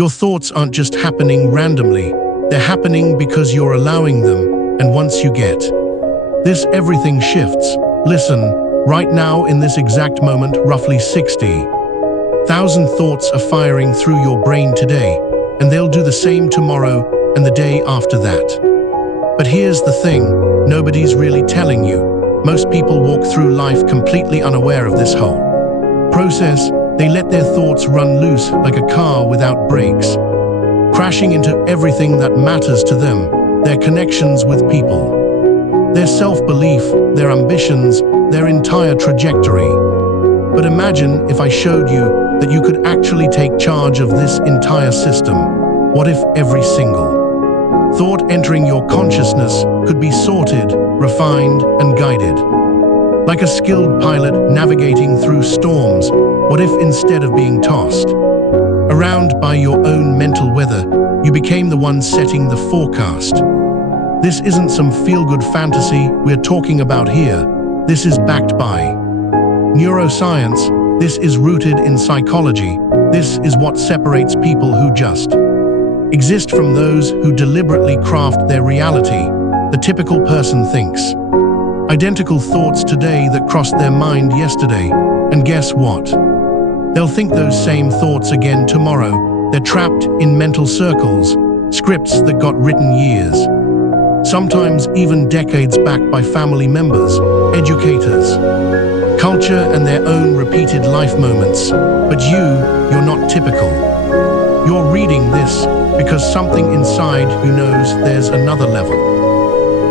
Your thoughts aren't just happening randomly, they're happening because you're allowing them, and once you get this, everything shifts. Listen, right now in this exact moment, roughly 60,000 thoughts are firing through your brain today, and they'll do the same tomorrow and the day after that. But here's the thing, nobody's really telling you. Most people walk through life completely unaware of this whole process. They let their thoughts run loose like a car without brakes, crashing into everything that matters to them, their connections with people, their self-belief, their ambitions, their entire trajectory. But imagine if I showed you that you could actually take charge of this entire system. What if every single thought entering your consciousness could be sorted, refined, and guided? Like a skilled pilot navigating through storms, what if instead of being tossed around by your own mental weather, you became the one setting the forecast? This isn't some feel-good fantasy we're talking about here. This is backed by neuroscience. This is rooted in psychology. This is what separates people who just exist from those who deliberately craft their reality. The typical person thinks identical thoughts today that crossed their mind yesterday, and guess what? They'll think those same thoughts again tomorrow. They're trapped in mental circles, scripts that got written years, sometimes even decades back by family members, educators, culture, and their own repeated life moments. But you're not typical. You're reading this because something inside you knows there's another level.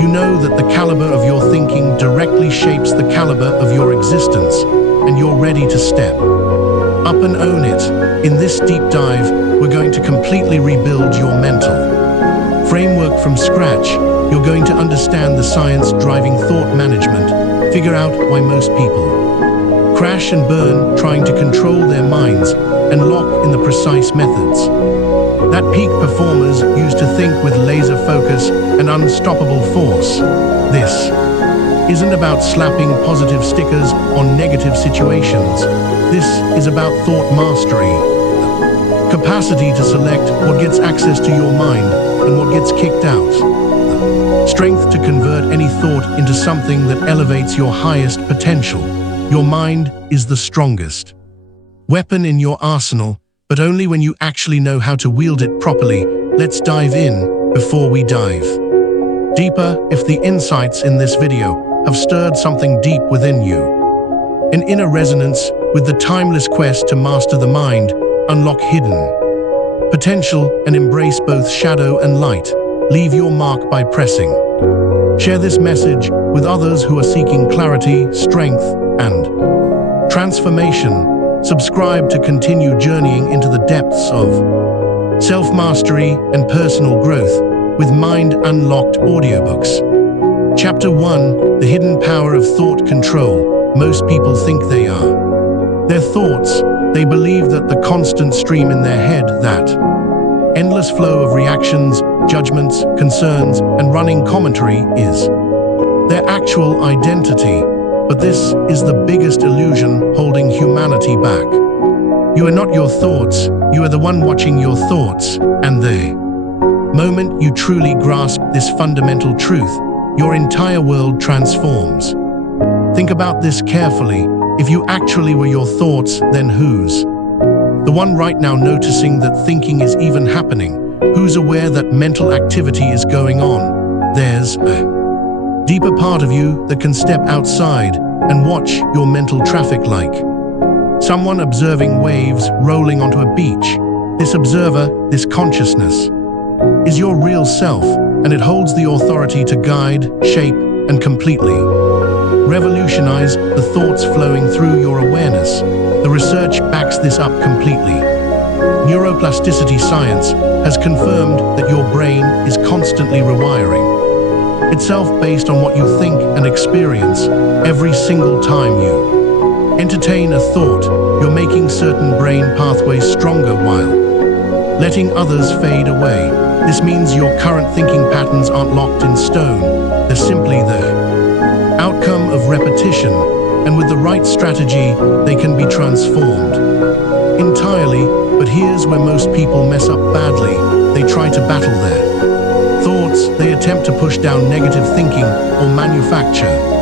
You know that the caliber of your thinking directly shapes the caliber of your existence, and you're ready to step up and own it. In this deep dive, we're going to completely rebuild your mental framework from scratch. You're going to understand the science driving thought management, figure out why most people crash and burn trying to control their minds, and lock in the precise methods that peak performers use to think with laser focus and unstoppable force. This isn't about slapping positive stickers on negative situations. This is about thought mastery. Capacity to select what gets access to your mind and what gets kicked out. Strength to convert any thought into something that elevates your highest potential. Your mind is the strongest weapon in your arsenal, but only when you actually know how to wield it properly. Let's dive in before we dive deeper. If the insights in this video have stirred something deep within you, an inner resonance with the timeless quest to master the mind, unlock hidden potential, and embrace both shadow and light, leave your mark by pressing share this message with others who are seeking clarity, strength, and transformation. Subscribe to continue journeying into the depths of self-mastery and personal growth with Mind Unlocked Audiobooks. Chapter 1: The Hidden Power of Thought Control. Most people think they are their thoughts. They believe that the constant stream in their head, that endless flow of reactions, judgments, concerns, and running commentary is their actual identity. But this is the biggest illusion holding humanity back. You are not your thoughts, you are the one watching your thoughts, and the moment you truly grasp this fundamental truth, your entire world transforms. Think about this carefully. If you actually were your thoughts, then whose? The one right now noticing that thinking is even happening, who's aware that mental activity is going on. There's a deeper part of you that can step outside and watch your mental traffic like someone observing waves rolling onto a beach. This observer, this consciousness, is your real self, and it holds the authority to guide, shape, and completely revolutionize the thoughts flowing through your awareness. The research backs this up completely. Neuroplasticity science has confirmed that your brain is constantly rewiring itself based on what you think and experience. Every single time you entertain a thought, you're making certain brain pathways stronger while letting others fade away. This means your current thinking patterns aren't locked in stone. They're simply the outcome of repetition, and with the right strategy, they can be transformed entirely. But here's where most people mess up badly. They try to battle their thoughts. They attempt to push down negative thinking or manufacture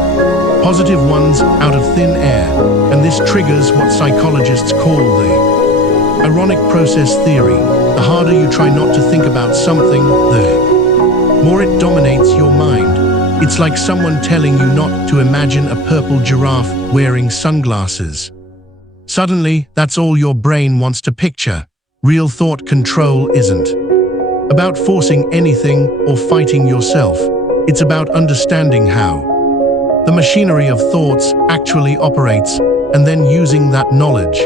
positive ones out of thin air, and this triggers what psychologists call the ironic process theory. The harder you try not to think about something, the more it dominates your mind. It's like someone telling you not to imagine a purple giraffe wearing sunglasses. Suddenly, that's all your brain wants to picture. Real thought control isn't about forcing anything or fighting yourself. It's about understanding how the machinery of thoughts actually operates, and then using that knowledge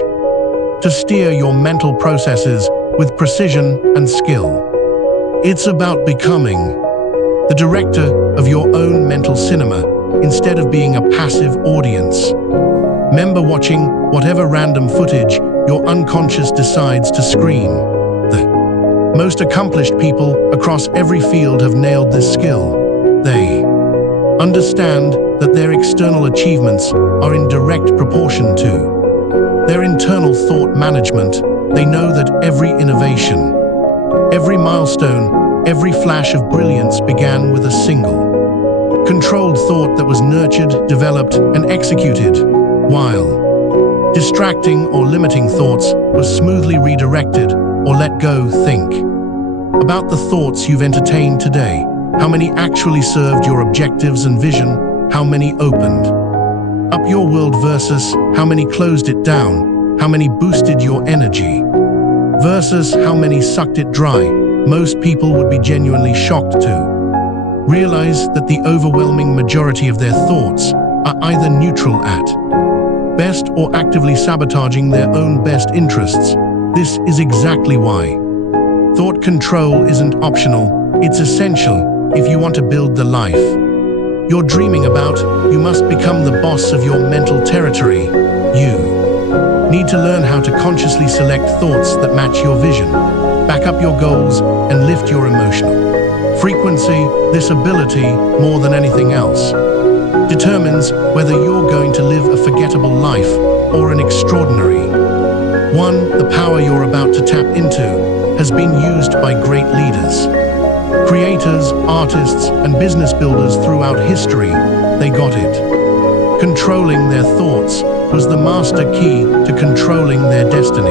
to steer your mental processes with precision and skill. It's about becoming the director of your own mental cinema instead of being a passive audience member watching whatever random footage your unconscious decides to screen. The most accomplished people across every field have nailed this skill. They understand that their external achievements are in direct proportion to their internal thought management. They know that every innovation, every milestone, every flash of brilliance began with a single, controlled thought that was nurtured, developed, and executed, while distracting or limiting thoughts were smoothly redirected or let go. Think about the thoughts you've entertained today. How many actually served your objectives and vision? How many opened up your world versus how many closed it down? How many boosted your energy versus how many sucked it dry? Most people would be genuinely shocked to realize that the overwhelming majority of their thoughts are either neutral at best or actively sabotaging their own best interests. This is exactly why thought control isn't optional, it's essential. If you want to build the life you're dreaming about, you must become the boss of your mental territory. You need to learn how to consciously select thoughts that match your vision, back up your goals, and lift your emotional frequency. This ability, more than anything else, determines whether you're going to live a forgettable life or an extraordinary one. The power you're about to tap into has been used by great leaders, creators, artists, and business builders throughout history. They got it. Controlling their thoughts was the master key to controlling their destiny.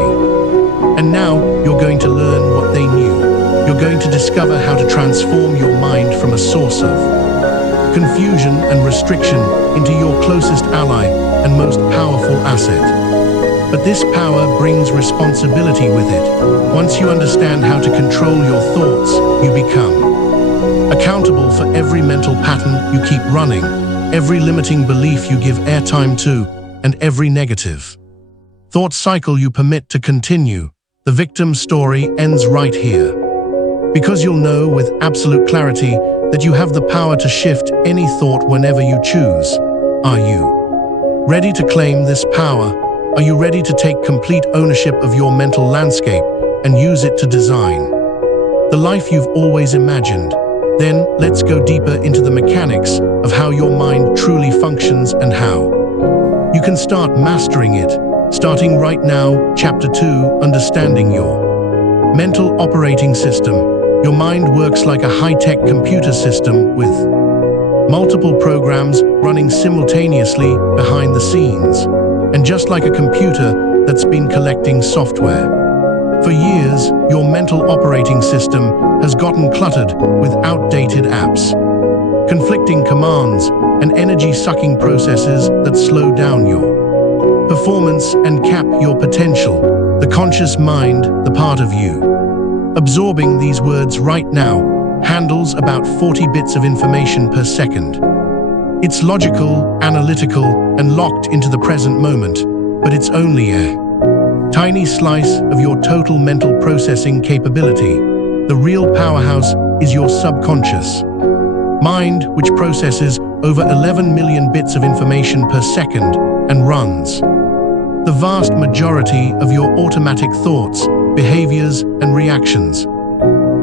And now, you're going to learn what they knew. You're going to discover how to transform your mind from a source of confusion and restriction into your closest ally and most powerful asset. But this power brings responsibility with it. Once you understand how to control your thoughts, you become accountable for every mental pattern you keep running, every limiting belief you give airtime to, and every negative thought cycle you permit to continue. The victim story ends right here, because you'll know with absolute clarity that you have the power to shift any thought whenever you choose. Are you ready to claim this power? Are you ready to take complete ownership of your mental landscape and use it to design the life you've always imagined? Then, let's go deeper into the mechanics of how your mind truly functions and how you can start mastering it. Starting right now, Chapter 2, Understanding Your Mental Operating System. Your mind works like a high-tech computer system with multiple programs running simultaneously behind the scenes. And just like a computer that's been collecting software for years, your mental operating system has gotten cluttered with outdated apps, conflicting commands, and energy-sucking processes that slow down your performance and cap your potential. The conscious mind, the part of you absorbing these words right now, handles about 40 bits of information per second. It's logical, analytical, and locked into the present moment, but it's only a tiny slice of your total mental processing capability. The real powerhouse is your subconscious mind, which processes over 11 million bits of information per second and runs the vast majority of your automatic thoughts, behaviors, and reactions.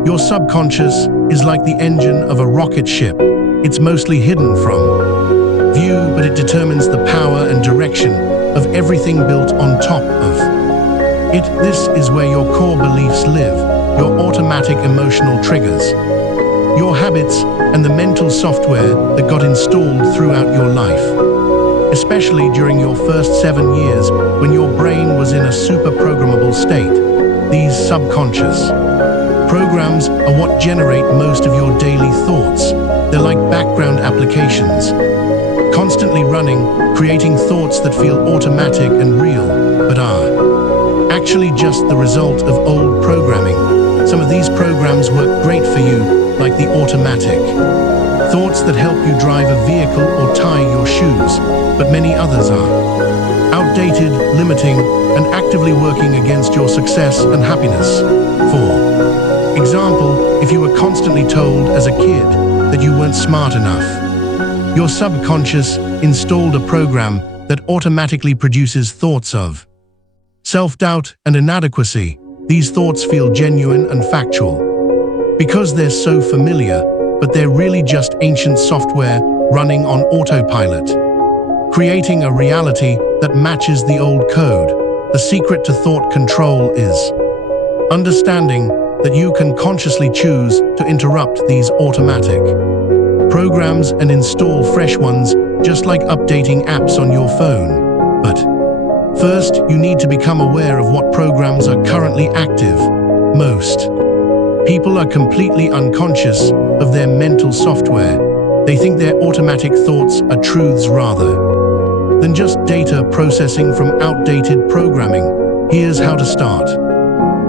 Your subconscious is like the engine of a rocket ship. It's mostly hidden from view, but it determines the power and direction of everything built on top of This is where your core beliefs live, your automatic emotional triggers, your habits, and the mental software that got installed throughout your life. Especially during your first 7 years, when your brain was in a super programmable state, these subconscious programs are what generate most of your daily thoughts. They're like background applications, constantly running, creating thoughts that feel automatic and real, but are actually just the result of old programming. Some of these programs work great for you, like the automatic thoughts that help you drive a vehicle or tie your shoes, but many others are outdated, limiting, and actively working against your success and happiness. For example, if you were constantly told as a kid that you weren't smart enough, your subconscious installed a program that automatically produces thoughts of self-doubt and inadequacy. These thoughts feel genuine and factual because they're so familiar, but they're really just ancient software running on autopilot, creating a reality that matches the old code. The secret to thought control is understanding that you can consciously choose to interrupt these automatic programs and install fresh ones, just like updating apps on your phone. But first, you need to become aware of what programs are currently active. Most people are completely unconscious of their mental software. They think their automatic thoughts are truths rather than just data processing from outdated programming. Here's how to start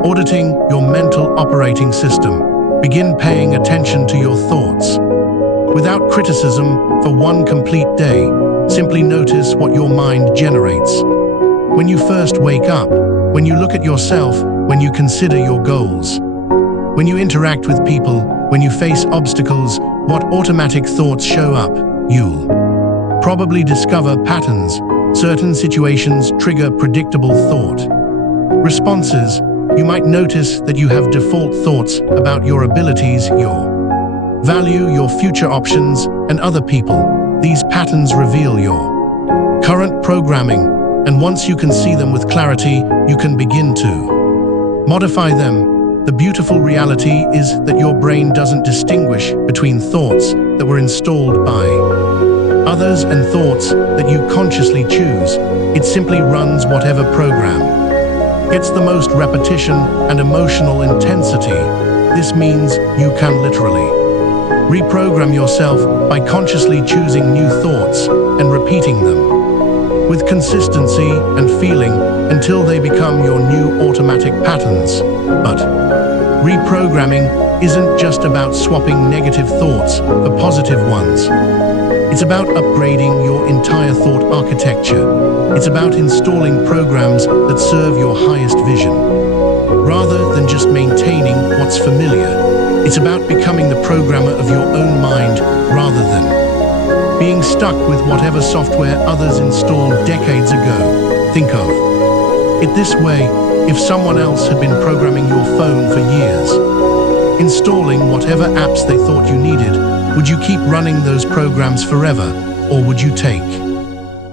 auditing your mental operating system. Begin paying attention to your thoughts without criticism for one complete day. Simply notice what your mind generates. When you first wake up, when you look at yourself, when you consider your goals, when you interact with people, when you face obstacles, what automatic thoughts show up? You'll probably discover patterns. Certain situations trigger predictable thought responses. You might notice that you have default thoughts about your abilities, your value, your future options, and other people. These patterns reveal your current programming, and once you can see them with clarity, you can begin to modify them. The beautiful reality is that your brain doesn't distinguish between thoughts that were installed by others and thoughts that you consciously choose. It simply runs whatever program gets the most repetition and emotional intensity. This means you can literally reprogram yourself by consciously choosing new thoughts and repeating them with consistency and feeling until they become your new automatic patterns. But reprogramming isn't just about swapping negative thoughts for positive ones. It's about upgrading your entire thought architecture. It's about installing programs that serve your highest vision, rather than just maintaining what's familiar. It's about becoming the programmer of your own mind, rather than being stuck with whatever software others installed decades ago. Think of it this way: if someone else had been programming your phone for years, installing whatever apps they thought you needed, would you keep running those programs forever, or would you take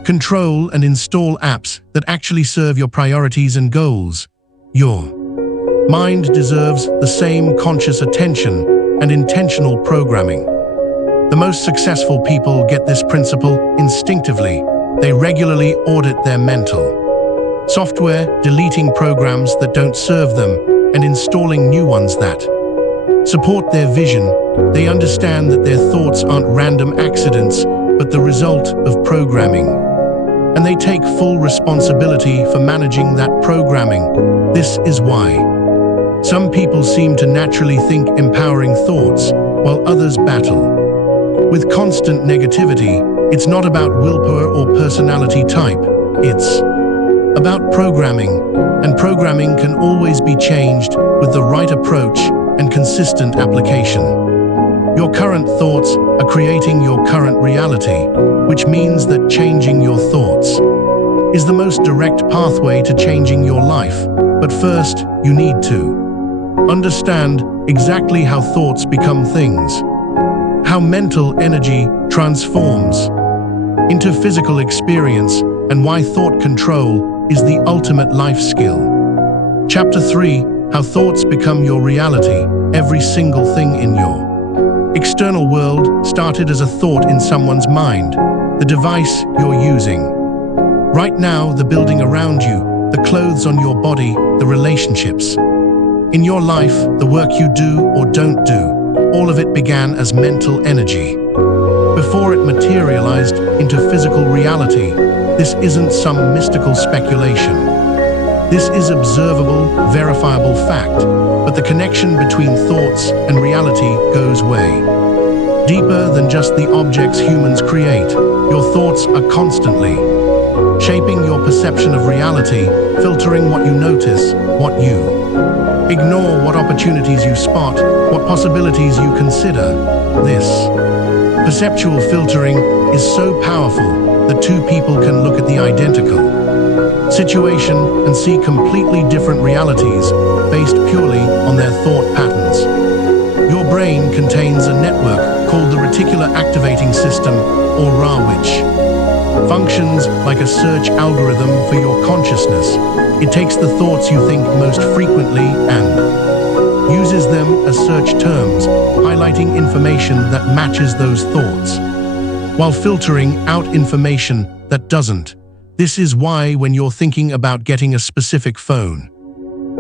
control and install apps that actually serve your priorities and goals? Your mind deserves the same conscious attention and intentional programming. The most successful people get this principle instinctively. They regularly audit their mental software, deleting programs that don't serve them and installing new ones that support their vision. They understand that their thoughts aren't random accidents, but the result of programming. And they take full responsibility for managing that programming. This is why some people seem to naturally think empowering thoughts, while others battle with constant negativity. It's not about willpower or personality type. It's about programming, and programming can always be changed with the right approach and consistent application. Your current thoughts are creating your current reality, which means that changing your thoughts is the most direct pathway to changing your life. But first, you need to understand exactly how thoughts become things, how mental energy transforms into physical experience, and why thought control is the ultimate life skill. Chapter 3: How Thoughts Become Your Reality. Every single thing in your external world started as a thought in someone's mind, the device you're using. Right now, the building around you, the clothes on your body, the relationships in your life, the work you do or don't do, all of it began as mental energy. Before it materialized into physical reality, this isn't some mystical speculation. This is observable, verifiable fact, but the connection between thoughts and reality goes way deeper than just the objects humans create. Your thoughts are constantly shaping your perception of reality, filtering what you notice, what you ignore, what opportunities you spot, what possibilities you consider. This perceptual filtering is so powerful that two people can look at the identical situation and see completely different realities based purely on their thought patterns. Your brain contains a network called the reticular activating system, or RA, which functions like a search algorithm for your consciousness. It takes the thoughts you think most frequently and uses them as search terms, highlighting information that matches those thoughts, while filtering out information that doesn't. This is why when you're thinking about getting a specific phone,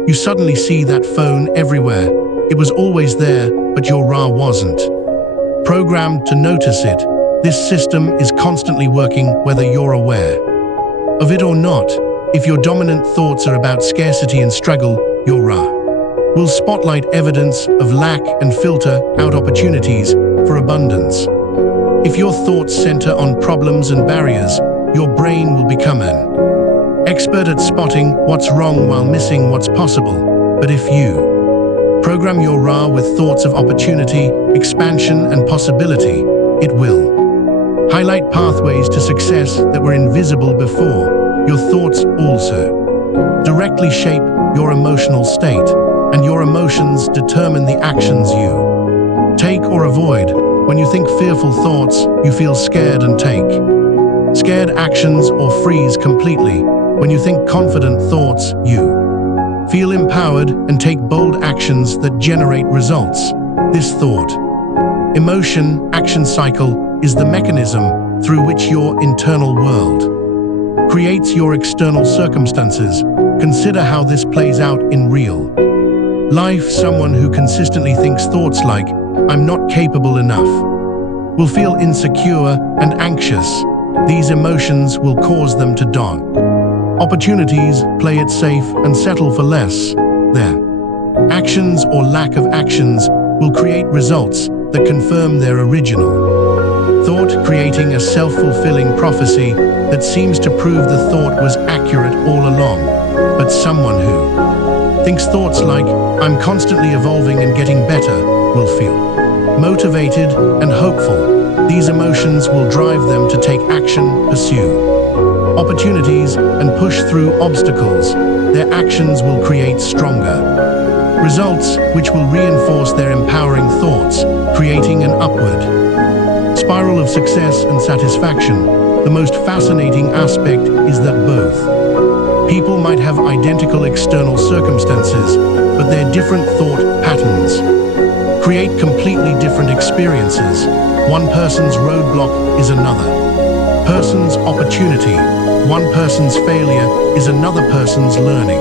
you suddenly see that phone everywhere. It was always there, but your RA wasn't programmed to notice it. This system is constantly working whether you're aware of it or not. If your dominant thoughts are about scarcity and struggle, your RA will spotlight evidence of lack and filter out opportunities for abundance. If your thoughts center on problems and barriers, your brain will become an expert at spotting what's wrong while missing what's possible. But if you program your RA with thoughts of opportunity, expansion, and possibility, it will highlight pathways to success that were invisible before. Your thoughts also directly shape your emotional state, and your emotions determine the actions you take or avoid. When you think fearful thoughts, you feel scared and take scared actions or freeze completely. When you think confident thoughts, you feel empowered and take bold actions that generate results. This thought, emotion, action cycle is the mechanism through which your internal world creates your external circumstances. Consider how this plays out in real life. Someone who consistently thinks thoughts like, "I'm not capable enough," will feel insecure and anxious. These emotions will cause them to dodge opportunities, play it safe, and settle for less. Their actions or lack of actions will create results that confirm their original thought, creating a self-fulfilling prophecy that seems to prove the thought was accurate all along. But someone who thinks thoughts like, "I'm constantly evolving and getting better," will feel motivated and hopeful. These emotions will drive them to take action, pursue opportunities, and push through obstacles. Their actions will create stronger results, which will reinforce their empowering thoughts, creating an upward spiral of success and satisfaction. The most fascinating aspect is that both people might have identical external circumstances, but their different thought patterns create completely different experiences. One person's roadblock is another person's opportunity. One person's failure is another person's learning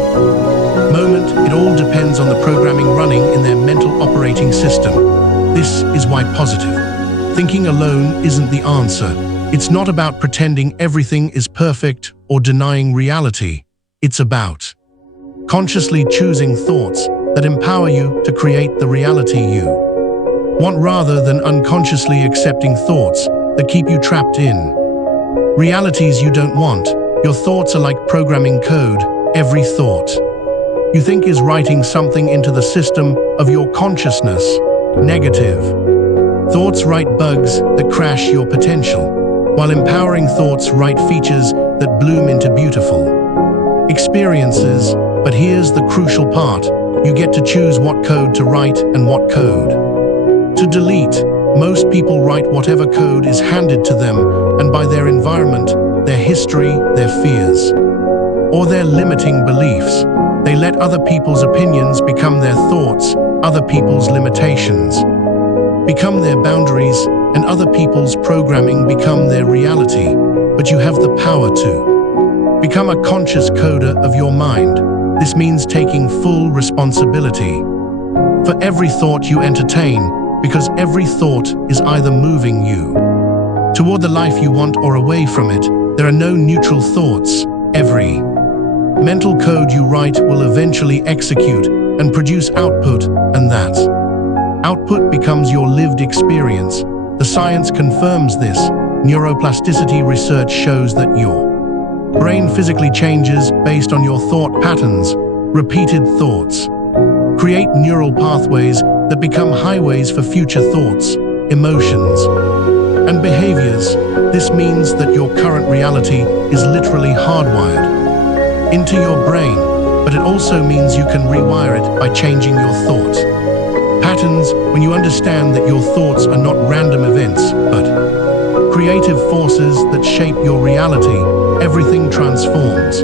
moment. It all depends on the programming running in their mental operating system. This is why positive thinking alone isn't the answer. It's not about pretending everything is perfect or denying reality. It's about consciously choosing thoughts that empower you to create the reality you want, rather than unconsciously accepting thoughts that keep you trapped in realities you don't want. Your thoughts are like programming code. Every thought you think is writing something into the system of your consciousness. Negative thoughts write bugs that crash your potential, while empowering thoughts write features that bloom into beautiful experiences. But here's the crucial part. You get to choose what code to write and what code to delete. Most people write whatever code is handed to them, and by their environment, their history, their fears, or their limiting beliefs. They let other people's opinions become their thoughts, other people's limitations become their boundaries, and other people's programming become their reality. But you have the power to become a conscious coder of your mind. This means taking full responsibility for every thought you entertain, because every thought is either moving you toward the life you want or away from it. There are no neutral thoughts. Every mental code you write will eventually execute and produce output, and that output becomes your lived experience. The science confirms this. Neuroplasticity research shows that your brain physically changes based on your thought patterns. Repeated thoughts create neural pathways that become highways for future thoughts, emotions, and behaviors. This means that your current reality is literally hardwired into your brain, but it also means you can rewire it by changing your thought patterns. When you understand that your thoughts are not random events, but creative forces that shape your reality, everything transforms.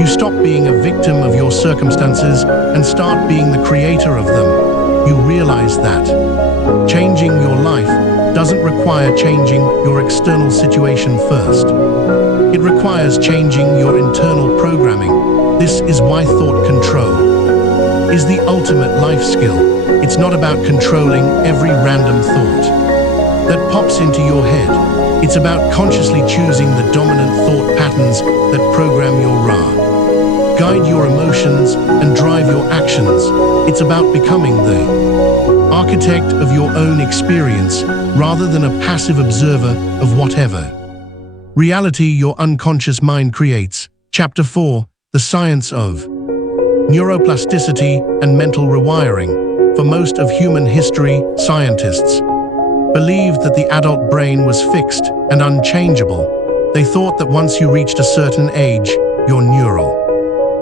You stop being a victim of your circumstances and start being the creator of them. You realize that changing your life doesn't require changing your external situation first. It requires changing your internal programming. This is why thought control is the ultimate life skill. It's not about controlling every random thought that pops into your head. It's about consciously choosing the dominant thought patterns that program your guide your emotions, and drive your actions. It's about becoming the architect of your own experience rather than a passive observer of whatever reality your unconscious mind creates. Chapter 4: The Science of Neuroplasticity and Mental Rewiring. For most of human history, scientists believed that the adult brain was fixed and unchangeable. They thought that once you reached a certain age, your neural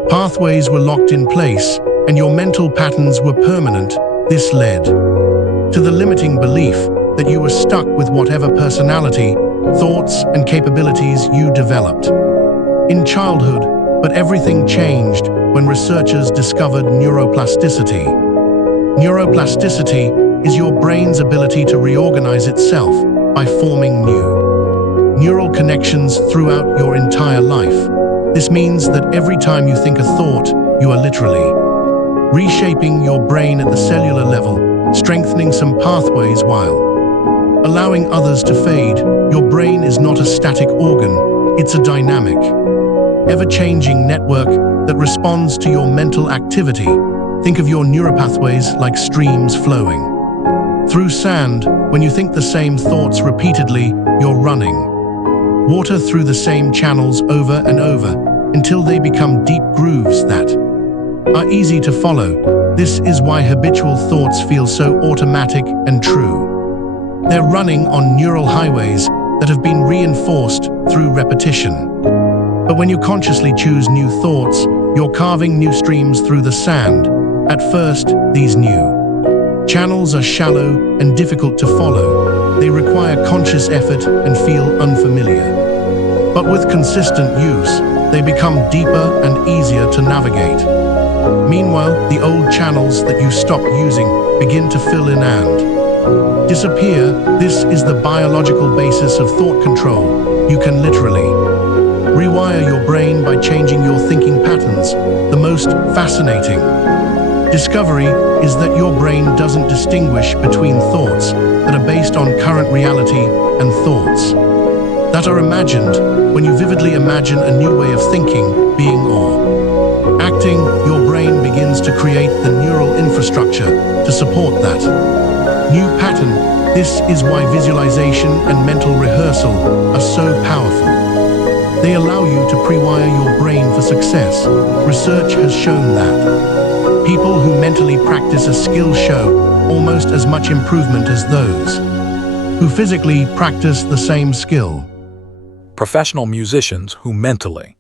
pathways were locked in place and your mental patterns were permanent. This led to the limiting belief that you were stuck with whatever personality, thoughts, and capabilities you developed in childhood. But everything changed when researchers discovered neuroplasticity. Neuroplasticity is your brain's ability to reorganize itself by forming new neural connections throughout your entire life. This means that every time you think a thought, you are literally reshaping your brain at the cellular level, strengthening some pathways while allowing others to fade. Your brain is not a static organ, it's a dynamic, ever-changing network that responds to your mental activity. Think of your neuropathways like streams flowing through sand. When you think the same thoughts repeatedly, you're running water through the same channels over and over until they become deep grooves that are easy to follow. This is why habitual thoughts feel so automatic and true. They're running on neural highways that have been reinforced through repetition. But when you consciously choose new thoughts, you're carving new streams through the sand. At first, these new channels are shallow and difficult to follow. They require conscious effort and feel unfamiliar. But with consistent use, they become deeper and easier to navigate. Meanwhile, the old channels that you stop using begin to fill in and disappear. This is the biological basis of thought control. You can literally rewire your brain by changing your thinking patterns. The most fascinating discovery is that your brain doesn't distinguish between thoughts that are based on current reality and thoughts that are imagined. When you vividly imagine a new way of thinking, being, or acting, your brain begins to create the neural infrastructure to support that new pattern. This is why visualization and mental rehearsal are so powerful. They allow you to pre-wire your brain for success. Research has shown that people who mentally practice a skill show almost as much improvement as those who physically practice the same skill. Professional musicians who mentally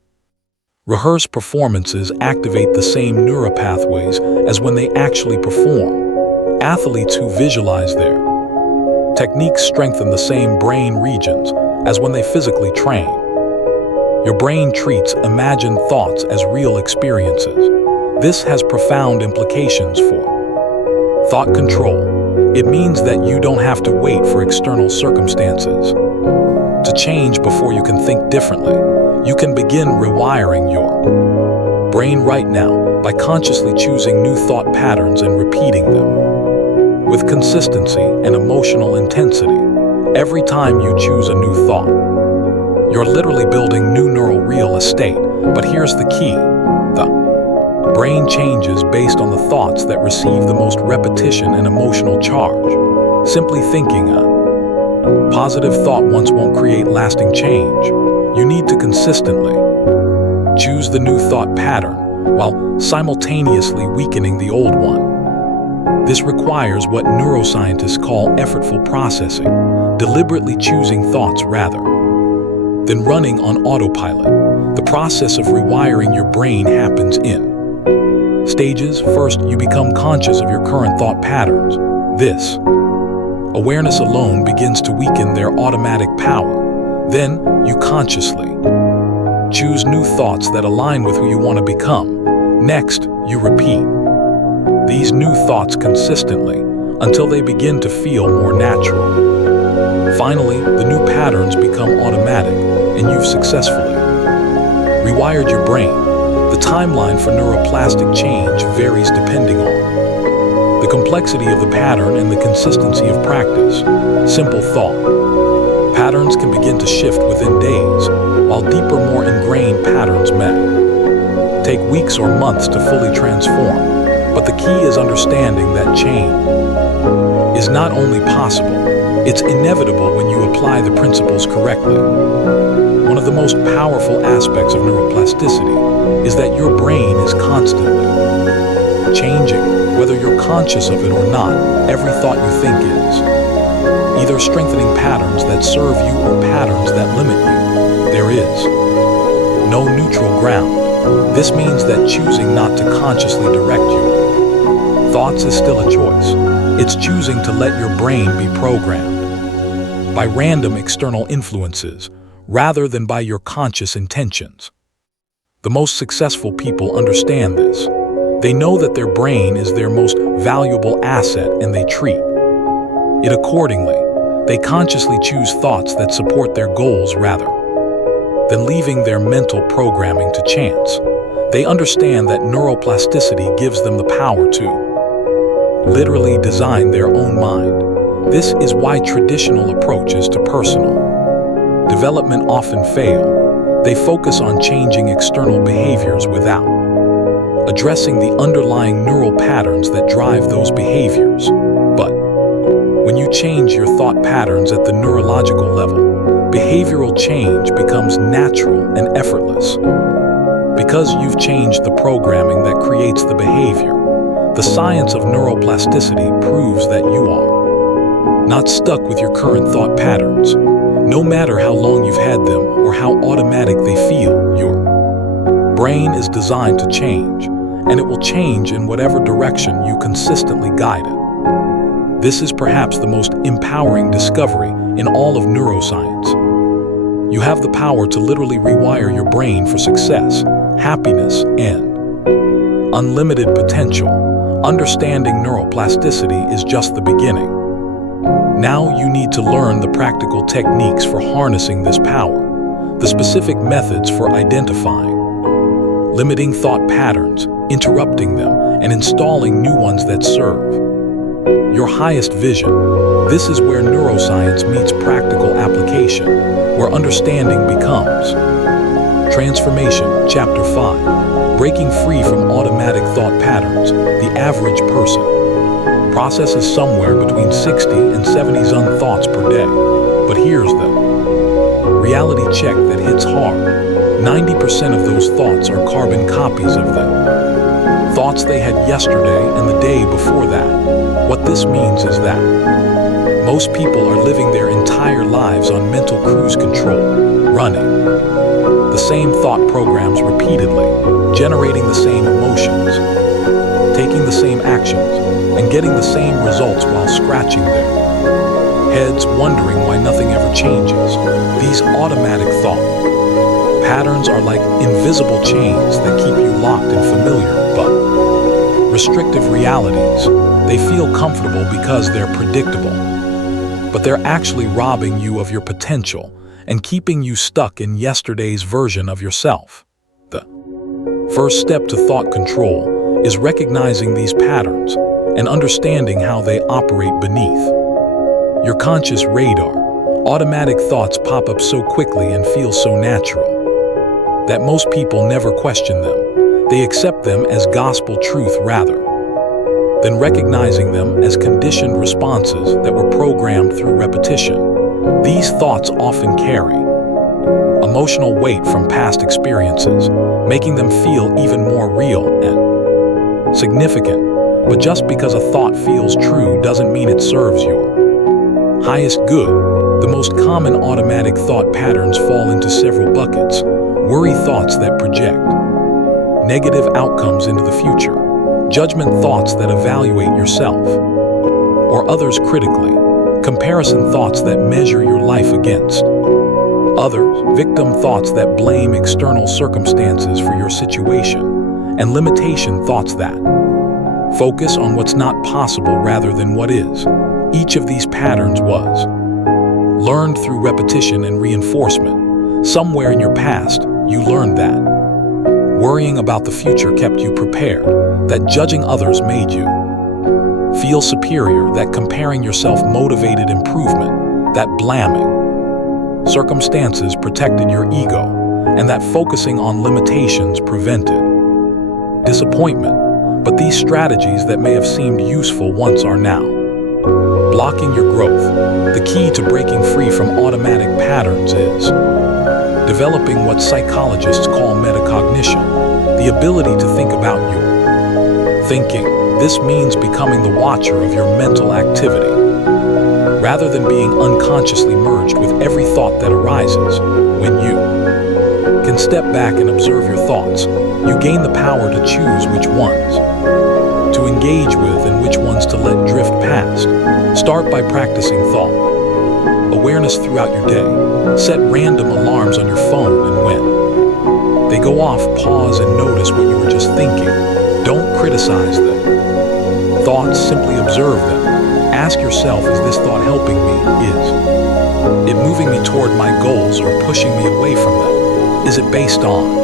rehearse performances activate the same neuropathways as when they actually perform. Athletes who visualize their techniques strengthen the same brain regions as when they physically train. Your brain treats imagined thoughts as real experiences. This has profound implications for thought control. It means that you don't have to wait for external circumstances to change before you can think differently. You can begin rewiring your brain right now by consciously choosing new thought patterns and repeating them with consistency and emotional intensity. Every time you choose a new thought, you're literally building new neural real estate. But here's the key. The brain changes based on the thoughts that receive the most repetition and emotional charge. Simply thinking a positive thought once won't create lasting change. You need to consistently choose the new thought pattern while simultaneously weakening the old one. This requires what neuroscientists call effortful processing, deliberately choosing thoughts rather than running on autopilot. The process of rewiring your brain happens in stages. First, you become conscious of your current thought patterns. This awareness alone begins to weaken their automatic power. Then, you consciously choose new thoughts that align with who you want to become. Next, you repeat these new thoughts consistently until they begin to feel more natural. Finally, the new patterns become automatic, and you've successfully rewired your brain. The timeline for neuroplastic change varies depending on the complexity of the pattern and the consistency of practice. Simple thought patterns can begin to shift within days, while deeper, more ingrained patterns may take weeks or months to fully transform. But the key is understanding that change is not only possible, it's inevitable when you apply the principles correctly. One of the most powerful aspects of neuroplasticity is that your brain is constantly changing. Whether you're conscious of it or not, every thought you think is either strengthening patterns that serve you or patterns that limit you. There is no neutral ground. This means that choosing not to consciously direct your thoughts is still a choice. It's choosing to let your brain be programmed by random external influences rather than by your conscious intentions. The most successful people understand this. They know that their brain is their most valuable asset and they treat it accordingly. They consciously choose thoughts that support their goals rather than leaving their mental programming to chance. They understand that neuroplasticity gives them the power to literally design their own mind. This is why traditional approaches to personal development often fail. They focus on changing external behaviors without addressing the underlying neural patterns that drive those behaviors. But when you change your thought patterns at the neurological level, behavioral change becomes natural and effortless. Because you've changed the programming that creates the behavior, the science of neuroplasticity proves that you are not stuck with your current thought patterns. No matter how long you've had them or how automatic they feel, your brain is designed to change, and it will change in whatever direction you consistently guide it. This is perhaps the most empowering discovery in all of neuroscience. You have the power to literally rewire your brain for success, happiness, and unlimited potential. Understanding neuroplasticity is just the beginning. Now you need to learn the practical techniques for harnessing this power, the specific methods for identifying, limiting thought patterns, interrupting them, and installing new ones that serve your highest vision. This is where neuroscience meets practical application, where understanding becomes transformation. Chapter 5. Breaking free from automatic thought patterns. The average person processes somewhere between 60 and 70 thoughts per day. But here's the reality check that hits hard. 90% of those thoughts are carbon copies of the thoughts they had yesterday and the day before that. What this means is that most people are living their entire lives on mental cruise control, running the same thought programs repeatedly, generating the same emotions, taking the same actions, and getting the same results while scratching their heads, wondering why nothing ever changes. These automatic thought patterns are like invisible chains that keep you locked in familiar but restrictive realities. They feel comfortable because they're predictable, but they're actually robbing you of your potential and keeping you stuck in yesterday's version of yourself. The first step to thought control is recognizing these patterns and understanding how they operate beneath your conscious radar. Automatic thoughts pop up so quickly and feel so natural that most people never question them. They accept them as gospel truth rather than recognizing them as conditioned responses that were programmed through repetition. These thoughts often carry emotional weight from past experiences, making them feel even more real and significant. But just because a thought feels true doesn't mean it serves your highest good. The most common automatic thought patterns fall into several buckets. Worry thoughts that project negative outcomes into the future. Judgment thoughts that evaluate yourself or others critically. Comparison thoughts that measure your life against others. Victim thoughts that blame external circumstances for your situation. And limitation thoughts that focus on what's not possible rather than what is. Each of these patterns was learned through repetition and reinforcement. Somewhere in your past, you learned that worrying about the future kept you prepared, that judging others made you feel superior, that comparing yourself motivated improvement, that blaming circumstances protected your ego, and that focusing on limitations prevented disappointment. But these strategies that may have seemed useful once are now blocking your growth. The key to breaking free from automatic patterns is developing what psychologists call metacognition, the ability to think about your thinking. This means becoming the watcher of your mental activity, rather than being unconsciously merged with every thought that arises. When you can step back and observe your thoughts, you gain the power to choose which ones to engage with and which ones to let drift past. Start by practicing thought awareness throughout your day. Set random alarms on your phone, and when they go off, pause and notice what you were just thinking. Don't criticize them. Thoughts, simply observe them. Ask yourself, is this thought helping me? Is it moving me toward my goals or pushing me away from them? Is it based on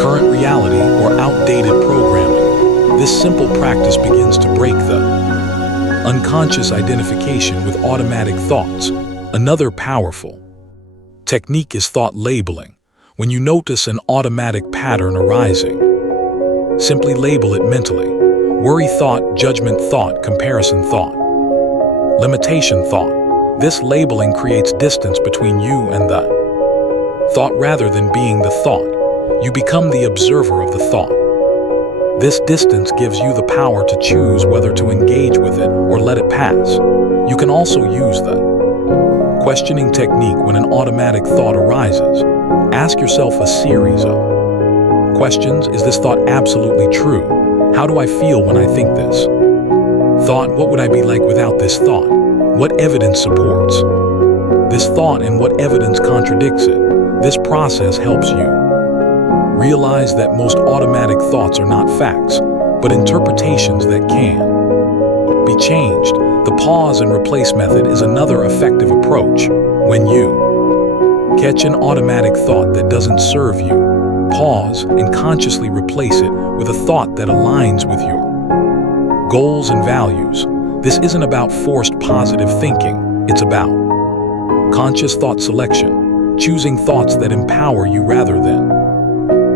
current reality or outdated programming? This simple practice begins to break the unconscious identification with automatic thoughts. Another powerful technique is thought labeling. When you notice an automatic pattern arising, simply label it mentally. Worry thought, judgment thought, comparison thought, limitation thought. This labeling creates distance between you and the thought rather than being the thought. You become the observer of the thought. This distance gives you the power to choose whether to engage with it or let it pass. You can also use the questioning technique when an automatic thought arises. Ask yourself a series of questions. Is this thought absolutely true? How do I feel when I think this thought? What would I be like without this thought? What evidence supports this thought and what evidence contradicts it? This process helps you realize that most automatic thoughts are not facts, but interpretations that can be changed. The pause and replace method is another effective approach. When you catch an automatic thought that doesn't serve you, pause and consciously replace it with a thought that aligns with your goals and values. This isn't about forced positive thinking. It's about conscious thought selection, choosing thoughts that empower you rather than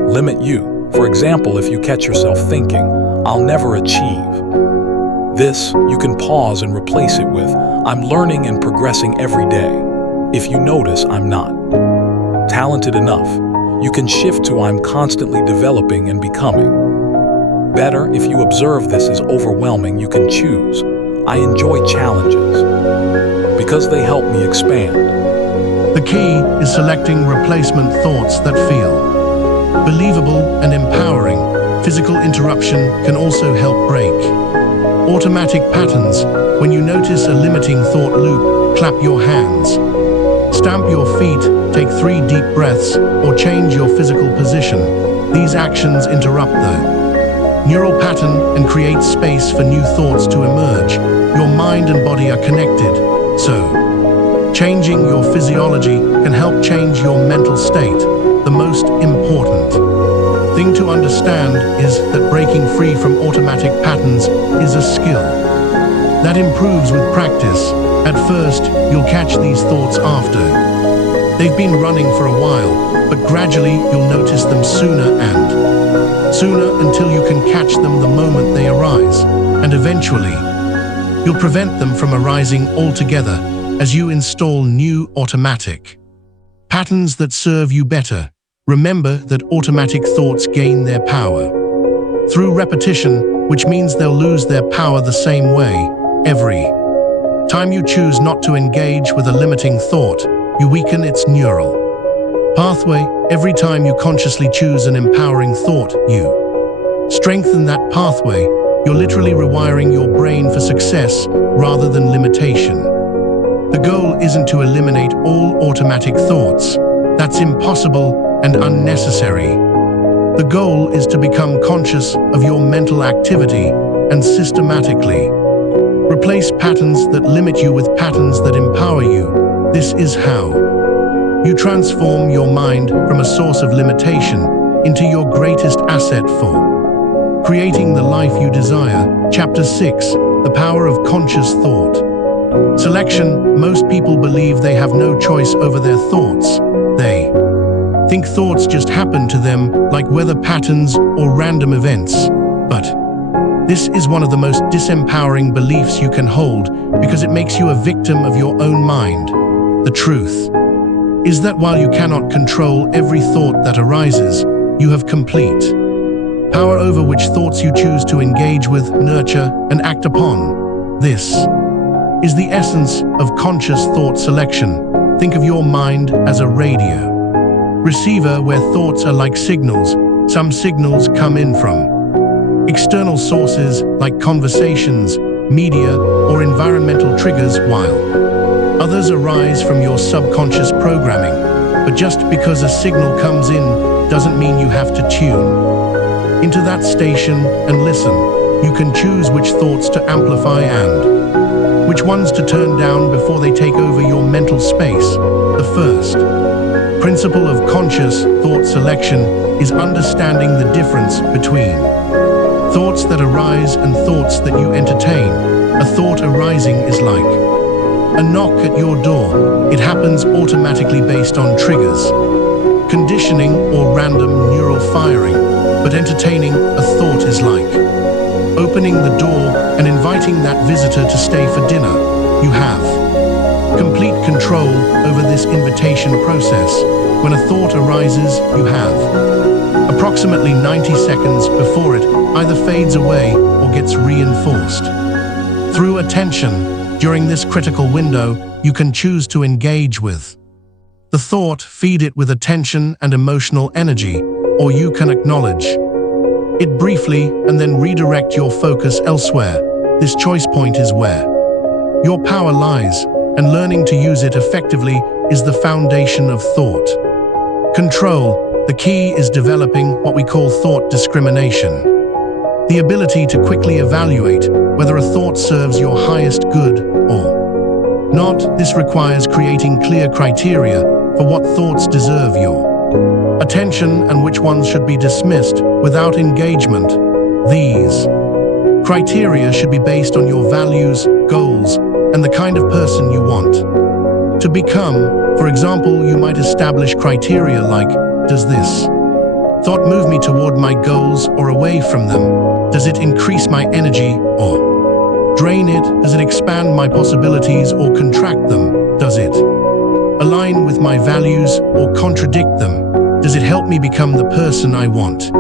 limit you. For example, if you catch yourself thinking, "I'll never achieve this," you can pause and replace it with, "I'm learning and progressing every day." If you notice, "I'm not talented enough," you can shift to, "I'm constantly developing and becoming better." If you observe this as overwhelming, you can choose, "I enjoy challenges because they help me expand." The key is selecting replacement thoughts that feel believable and empowering. Physical interruption can also help break automatic patterns. When you notice a limiting thought loop, clap your hands, stamp your feet, take 3 deep breaths, or change your physical position. These actions interrupt the neural pattern and creates space for new thoughts to emerge. Your mind and body are connected, so changing your physiology can help change your mental state. The most important thing to understand is that breaking free from automatic patterns is a skill that improves with practice. At first, you'll catch these thoughts after they've been running for a while, but gradually you'll notice them sooner and sooner until you can catch them the moment they arise, and eventually you'll prevent them from arising altogether as you install new automatic patterns that serve you better. Remember that automatic thoughts gain their power through repetition, which means they'll lose their power the same way. Every time you choose not to engage with a limiting thought, you weaken its neural pathway. Every time you consciously choose an empowering thought, you strengthen that pathway. You're literally rewiring your brain for success rather than limitation. The goal isn't to eliminate all automatic thoughts. That's impossible and unnecessary. The goal is to become conscious of your mental activity and systematically replace patterns that limit you with patterns that empower you. This is how you transform your mind from a source of limitation into your greatest asset for creating the life you desire. Chapter 6: The Power of Conscious Thought Selection. Most people believe they have no choice over their thoughts. They think thoughts just happen to them, like weather patterns or random events. But this is one of the most disempowering beliefs you can hold, because it makes you a victim of your own mind. The truth is that while you cannot control every thought that arises, you have complete power over which thoughts you choose to engage with, nurture, and act upon. This is the essence of conscious thought selection. Think of your mind as a radio receiver where thoughts are like signals. Some signals come in from external sources like conversations, media, or environmental triggers, while others arise from your subconscious programming. But just because a signal comes in doesn't mean you have to tune into that station and listen. You can choose which thoughts to amplify and which ones to turn down before they take over your mental space. The first principle of conscious thought selection is understanding the difference between thoughts that arise and thoughts that you entertain. A thought arising is like a knock at your door. It happens automatically based on triggers, conditioning, or random neural firing. But entertaining a thought is like opening the door and inviting that visitor to stay for dinner. You have complete control over this invitation process. When a thought arises, you have approximately 90 seconds before it either fades away or gets reinforced through attention. During this critical window, you can choose to engage with the thought, feed it with attention and emotional energy, or you can acknowledge it briefly and then redirect your focus elsewhere. This choice point is where your power lies, and learning to use it effectively is the foundation of thought control. The key is developing what we call thought discrimination, the ability to quickly evaluate whether a thought serves your highest good or not. This requires creating clear criteria for what thoughts deserve your attention and which ones should be dismissed without engagement. These criteria should be based on your values, goals, and the kind of person you want to become. For example, you might establish criteria like, does this thought move me toward my goals or away from them? Does it increase my energy or drain it? Does it expand my possibilities or contract them? Does it align with my values or contradict them? Does it help me become the person I want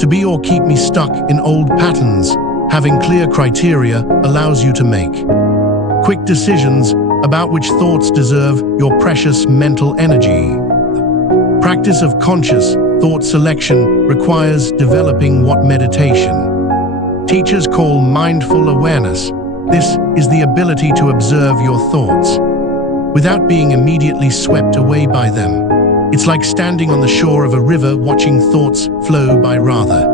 to be or keep me stuck in old patterns? Having clear criteria allows you to make quick decisions about which thoughts deserve your precious mental energy. The practice of conscious thought selection requires developing what meditation teachers call mindful awareness. This is the ability to observe your thoughts without being immediately swept away by them. It's like standing on the shore of a river watching thoughts flow by. Rather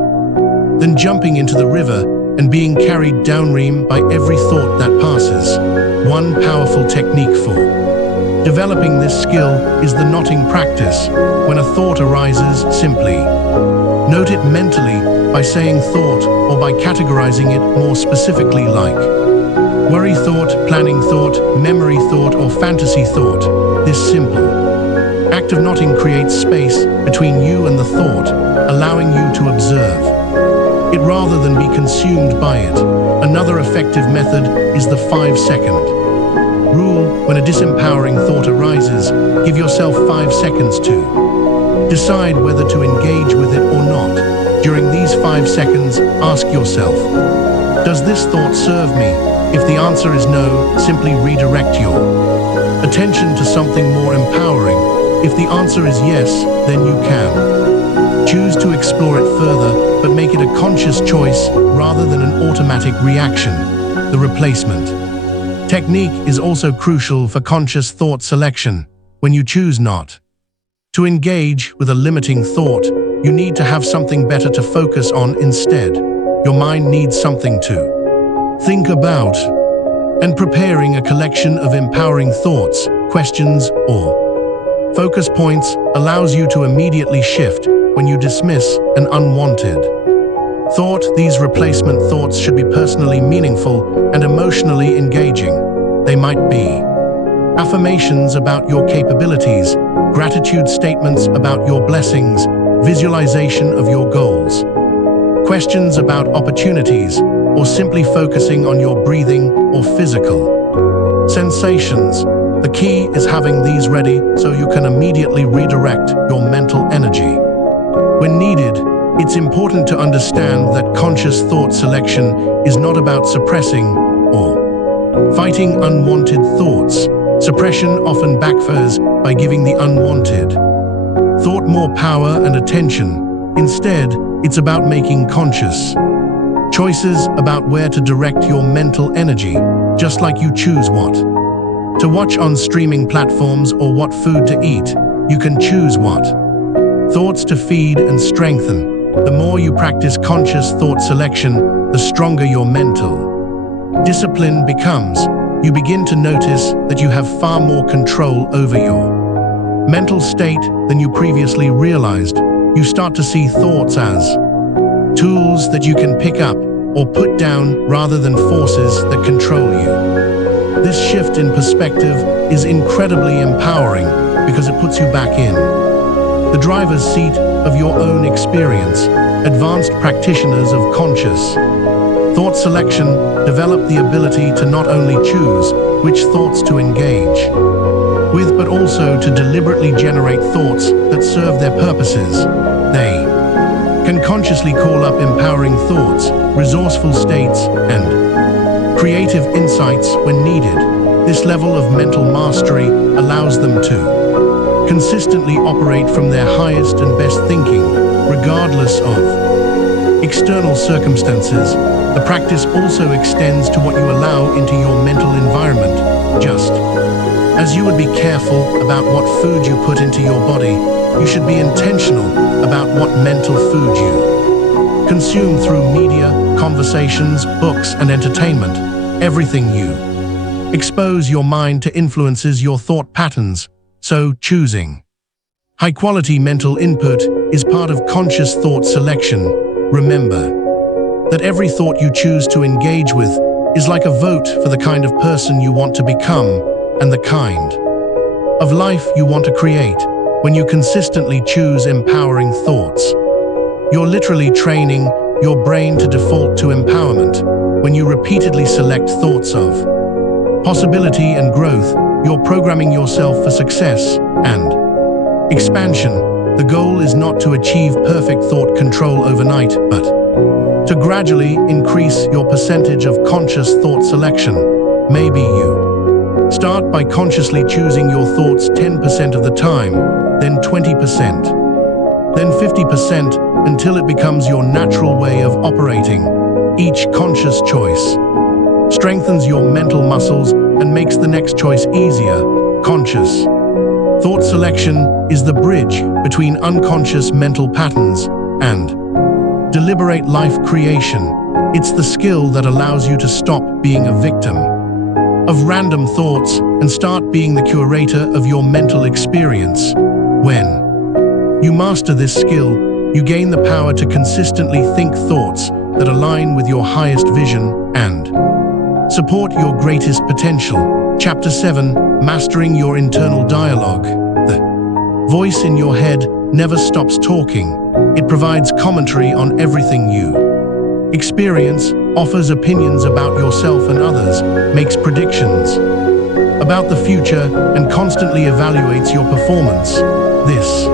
than jumping into the river and being carried downstream by every thought that passes. One powerful technique for developing this skill is the noting practice. When a thought arises, simply note it mentally by saying thought or by categorizing it more specifically, like worry thought, planning thought, memory thought, or fantasy thought. This simple act of noting creates space between you and the thought, allowing you to observe it rather than be consumed by it. Another effective method is the 5-second rule. When a disempowering thought arises, give yourself 5 seconds to decide whether to engage with it or not. During these 5 seconds, ask yourself, does this thought serve me? If the answer is no, simply redirect your attention to something more empowering. If the answer is yes, then you can choose to explore it further, but make it a conscious choice rather than an automatic reaction. The replacement technique is also crucial for conscious thought selection. When you choose not to engage with a limiting thought, you need to have something better to focus on instead. Your mind needs something to think about, and preparing a collection of empowering thoughts, questions, or focus points allows you to immediately shift when you dismiss an unwanted thought. These replacement thoughts should be personally meaningful and emotionally engaging. They might be affirmations about your capabilities, gratitude statements about your blessings, visualization of your goals, questions about opportunities, or simply focusing on your breathing or physical sensations. The key is having these ready so you can immediately redirect your mental energy when needed. It's important to understand that conscious thought selection is not about suppressing or fighting unwanted thoughts. Suppression often backfires by giving the unwanted thought more power and attention. Instead, it's about making conscious choices about where to direct your mental energy, just like you choose what to watch on streaming platforms or what food to eat. You can choose what thoughts to feed and strengthen. The more you practice conscious thought selection, the stronger your mental discipline becomes. You begin to notice that you have far more control over your mental state than you previously realized. You start to see thoughts as tools that you can pick up or put down rather than forces that control you. This shift in perspective is incredibly empowering because it puts you back in the driver's seat of your own experience. Advanced practitioners of conscious thought selection develop the ability to not only choose which thoughts to engage with, but also to deliberately generate thoughts that serve their purposes. They can consciously call up empowering thoughts, resourceful states, and creative insights when needed. This level of mental mastery allows them to consistently operate from their highest and best thinking, regardless of external circumstances. The practice also extends to what you allow into your mental environment. Just as you would be careful about what food you put into your body, you should be intentional about what mental food you consume through media, conversations, books, and entertainment. Everything you expose your mind to influences your thought patterns. So, choosing high-quality mental input is part of conscious thought selection. Remember that every thought you choose to engage with is like a vote for the kind of person you want to become and the kind of life you want to create. When you consistently choose empowering thoughts, you're literally training your brain to default to empowerment. When you repeatedly select thoughts of possibility and growth, you're programming yourself for success and expansion. The goal is not to achieve perfect thought control overnight, but to gradually increase your percentage of conscious thought selection. Maybe you start by consciously choosing your thoughts 10% of the time, then 20%, then 50%, until it becomes your natural way of operating. Each conscious choice strengthens your mental muscles and makes the next choice easier. Conscious thought selection is the bridge between unconscious mental patterns and Deliberate life creation. It's the skill that allows you to stop being a victim of random thoughts and start being the curator of your mental experience. When you master this skill, you gain the power to consistently think thoughts that align with your highest vision and support your greatest potential. Chapter 7: Mastering Your Internal Dialogue. The voice in your head never stops talking. It provides commentary on everything you experience, offers opinions about yourself and others, makes predictions about the future, and constantly evaluates your performance. This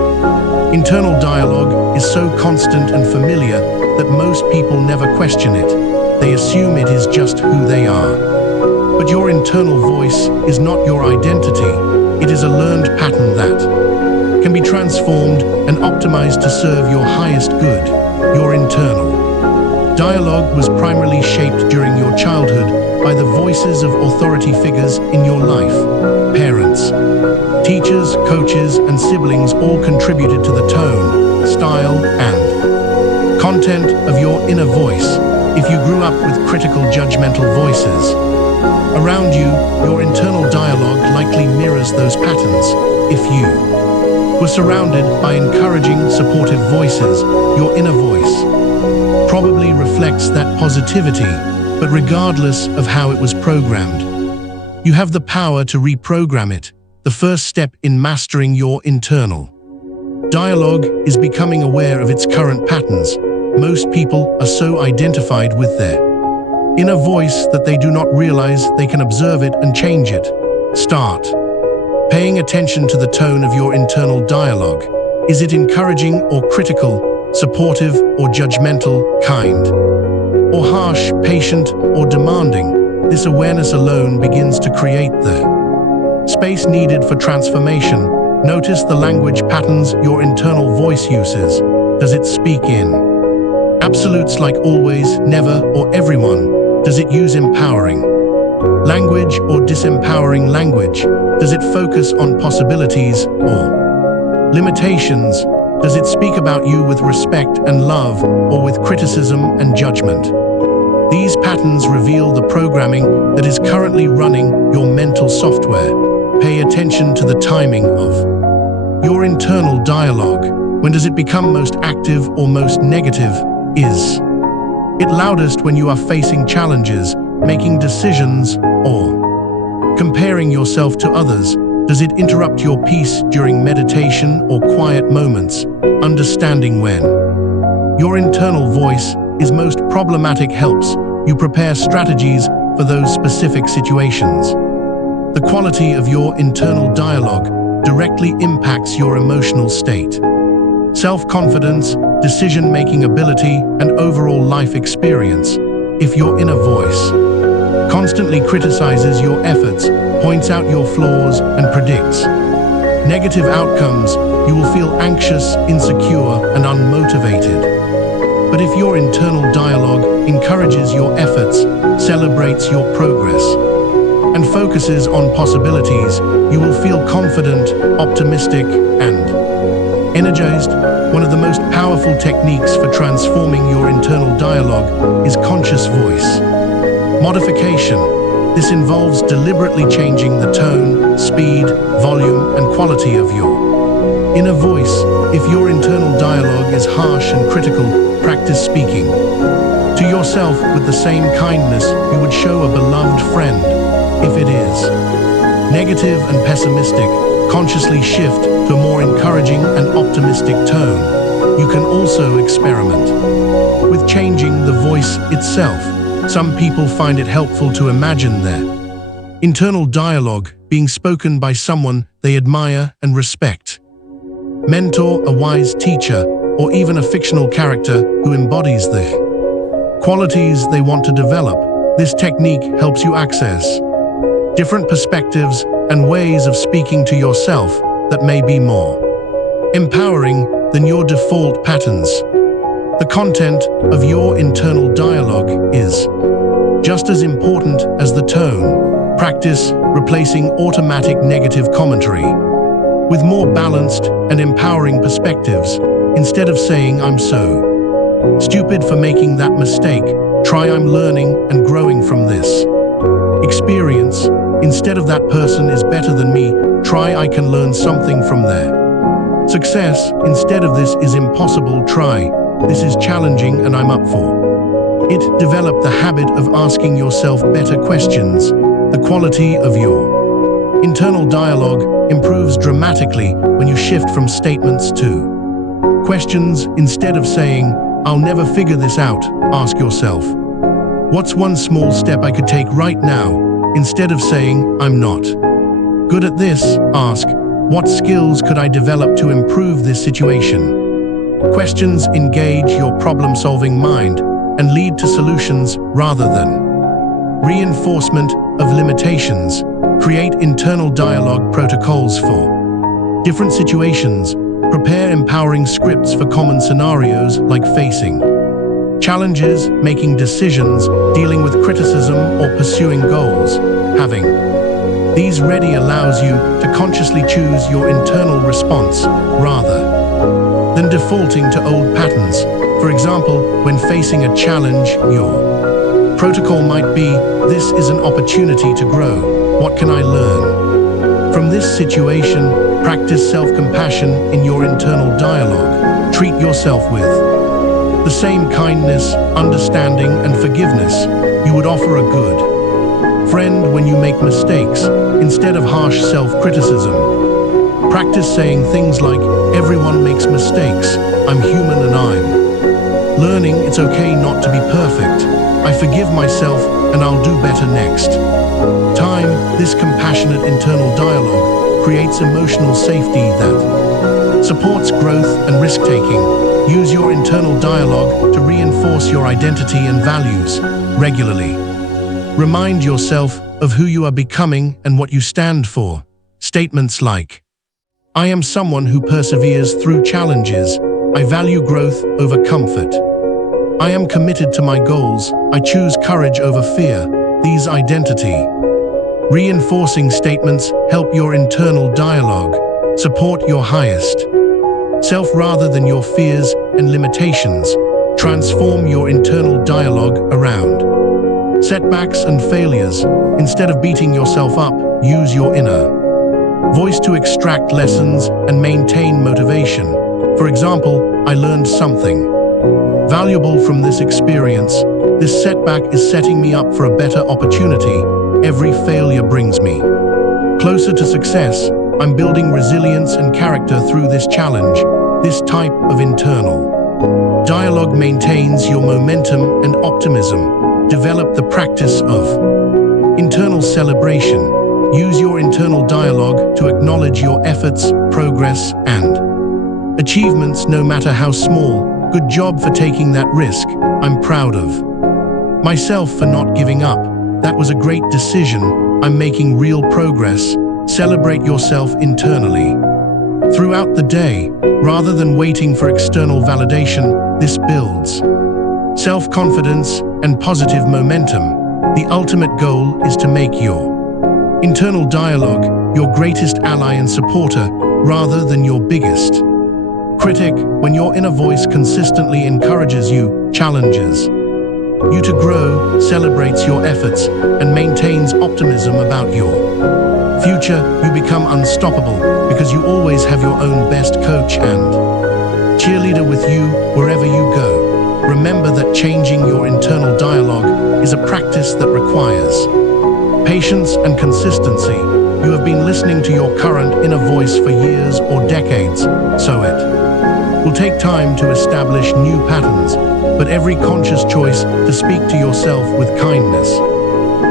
internal dialogue is so constant and familiar that most people never question it. They assume it is just who they are. But your internal voice is not your identity. It is a learned pattern that can be transformed and optimized to serve your highest good. Your internal dialogue was primarily shaped during your childhood by the voices of authority figures in your life. Parents, teachers, coaches, and siblings all contributed to the tone, style, and content of your inner voice. If you grew up with critical, judgmental voices around you, your internal dialogue likely mirrors those patterns. If you were surrounded by encouraging, supportive voices, your inner voice probably reflects that positivity, but regardless of how it was programmed, you have the power to reprogram it. The first step in mastering your internal dialogue is becoming aware of its current patterns. Most people are so identified with their inner voice that they do not realize they can observe it and change it. Start paying attention to the tone of your internal dialogue. Is it encouraging or critical? Supportive or judgmental, kind or harsh, patient or demanding? This awareness alone begins to create the space needed for transformation. Notice the language patterns your internal voice uses. Does it speak in absolutes like always, never, or everyone? Does it use empowering language or disempowering language? Does it focus on possibilities or limitations? Does it speak about you with respect and love, or with criticism and judgment? These patterns reveal the programming that is currently running your mental software. Pay attention to the timing of your internal dialogue. When does it become most active or most negative? Is it loudest when you are facing challenges, making decisions, or comparing yourself to others? Does it interrupt your peace during meditation or quiet moments? Understanding when your internal voice is most problematic helps you prepare strategies for those specific situations. The quality of your internal dialogue directly impacts your emotional state, self-confidence, decision-making ability, and overall life experience. If your inner voice constantly criticizes your efforts, points out your flaws, and predicts negative outcomes, you will feel anxious, insecure, and unmotivated. But if your internal dialogue encourages your efforts, celebrates your progress, and focuses on possibilities, you will feel confident, optimistic, and energized. One of the most powerful techniques for transforming your internal dialogue is conscious voice modification. This involves deliberately changing the tone, speed, volume, and quality of your inner voice. If your internal dialogue is harsh and critical, practice speaking to yourself with the same kindness you would show a beloved friend. If it is negative and pessimistic, consciously shift to a more encouraging and optimistic tone. You can also experiment with changing the voice itself. Some people find it helpful to imagine their internal dialogue being spoken by someone they admire and respect. Mentor, a wise teacher, or even a fictional character who embodies the qualities they want to develop. This technique helps you access different perspectives and ways of speaking to yourself that may be more empowering than your default patterns. The content of your internal dialogue is just as important as the tone. Practice replacing automatic negative commentary with more balanced and empowering perspectives. Instead of saying, "I'm so Stupid for making that mistake. Try I'm learning and growing from this. Experience. Instead of that person is better than me, try I can learn something from there. Success. Instead of this is impossible, try this is challenging and I'm up for it. Develop the habit of asking yourself better questions. The quality of your internal dialogue improves dramatically when you shift from statements to questions. Instead of saying, I'll never figure this out, ask yourself, what's one small step I could take right now? Instead of saying, I'm not good at this, ask, what skills could I develop to improve this situation? Questions engage your problem-solving mind and lead to solutions rather than reinforcement of limitations. Create internal dialogue protocols for different situations. Prepare empowering scripts for common scenarios like facing challenges, making decisions, dealing with criticism, or pursuing goals. Having these ready allows you to consciously choose your internal response rather than defaulting to old patterns. For example, when facing a challenge, your protocol might be, this is an opportunity to grow. What can I learn from this situation? Practice self-compassion in your internal dialogue. Treat yourself with the same kindness, understanding, and forgiveness you would offer a good friend when you make mistakes. Instead of harsh self-criticism, practice saying things like, everyone makes mistakes, I'm human and I'm learning, it's okay not to be perfect. I forgive myself and I'll do better next time. This compassionate internal dialogue creates emotional safety that supports growth and risk-taking. Use your internal dialogue to reinforce your identity and values regularly. Remind yourself of who you are becoming and what you stand for. Statements like, I am someone who perseveres through challenges. I value growth over comfort. I am committed to my goals. I choose courage over fear. These identity reinforcing statements help your internal dialogue support your highest self rather than your fears and limitations. Transform your internal dialogue around setbacks and failures. Instead of beating yourself up, use your inner voice to extract lessons and maintain motivation. For example, I learned something valuable from this experience. This setback is setting me up for a better opportunity. Every failure brings me closer to success. I'm building resilience and character through this challenge. This type of internal dialogue maintains your momentum and optimism. Develop the practice of internal celebration. Use your internal dialogue to acknowledge your efforts, progress, and achievements, no matter how small. Good job for taking that risk. I'm proud of myself for not giving up. That was a great decision. I'm making real progress. Celebrate yourself internally throughout the day, rather than waiting for external validation. This builds self-confidence and positive momentum. The ultimate goal is to make your internal dialogue your greatest ally and supporter, rather than your biggest critic. When your inner voice consistently encourages you, challenges you to grow, celebrates your efforts, and maintains optimism about your future, you become unstoppable because you always have your own best coach and cheerleader with you wherever you go. Remember that changing your internal dialogue is a practice that requires patience and consistency. You have been listening to your current inner voice for years or decades, so it will take time to establish new patterns, but every conscious choice to speak to yourself with kindness,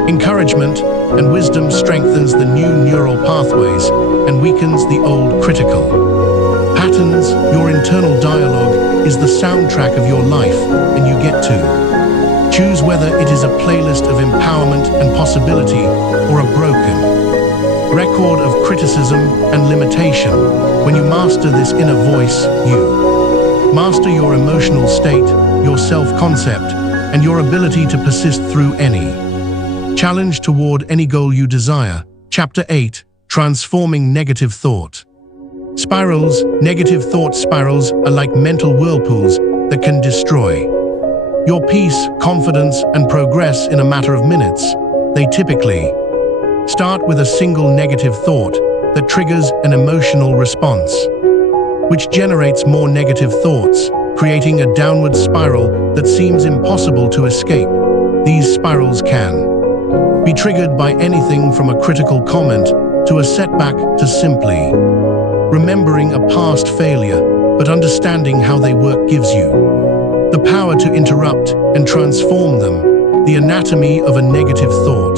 encouragement, and wisdom strengthens the new neural pathways and weakens the old critical patterns. Your internal dialogue is the soundtrack of your life, and you get to choose whether it is a playlist of empowerment and possibility or a broken record of criticism and limitation. When you master this inner voice, you master your emotional state, your self-concept, and your ability to persist through any challenge toward any goal you desire. Chapter 8. Transforming Negative Thought. Spirals. Negative thought spirals are like mental whirlpools that can destroy your peace, confidence, and progress in a matter of minutes. They typically start with a single negative thought that triggers an emotional response, which generates more negative thoughts, creating a downward spiral that seems impossible to escape. These spirals can be triggered by anything from a critical comment to a setback to simply remembering a past failure, but understanding how they work gives you the power to interrupt and transform them. The anatomy of a negative thought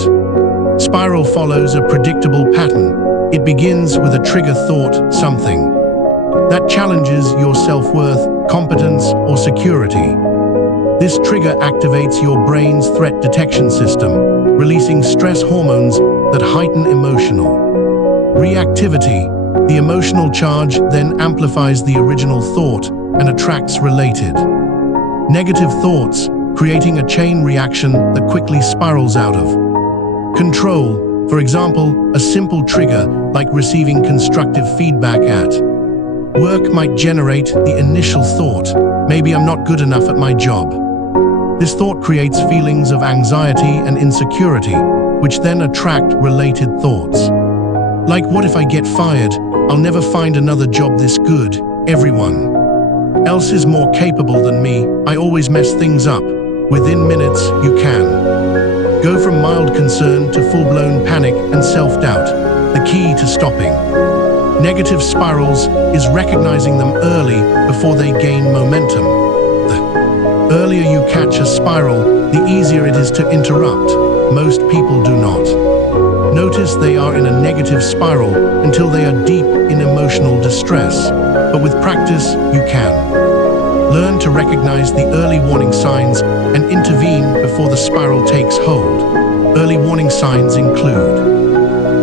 spiral follows a predictable pattern. It begins with a trigger thought, something that challenges your self-worth, competence, or security. This trigger activates your brain's threat detection system, releasing stress hormones that heighten emotional reactivity. The emotional charge then amplifies the original thought and attracts related negative thoughts, creating a chain reaction that quickly spirals out of control. For example, a simple trigger like receiving constructive feedback at work might generate the initial thought, maybe I'm not good enough at my job. This thought creates feelings of anxiety and insecurity, which then attract related thoughts. Like, what if I get fired? I'll never find another job this good. Everyone else is more capable than me. I always mess things up. Within minutes, you can go from mild concern to full-blown panic and self-doubt. The key to stopping negative spirals is recognizing them early before they gain momentum. The earlier you catch a spiral, the easier it is to interrupt. Most people do not notice they are in a negative spiral until they are deep in emotional distress. But with practice, you can learn to recognize the early warning signs and intervene before the spiral takes hold. Early warning signs include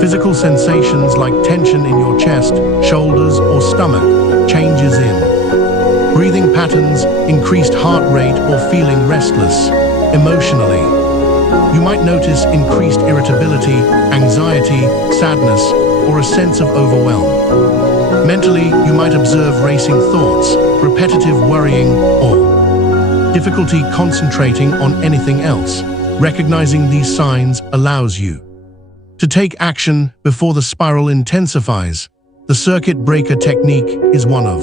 physical sensations like tension in your chest, shoulders, or stomach, changes in breathing patterns, increased heart rate, or feeling restless. Emotionally, you might notice increased irritability, anxiety, sadness, or a sense of overwhelm. Mentally, you might observe racing thoughts, repetitive worrying, or difficulty concentrating on anything else. Recognizing these signs allows you to take action before the spiral intensifies. The circuit breaker technique is one of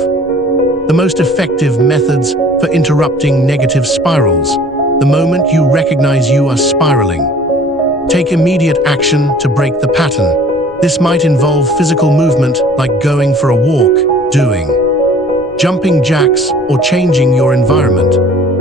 the most effective methods for interrupting negative spirals. The moment you recognize you are spiraling, take immediate action to break the pattern. This might involve physical movement like going for a walk, doing jumping jacks, or changing your environment.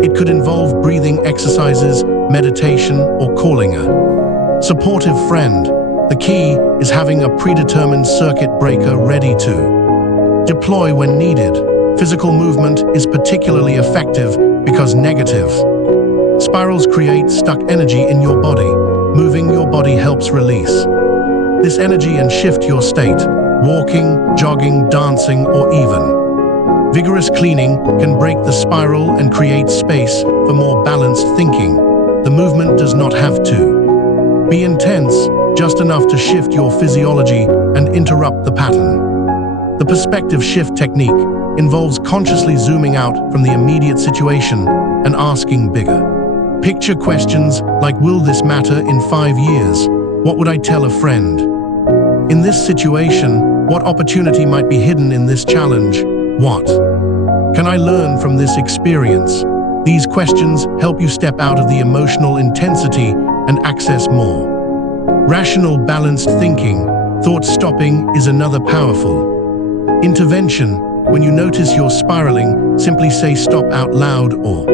It could involve breathing exercises, meditation, or calling a supportive friend. The key is having a predetermined circuit breaker ready to deploy when needed. Physical movement is particularly effective because negative spirals create stuck energy in your body. Moving your body helps release this energy and shift your state. Walking, jogging, dancing, or even vigorous cleaning can break the spiral and create space for more balanced thinking. The movement does not have to be intense, just enough to shift your physiology and interrupt the pattern. The perspective shift technique involves consciously zooming out from the immediate situation and asking bigger picture questions like, will this matter in 5 years? What would I tell a friend? In this situation, what opportunity might be hidden in this challenge? What can I learn from this experience? These questions help you step out of the emotional intensity and access more rational, balanced thinking. Thought stopping is another powerful intervention. When you notice you're spiraling, simply say stop out loud or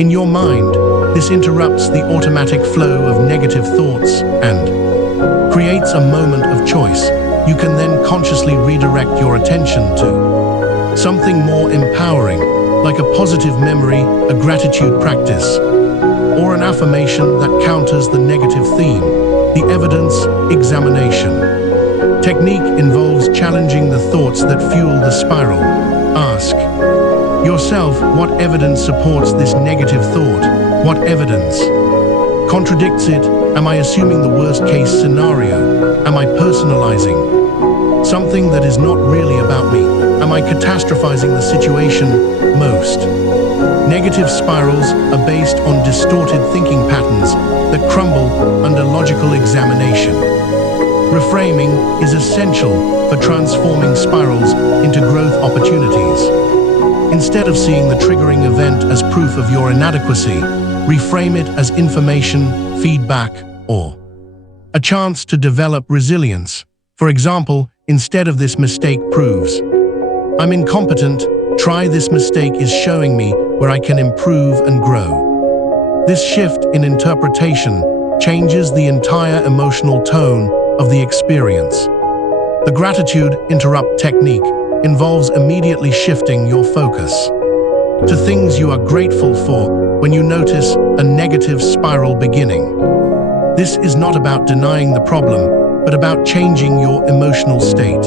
in your mind. This interrupts the automatic flow of negative thoughts and creates a moment of choice. You can then consciously redirect your attention to something more empowering, like a positive memory, a gratitude practice, or an affirmation that counters the negative theme. The evidence examination technique involves challenging the thoughts that fuel the spiral. Ask yourself, what evidence supports this negative thought? What evidence contradicts it? Am I assuming the worst-case scenario? Am I personalizing Something that is not really about me. Am I catastrophizing the situation? Most negative spirals are based on distorted thinking patterns that crumble under logical examination. Reframing is essential for transforming spirals into growth opportunities. Instead of seeing the triggering event as proof of your inadequacy, reframe it as information, feedback, or a chance to develop resilience. For example, instead of "this mistake proves I'm incompetent," try "this mistake is showing me where I can improve and grow." This shift in interpretation changes the entire emotional tone of the experience. The gratitude interrupt technique involves immediately shifting your focus to things you are grateful for when you notice a negative spiral beginning. This is not about denying the problem, but about changing your emotional state,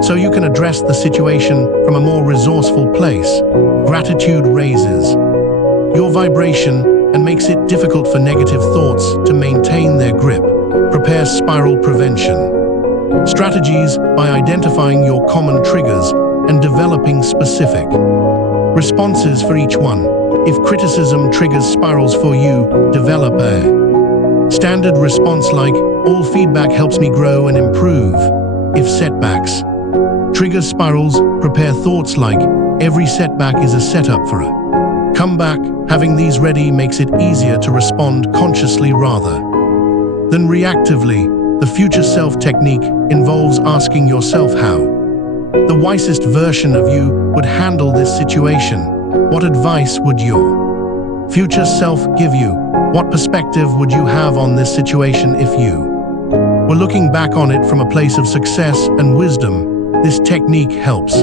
so you can address the situation from a more resourceful place. Gratitude raises your vibration and makes it difficult for negative thoughts to maintain their grip. Prepare spiral prevention strategies by identifying your common triggers and developing specific responses for each one. If criticism triggers spirals for you, develop a standard response like "all feedback helps me grow and improve." If setbacks trigger spirals, prepare thoughts like "every setback is a setup for a comeback." Having these ready makes it easier to respond consciously rather than reactively. The future self technique involves asking yourself how the wisest version of you would handle this situation. What advice would your future self give you? What perspective would you have on this situation if you were looking back on it from a place of success and wisdom? This technique helps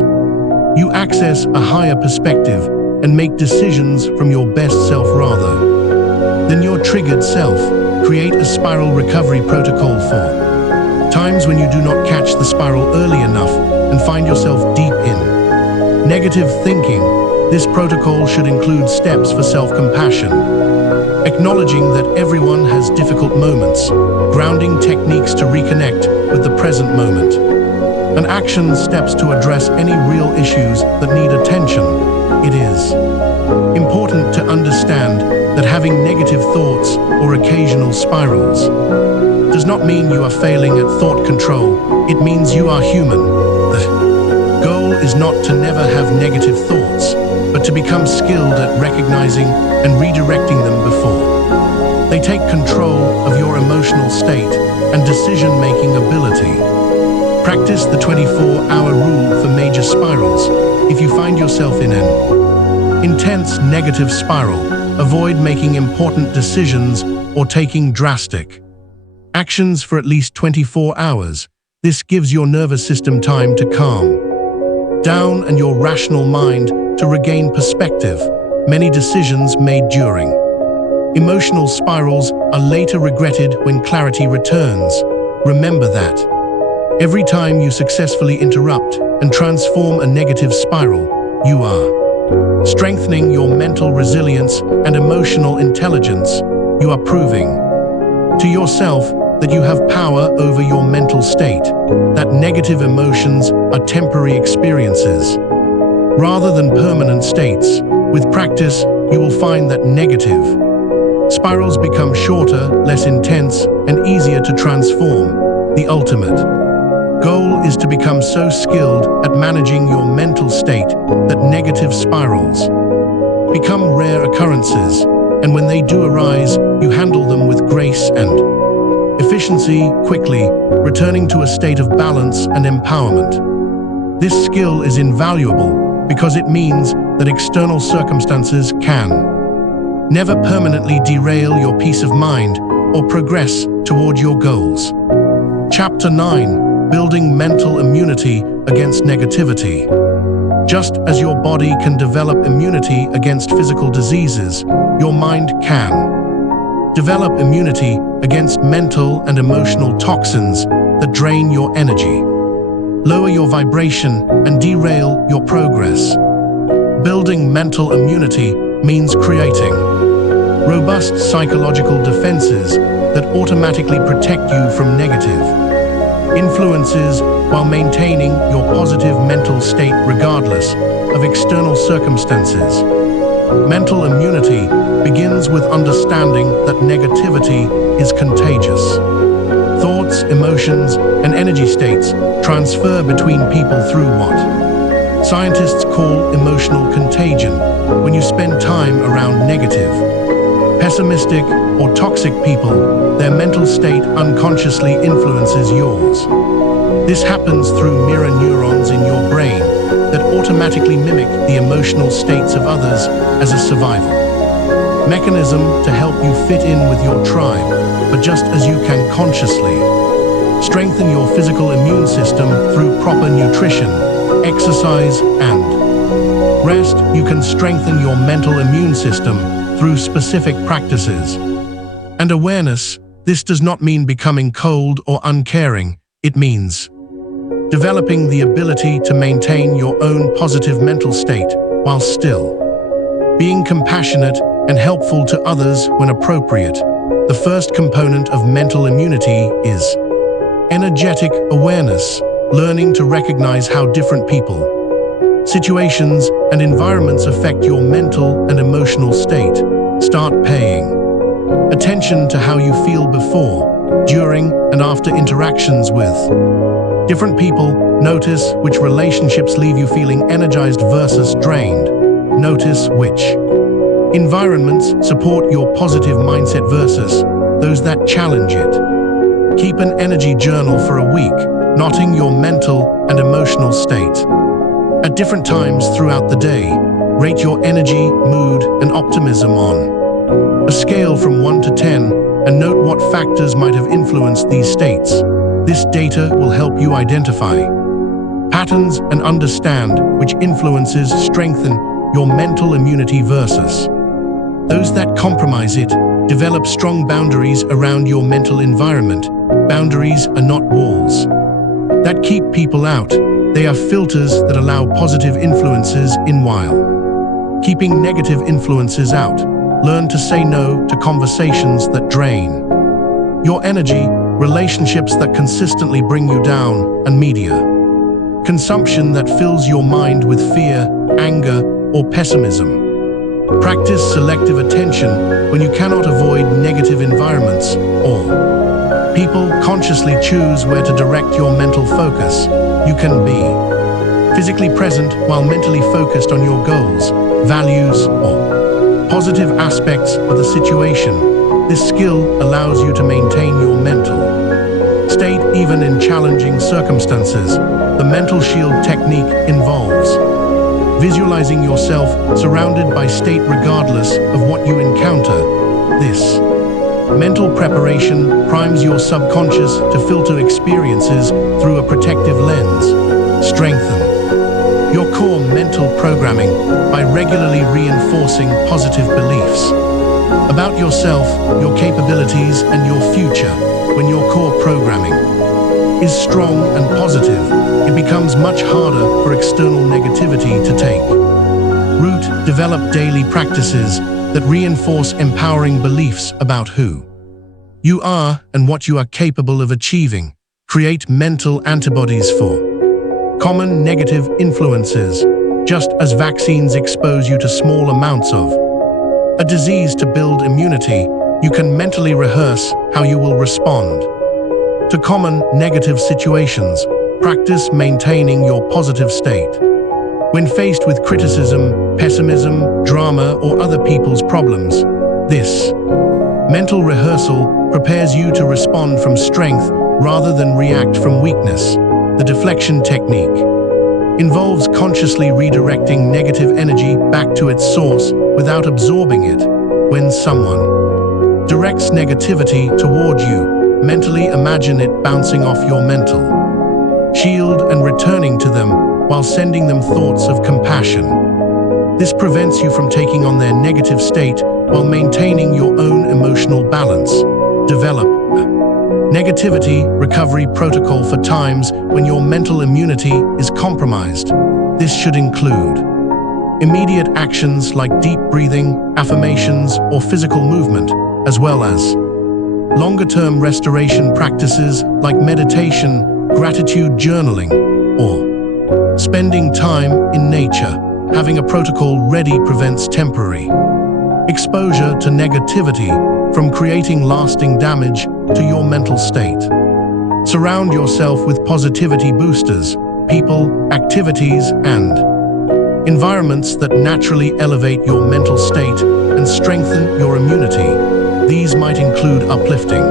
you access a higher perspective and make decisions from your best self rather than your triggered self. Create a spiral recovery protocol for times when you do not catch the spiral early enough and find yourself deep in negative thinking. This protocol should include steps for self-compassion, acknowledging that everyone has difficult moments, grounding techniques to reconnect with the present moment, and action steps to address any real issues that need attention. It is important to understand that having negative thoughts or occasional spirals does not mean you are failing at thought control. It means you are human. The goal is not to never have negative thoughts, but to become skilled at recognizing and redirecting them before they take control of your emotional state and decision-making ability. Practice the 24-hour rule for major spirals. If you find yourself in an intense negative spiral, avoid making important decisions or taking drastic actions for at least 24 hours. This gives your nervous system time to calm down and your rational mind to regain perspective. Many decisions made during emotional spirals are later regretted when clarity returns. Remember that every time you successfully interrupt and transform a negative spiral, you are strengthening your mental resilience and emotional intelligence. You are proving to yourself that you have power over your mental state, that negative emotions are temporary experiences rather than permanent states. With practice, you will find that negative spirals become shorter, less intense, and easier to transform. The ultimate goal is to become so skilled at managing your mental state that negative spirals become rare occurrences, and when they do arise, you handle them with grace and efficiency, quickly returning to a state of balance and empowerment. This skill is invaluable because it means that external circumstances can never permanently derail your peace of mind or progress toward your goals. Chapter 9: Building Mental Immunity Against Negativity. Just as your body can develop immunity against physical diseases, your mind can develop immunity against mental and emotional toxins that drain your energy, lower your vibration, and derail your progress. Building mental immunity means creating robust psychological defenses that automatically protect you from negative influences while maintaining your positive mental state regardless of external circumstances. Mental immunity begins with understanding that negativity is contagious. Thoughts, emotions, and energy states transfer between people through what scientists call emotional contagion. When you spend time around negative, pessimistic, or toxic people, their mental state unconsciously influences yours. This happens through mirror neurons in your brain that automatically mimic the emotional states of others as a survival mechanism to help you fit in with your tribe. But just as you can consciously strengthen your physical immune system through proper nutrition, exercise, and rest, you can strengthen your mental immune system through specific practices and awareness. This does not mean becoming cold or uncaring. It means developing the ability to maintain your own positive mental state while still being compassionate and helpful to others when appropriate. The first component of mental immunity is energetic awareness, learning to recognize how different people, situations, and environments affect your mental and emotional state. Start paying attention to how you feel before, during, and after interactions with different people. Notice which relationships leave you feeling energized versus drained. Notice which environments support your positive mindset versus those that challenge it. Keep an energy journal for a week, noting your mental and emotional state. At different times throughout the day, rate your energy, mood, and optimism on a scale from 1 to 10, and note what factors might have influenced these states. This data will help you identify patterns and understand which influences strengthen your mental immunity versus those that compromise it. Develop strong boundaries around your mental environment. Boundaries are not walls that keep people out. They are filters that allow positive influences in while keeping negative influences out. Learn to say no to conversations that drain your energy, relationships that consistently bring you down, and media consumption that fills your mind with fear, anger, or pessimism. Practice selective attention when you cannot avoid negative environments or people. Consciously choose where to direct your mental focus. You can be physically present while mentally focused on your goals, values, or positive aspects of the situation. This skill allows you to maintain your mental state even in challenging circumstances. The mental shield technique involves visualizing yourself surrounded by state regardless of what you encounter. This mental preparation primes your subconscious to filter experiences through a protective lens. Strengthen your core mental programming by regularly reinforcing positive beliefs about yourself, your capabilities, and your future. When your core programming is strong and positive, it becomes much harder for external negativity to take root. Develop daily practices that reinforce empowering beliefs about who you are and what you are capable of achieving. Create mental antibodies for common negative influences. Just as vaccines expose you to small amounts of a disease to build immunity, you can mentally rehearse how you will respond to common negative situations. Practice maintaining your positive state when faced with criticism, pessimism, drama, or other people's problems. This mental rehearsal prepares you to respond from strength rather than react from weakness. The deflection technique involves consciously redirecting negative energy back to its source without absorbing it. When someone directs negativity toward you, mentally imagine it bouncing off your mental shield and returning to them while sending them thoughts of compassion. This prevents you from taking on their negative state while maintaining your own emotional balance. Develop a negativity recovery protocol for times when your mental immunity is compromised. This should include immediate actions like deep breathing, affirmations, or physical movement, as well as longer-term restoration practices like meditation, gratitude journaling, or spending time in nature. Having a protocol ready prevents temporary exposure to negativity from creating lasting damage to your mental state. Surround yourself with positivity boosters, people, activities, and environments that naturally elevate your mental state and strengthen your immunity. These might include uplifting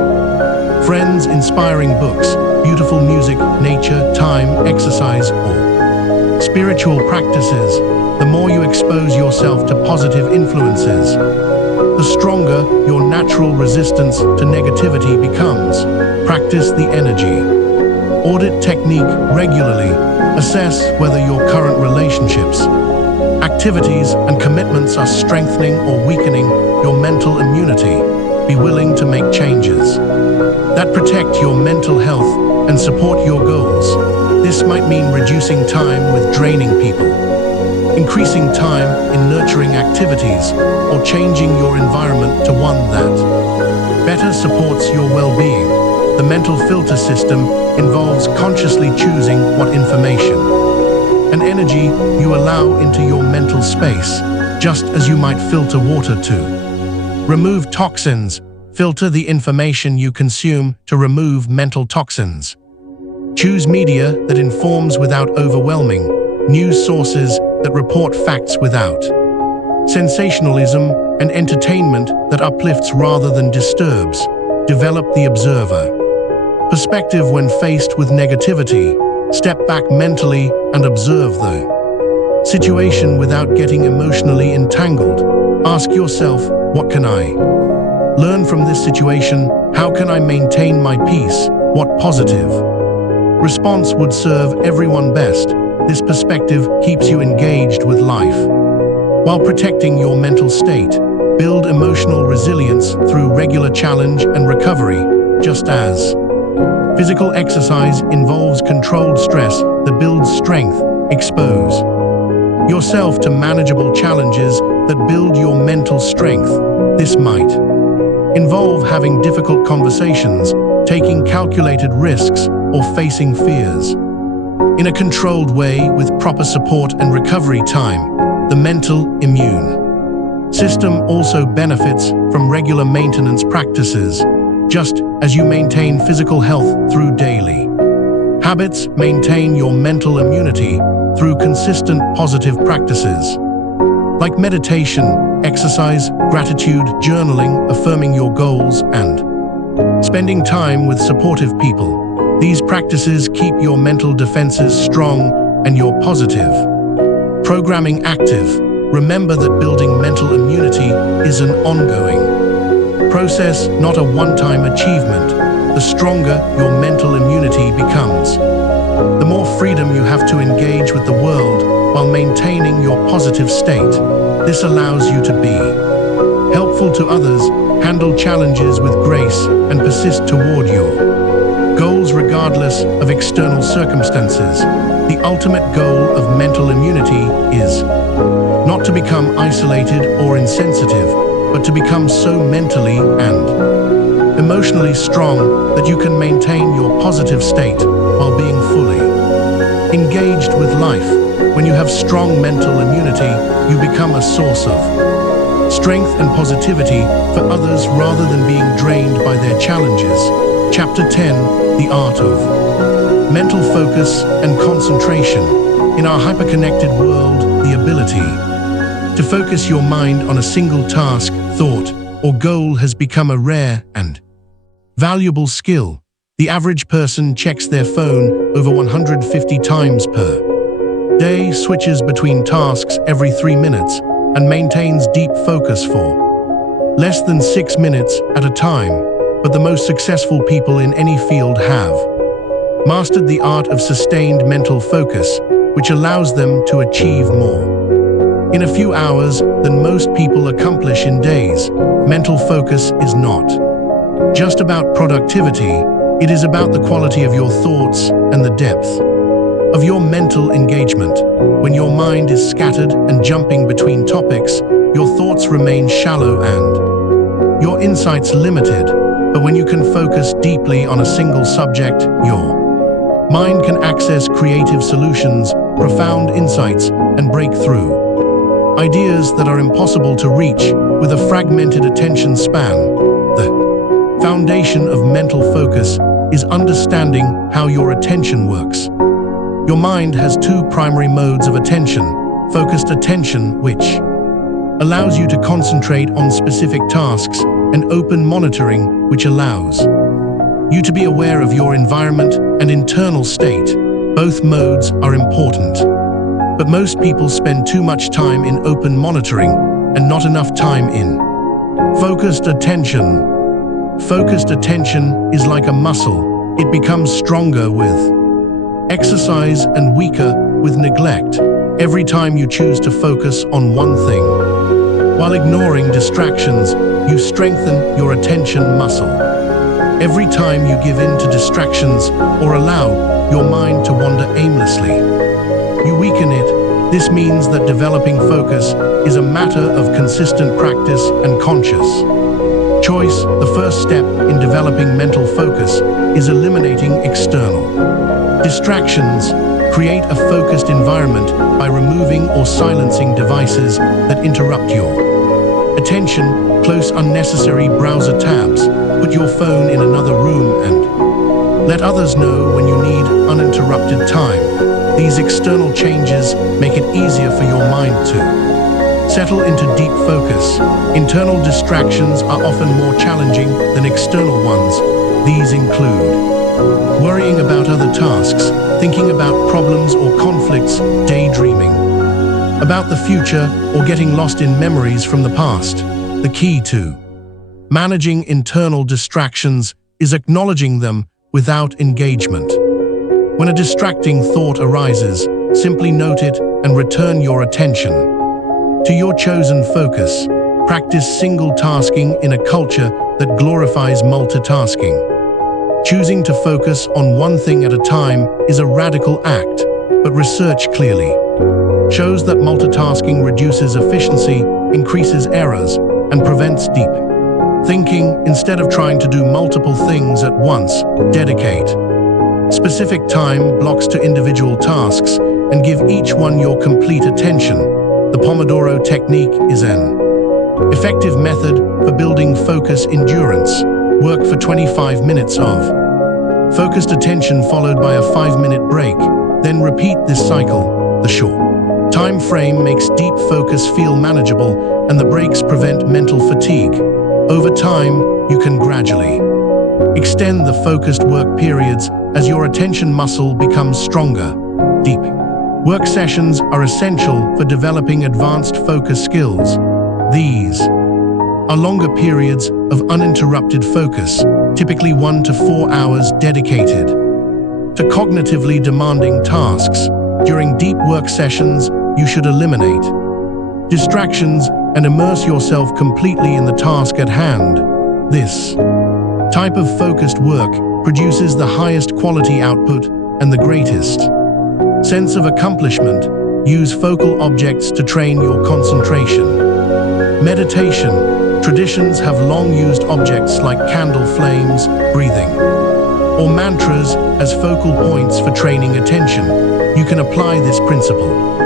friends, inspiring books, beautiful music, nature, time, exercise, or spiritual practices. The more you expose yourself to positive influences, the stronger your natural resistance to negativity becomes. Practice the energy audit technique regularly. Assess whether your current relationships, activities, and commitments are strengthening or weakening your mental immunity. Be willing to make changes that protect your mental health and support your goals. This might mean reducing time with draining people, increasing time in nurturing activities, or changing your environment to one that better supports your well-being. The mental filter system involves consciously choosing what information and energy you allow into your mental space, just as you might filter water to remove toxins. Filter the information you consume to remove mental toxins. Choose media that informs without overwhelming, news sources that report facts without sensationalism, and entertainment that uplifts rather than disturbs. Develop the observer perspective when faced with negativity. Step back mentally and observe the situation without getting emotionally entangled. Ask yourself, what can I learn from this situation? How can I maintain my peace? What positive response would serve everyone best? This perspective keeps you engaged with life while protecting your mental state. Build emotional resilience through regular challenge and recovery. Just as physical exercise involves controlled stress that builds strength, expose yourself to manageable challenges that build your mental strength. This might involve having difficult conversations, taking calculated risks, or facing fears in a controlled way with proper support and recovery time. The mental immune system also benefits from regular maintenance practices. Just as you maintain physical health through daily habits, maintain your mental immunity through consistent positive practices like meditation, exercise, gratitude, journaling, affirming your goals, and spending time with supportive people. These practices keep your mental defenses strong and your positive programming active. Remember that building mental immunity is an ongoing process, not a one-time achievement. The stronger your mental immunity becomes, the more freedom you have to engage with the world while maintaining your positive state. This allows you to be helpful to others, handle challenges with grace, and persist toward your goals regardless of external circumstances. The ultimate goal of mental immunity is not to become isolated or insensitive, but to become so mentally and emotionally strong that you can maintain your positive state while being fully engaged with life. When you have strong mental immunity, you become a source of strength and positivity for others rather than being drained by their challenges. Chapter 10: The Art of Mental Focus and Concentration. In our hyperconnected world, the ability to focus your mind on a single task, thought, or goal has become a rare and valuable skill. The average person checks their phone over 150 times per day, switches between tasks every 3 minutes, and maintains deep focus for less than 6 minutes at a time. But the most successful people in any field have mastered the art of sustained mental focus, which allows them to achieve more in a few hours than most people accomplish in days. Mental focus is not just about productivity, it is about the quality of your thoughts and the depth of your mental engagement. When your mind is scattered and jumping between topics, your thoughts remain shallow and your insights limited. But when you can focus deeply on a single subject, your Mind can access creative solutions, profound insights, and break through ideas that are impossible to reach with a fragmented attention span. The foundation of mental focus is understanding how your attention works. Your mind has two primary modes of attention: focused attention, which allows you to concentrate on specific tasks, and open monitoring, which allows you to be aware of your environment and internal state. Both modes are important, but most people spend too much time in open monitoring and not enough time in focused attention. Focused attention is like a muscle. It becomes stronger with exercise and weaker with neglect. Every time you choose to focus on one thing, while ignoring distractions, you strengthen your attention muscle. Every time you give in to distractions or allow your mind to wander aimlessly, you weaken it. This means that developing focus is a matter of consistent practice and conscious choice. The first step in developing mental focus is eliminating external distractions. Create a focused environment by removing or silencing devices that interrupt your attention. Close unnecessary browser tabs. Put your phone in another room and let others know when you need uninterrupted time. These external changes make it easier for your mind to settle into deep focus. Internal distractions are often more challenging than external ones. These include worrying about other tasks, thinking about problems or conflicts, daydreaming about the future, or getting lost in memories from the past. The key to managing internal distractions is acknowledging them without engagement. When a distracting thought arises, simply note it and return your attention to your chosen focus. Practice single tasking in a culture that glorifies multitasking. Choosing to focus on one thing at a time is a radical act, but research clearly shows that multitasking reduces efficiency, increases errors, and prevents deep thinking. Instead of trying to do multiple things at once, dedicate specific time blocks to individual tasks and give each one your complete attention. The Pomodoro technique is an effective method for building focus endurance. Work for 25 minutes of focused attention followed by a 5-minute break. Then repeat this cycle. The short time frame makes deep focus feel manageable, and the breaks prevent mental fatigue. Over time, you can gradually extend the focused work periods as your attention muscle becomes stronger. Deep work sessions are essential for developing advanced focus skills. These are longer periods of uninterrupted focus, typically 1 to 4 hours dedicated to cognitively demanding tasks. During deep work sessions, you should eliminate distractions and immerse yourself completely in the task at hand. This type of focused work produces the highest quality output and the greatest sense of accomplishment. Use focal objects to train your concentration. Meditation. Traditions have long used objects like candle flames, breathing, or mantras as focal points for training attention. You can apply this principle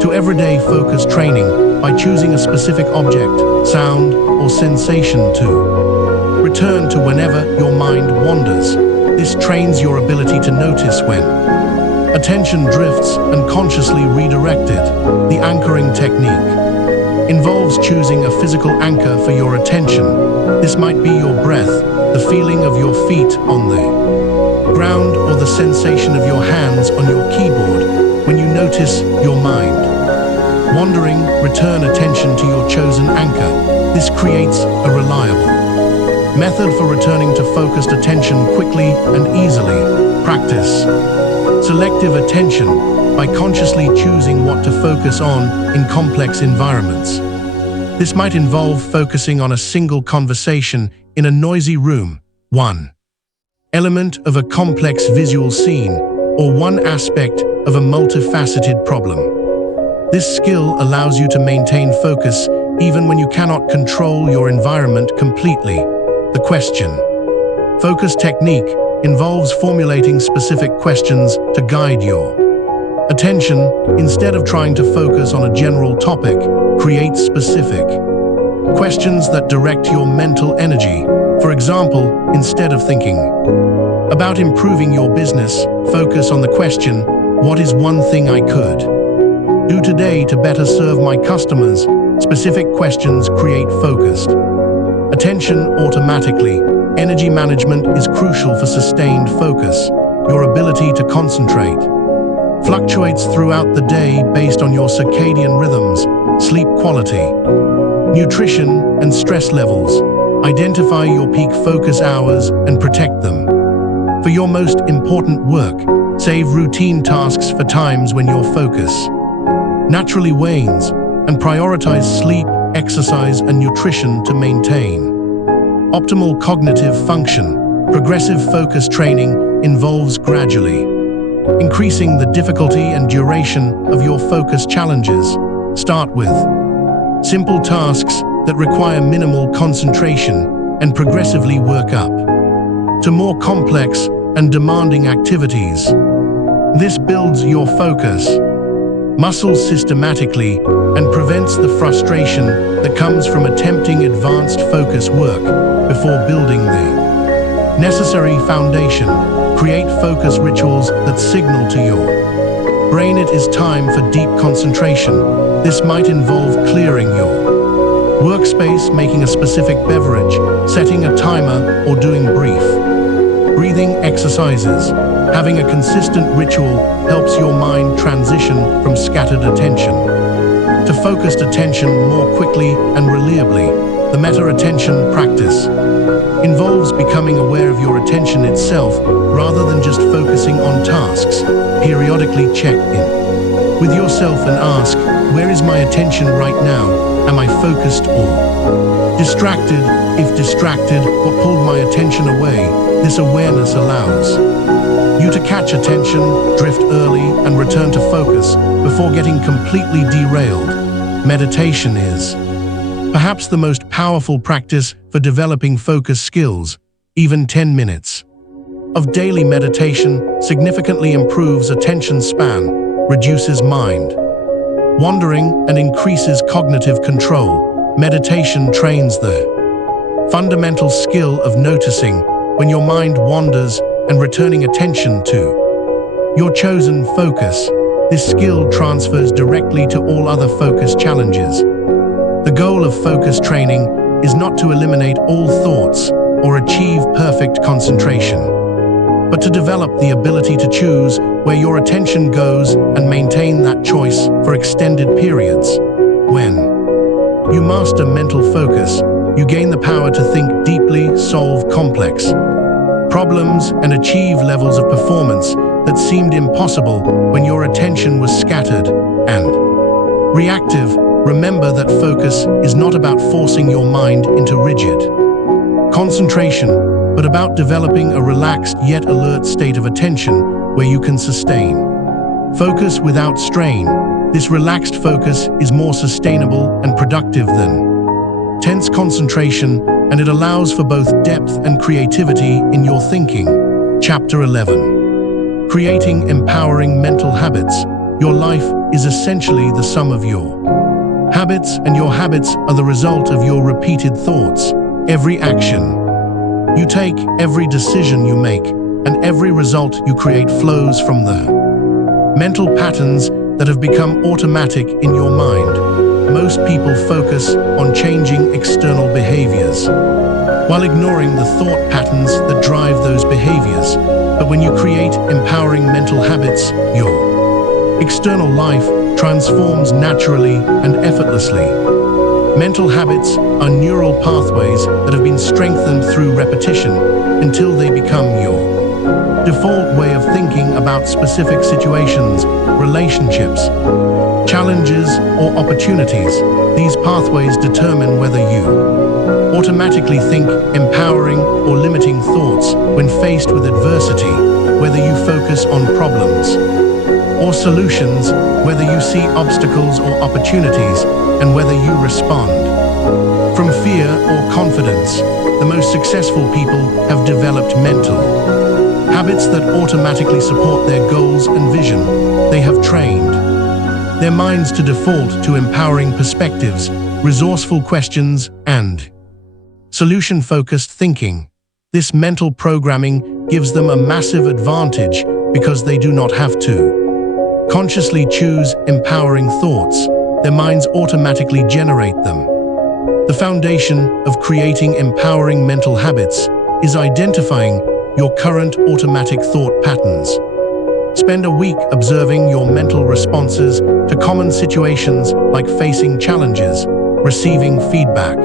to everyday focus training by choosing a specific object, sound, or sensation to return to whenever your mind wanders. This trains your ability to notice when attention drifts and consciously redirect it. The anchoring technique involves choosing a physical anchor for your attention. This might be your breath, the feeling of your feet on the ground, or the sensation of your hands on your keyboard. When you notice your mind wandering, return attention to your chosen anchor. This creates a reliable method for returning to focused attention quickly and easily. Practice selective attention by consciously choosing what to focus on in complex environments. This might involve focusing on a single conversation in a noisy room, one element of a complex visual scene, or one aspect of a multifaceted problem. This skill allows you to maintain focus even when you cannot control your environment completely. The question. Focus technique involves formulating specific questions to guide your attention. Instead of trying to focus on a general topic, create specific questions that direct your mental energy. For example, instead of thinking about improving your business, focus on the question, what is one thing I could do today to better serve my customers? Specific questions create focused attention automatically. Energy management is crucial for sustained focus. Your ability to concentrate fluctuates throughout the day based on your circadian rhythms, sleep quality, nutrition, and stress levels. Identify your peak focus hours and protect them. For your most important work, save routine tasks for times when your focus naturally wanes, and prioritize sleep, exercise, and nutrition to maintain optimal cognitive function. Progressive focus training involves gradually increasing the difficulty and duration of your focus challenges. Start with simple tasks that require minimal concentration and progressively work up to more complex and demanding activities. This builds your focus muscles systematically and prevents the frustration that comes from attempting advanced focus work before building the necessary foundation. Create focus rituals that signal to your brain it is time for deep concentration. This might involve clearing your workspace, making a specific beverage, setting a timer, or doing brief breathing exercises. Having a consistent ritual helps your mind transition from scattered attention to focused attention more quickly and reliably. The meta-attention practice involves becoming aware of your attention itself rather than just focusing on tasks. Periodically check in with yourself and ask, where is my attention right now? Am I focused or distracted? If distracted, what pulled my attention away? This awareness allows you to catch attention, drift early, and return to focus before getting completely derailed. Meditation is perhaps the most powerful practice for developing focus skills. Even 10 minutes of daily meditation significantly improves attention span, reduces mind wandering, and increases cognitive control. Meditation trains the fundamental skill of noticing when your mind wanders and returning attention to your chosen focus. This skill transfers directly to all other focus challenges. The goal of focus training is not to eliminate all thoughts or achieve perfect concentration, but to develop the ability to choose where your attention goes and maintain that choice for extended periods. When you master mental focus, you gain the power to think deeply, solve complex problems, and achieve levels of performance that seemed impossible when your attention was scattered and reactive. Remember that focus is not about forcing your mind into rigid concentration, but about developing a relaxed yet alert state of attention where you can sustain focus without strain. This relaxed focus is more sustainable and productive than tense concentration, and it allows for both depth and creativity in your thinking. Chapter 11. Creating empowering mental habits. Your life is essentially the sum of your habits, and your habits are the result of your repeated thoughts. Every action you take, every decision you make, and every result you create flows from the mental patterns that have become automatic in your mind. Most people focus on changing external behaviors while ignoring the thought patterns that drive those behaviors. But when you create empowering mental habits, your external life transforms naturally and effortlessly. Mental habits are neural pathways that have been strengthened through repetition until they become your default way of thinking about specific situations, relationships, challenges, or opportunities. These pathways determine whether you automatically think empowering or limiting thoughts when faced with adversity, whether you focus on problems or solutions, whether you see obstacles or opportunities, and whether you respond from fear or confidence. The most successful people have developed mental habits that automatically support their goals and vision. They have trained their minds to default to empowering perspectives, resourceful questions, and solution-focused thinking. This mental programming gives them a massive advantage because they do not have to consciously choose empowering thoughts. Their minds automatically generate them. The foundation of creating empowering mental habits is identifying your current automatic thought patterns. Spend a week observing your mental responses to common situations like facing challenges, receiving feedback,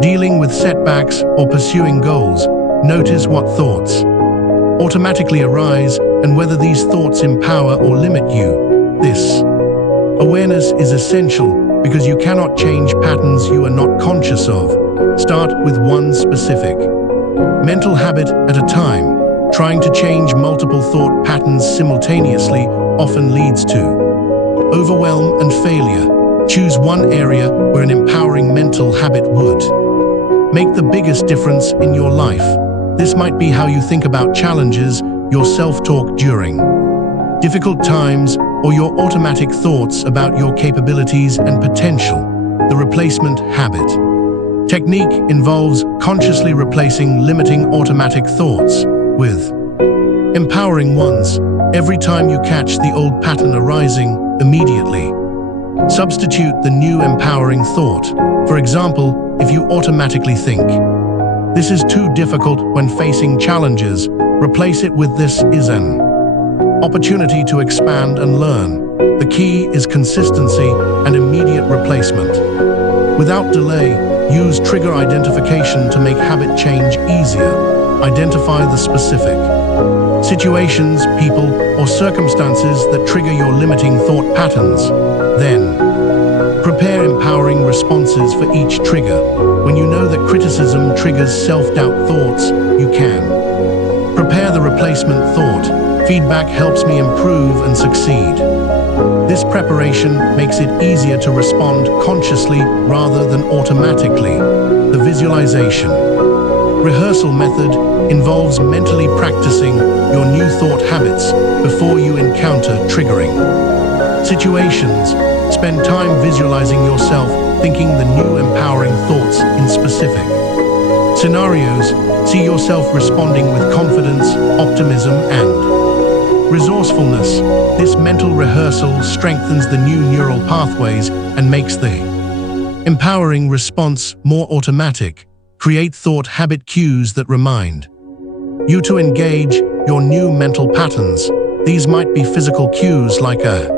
dealing with setbacks, or pursuing goals. Notice what thoughts automatically arise and whether these thoughts empower or limit you. This awareness is essential because you cannot change patterns you are not conscious of. Start with one specific mental habit at a time. Trying to change multiple thought patterns simultaneously often leads to overwhelm and failure. Choose one area where an empowering mental habit would make the biggest difference in your life. This might be how you think about challenges, your self-talk during difficult times, or your automatic thoughts about your capabilities and potential. The replacement habit technique involves consciously replacing limiting automatic thoughts with empowering ones. Every time you catch the old pattern arising, immediately substitute the new empowering thought. For example, if you automatically think, "This is too difficult when facing challenges," replace it with "This is an opportunity to expand and learn." The key is consistency and immediate replacement. Without delay, use trigger identification to make habit change easier. Identify the specific situations, people, or circumstances that trigger your limiting thought patterns. Then, prepare empowering responses for each trigger. When you know that criticism triggers self-doubt thoughts, you can prepare the replacement thought. Feedback helps me improve and succeed. This preparation makes it easier to respond consciously rather than automatically. The visualization rehearsal method involves mentally practicing your new thought habits before you encounter triggering situations. Spend time visualizing yourself thinking the new empowering thoughts in specific scenarios. See yourself responding with confidence, optimism, and resourcefulness. This mental rehearsal strengthens the new neural pathways and makes the empowering response more automatic. Create thought habit cues that remind you to engage your new mental patterns. These might be physical cues like a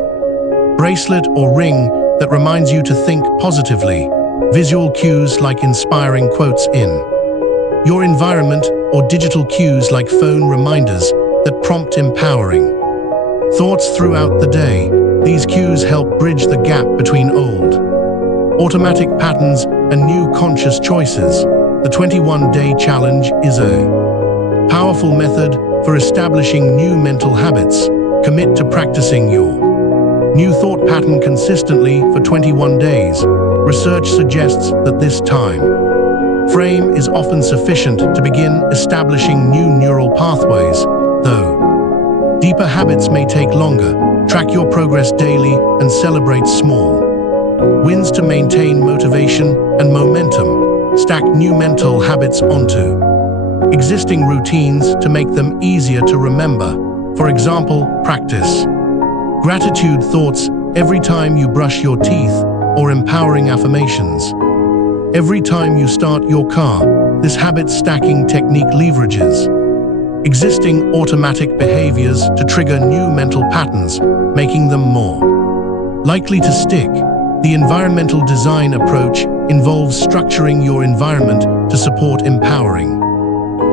bracelet or ring that reminds you to think positively, visual cues like inspiring quotes in your environment, or digital cues like phone reminders that prompt empowering thoughts throughout the day. These cues help bridge the gap between old automatic patterns and new conscious choices. The 21-day challenge is a powerful method for establishing new mental habits. Commit to practicing your new thought pattern consistently for 21 days. Research suggests that this time frame is often sufficient to begin establishing new neural pathways, though deeper habits may take longer. Track your progress daily and celebrate small wins to maintain motivation and momentum. Stack new mental habits onto existing routines to make them easier to remember. For example, practice gratitude thoughts every time you brush your teeth, or empowering affirmations every time you start your car. This habit stacking technique leverages existing automatic behaviors to trigger new mental patterns, making them more likely to stick. The environmental design approach involves structuring your environment to support empowering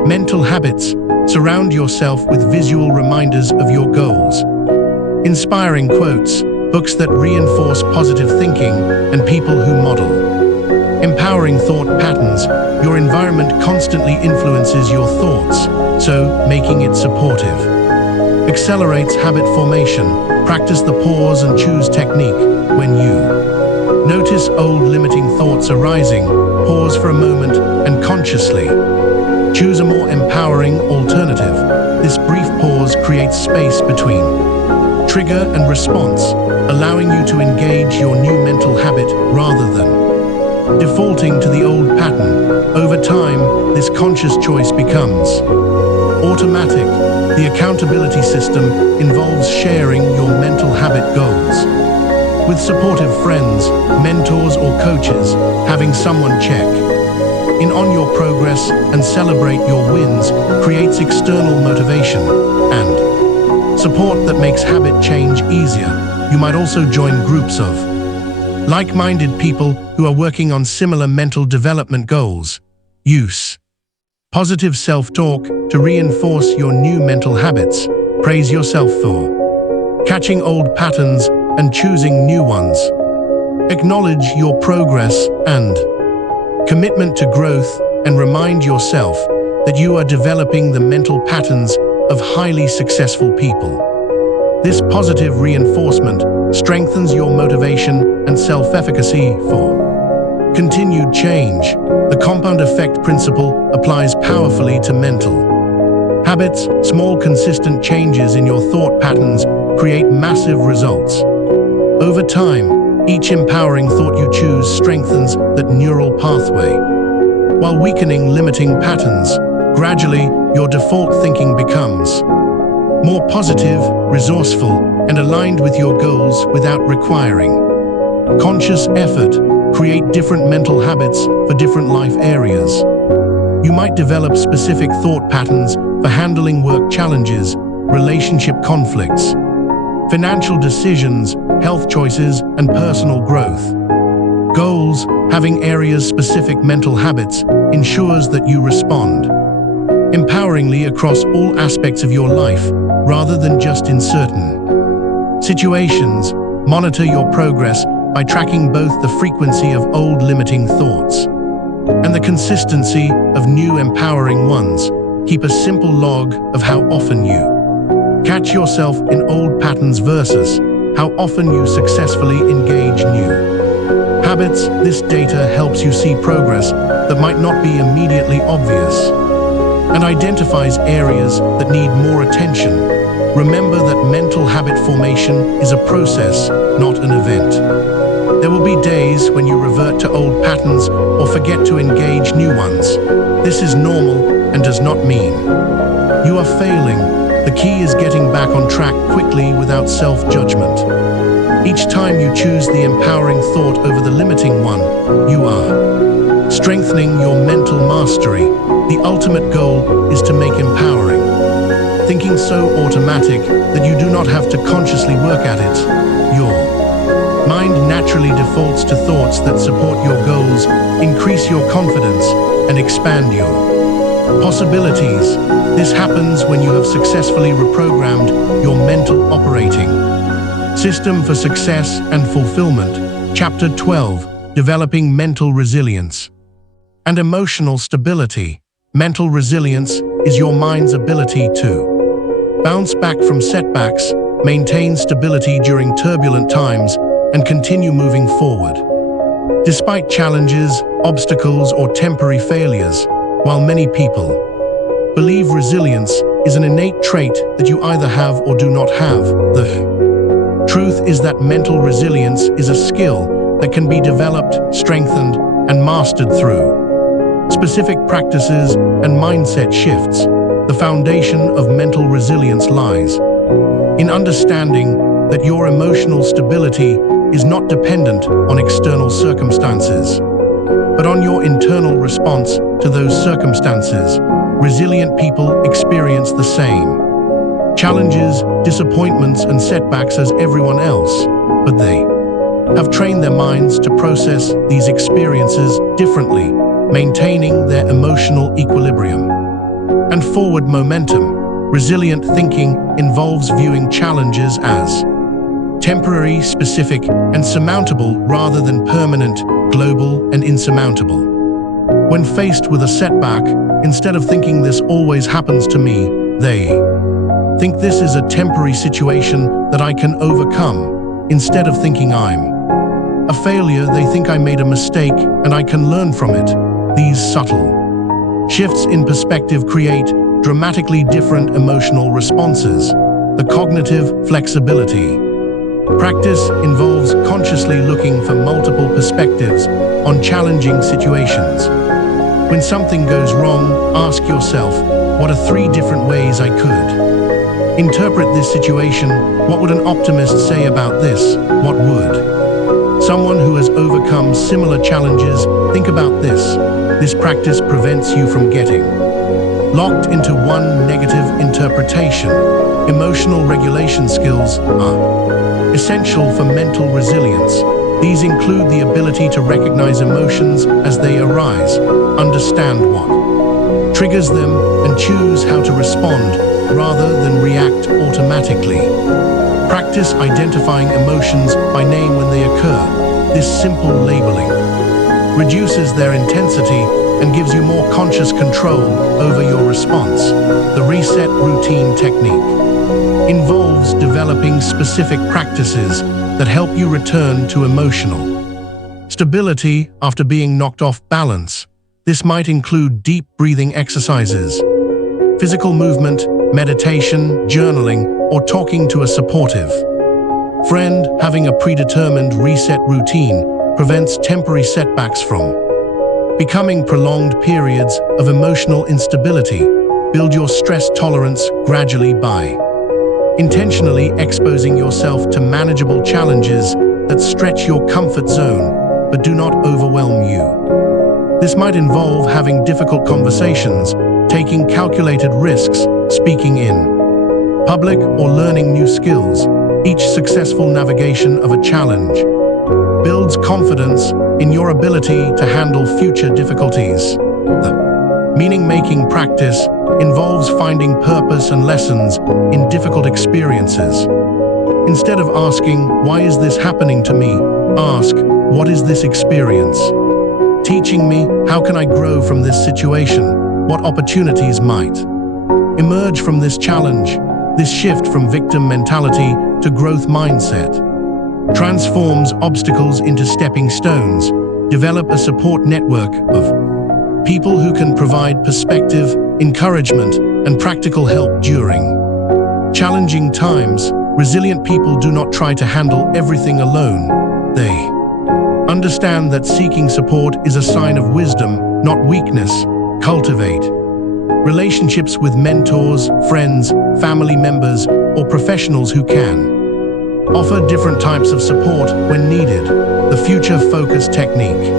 mental habits. Surround yourself with visual reminders of your goals, inspiring quotes, books that reinforce positive thinking, and people who model empowering thought patterns. Your environment constantly influences your thoughts, so making it supportive accelerates habit formation. Practice the pause and choose technique. When you notice old limiting thoughts arising, pause for a moment and consciously choose a more empowering alternative. this brief pause creates space between trigger and response, allowing you to engage your new mental habit rather than defaulting to the old pattern. Over time, this conscious choice becomes automatic. The accountability system involves sharing your mental habit goals with supportive friends, mentors, or coaches, having someone check in on your progress and celebrate your wins creates external motivation and support that makes habit change easier. You might also join groups of like-minded people who are working on similar mental development goals. Use positive self-talk to reinforce your new mental habits. Praise yourself for catching old patterns and choosing new ones. Acknowledge your progress and commitment to growth and remind yourself that you are developing the mental patterns of highly successful people. This positive reinforcement strengthens your motivation and self-efficacy for continued change. The compound effect principle applies powerfully to mental habits. Small, consistent changes in your thought patterns create massive results. Over time, each empowering thought you choose strengthens that neural pathway, while weakening limiting patterns. Gradually, your default thinking becomes more positive, resourceful, and aligned with your goals without requiring conscious effort. Create different mental habits for different life areas. You might develop specific thought patterns for handling work challenges, relationship conflicts, financial decisions, health choices, and personal growth goals. Having areas-specific mental habits ensures that you respond empoweringly across all aspects of your life, rather than just in certain situations. Monitor your progress by tracking both the frequency of old limiting thoughts and the consistency of new empowering ones. Keep a simple log of how often you catch yourself in old patterns versus how often you successfully engage new habits. This data helps you see progress that might not be immediately obvious and identifies areas that need more attention. Remember that mental habit formation is a process, not an event. There will be days when you revert to old patterns or forget to engage new ones. This is normal and does not mean you are failing. The key is getting back on track quickly without self-judgment. Each time you choose the empowering thought over the limiting one, you are strengthening your mental mastery. The ultimate goal is to make empowering thinking so automatic that you do not have to consciously work at it. Your mind naturally defaults to thoughts that support your goals, increase your confidence, and expand your possibilities. This happens when you have successfully reprogrammed your mental operating system for success and fulfillment. Chapter 12: Developing Mental Resilience and Emotional Stability. Mental resilience is your mind's ability to bounce back from setbacks, maintain stability during turbulent times, and continue moving forward despite challenges, obstacles, or temporary failures. While many people believe resilience is an innate trait that you either have or do not have, the truth is that mental resilience is a skill that can be developed, strengthened, and mastered through specific practices and mindset shifts. The foundation of mental resilience lies in understanding that your emotional stability is not dependent on external circumstances, but on your internal response to those circumstances. Resilient people experience the same challenges, disappointments, and setbacks as everyone else, but they have trained their minds to process these experiences differently, maintaining their emotional equilibrium and forward momentum. Resilient thinking involves viewing challenges as temporary, specific, and surmountable rather than permanent, global, and insurmountable. When faced with a setback, instead of thinking "this always happens to me," they think "this is a temporary situation that I can overcome." Instead of thinking "I'm a failure," they think "I made a mistake and I can learn from it." These subtle shifts in perspective create dramatically different emotional responses. The cognitive flexibility. Practice involves consciously looking for multiple perspectives on challenging situations. When something goes wrong, ask yourself, what are 3 different ways I could interpret this situation? What would an optimist say about this? What would someone who has overcome similar challenges think about this? This practice prevents you from getting locked into one negative interpretation. Emotional regulation skills are essential for mental resilience. These include the ability to recognize emotions as they arise, understand what triggers them, and choose how to respond rather than react automatically. Practice identifying emotions by name when they occur. This simple labeling reduces their intensity and gives you more conscious control over your response. The reset routine technique involves developing specific practices that help you return to emotional stability after being knocked off balance. This might include deep breathing exercises, physical movement, meditation, journaling, or talking to a supportive friend. Having a predetermined reset routine prevents temporary setbacks from becoming prolonged periods of emotional instability. Build your stress tolerance gradually by intentionally exposing yourself to manageable challenges that stretch your comfort zone but do not overwhelm you. This might involve having difficult conversations, taking calculated risks, speaking in public, or learning new skills. Each successful navigation of a challenge builds confidence in your ability to handle future difficulties. The meaning-making practice involves finding purpose and lessons in difficult experiences. Instead of asking, "Why is this happening to me?" ask, "What is this experience teaching me? How can I grow from this situation? What opportunities might emerge from this challenge?" This shift from victim mentality to growth mindset transforms obstacles into stepping stones. Develop a support network of people who can provide perspective, encouragement, and practical help during challenging times. Resilient people do not try to handle everything alone. They understand that seeking support is a sign of wisdom, not weakness. Cultivate relationships with mentors, friends, family members, or professionals who can offer different types of support when needed. The future-focused technique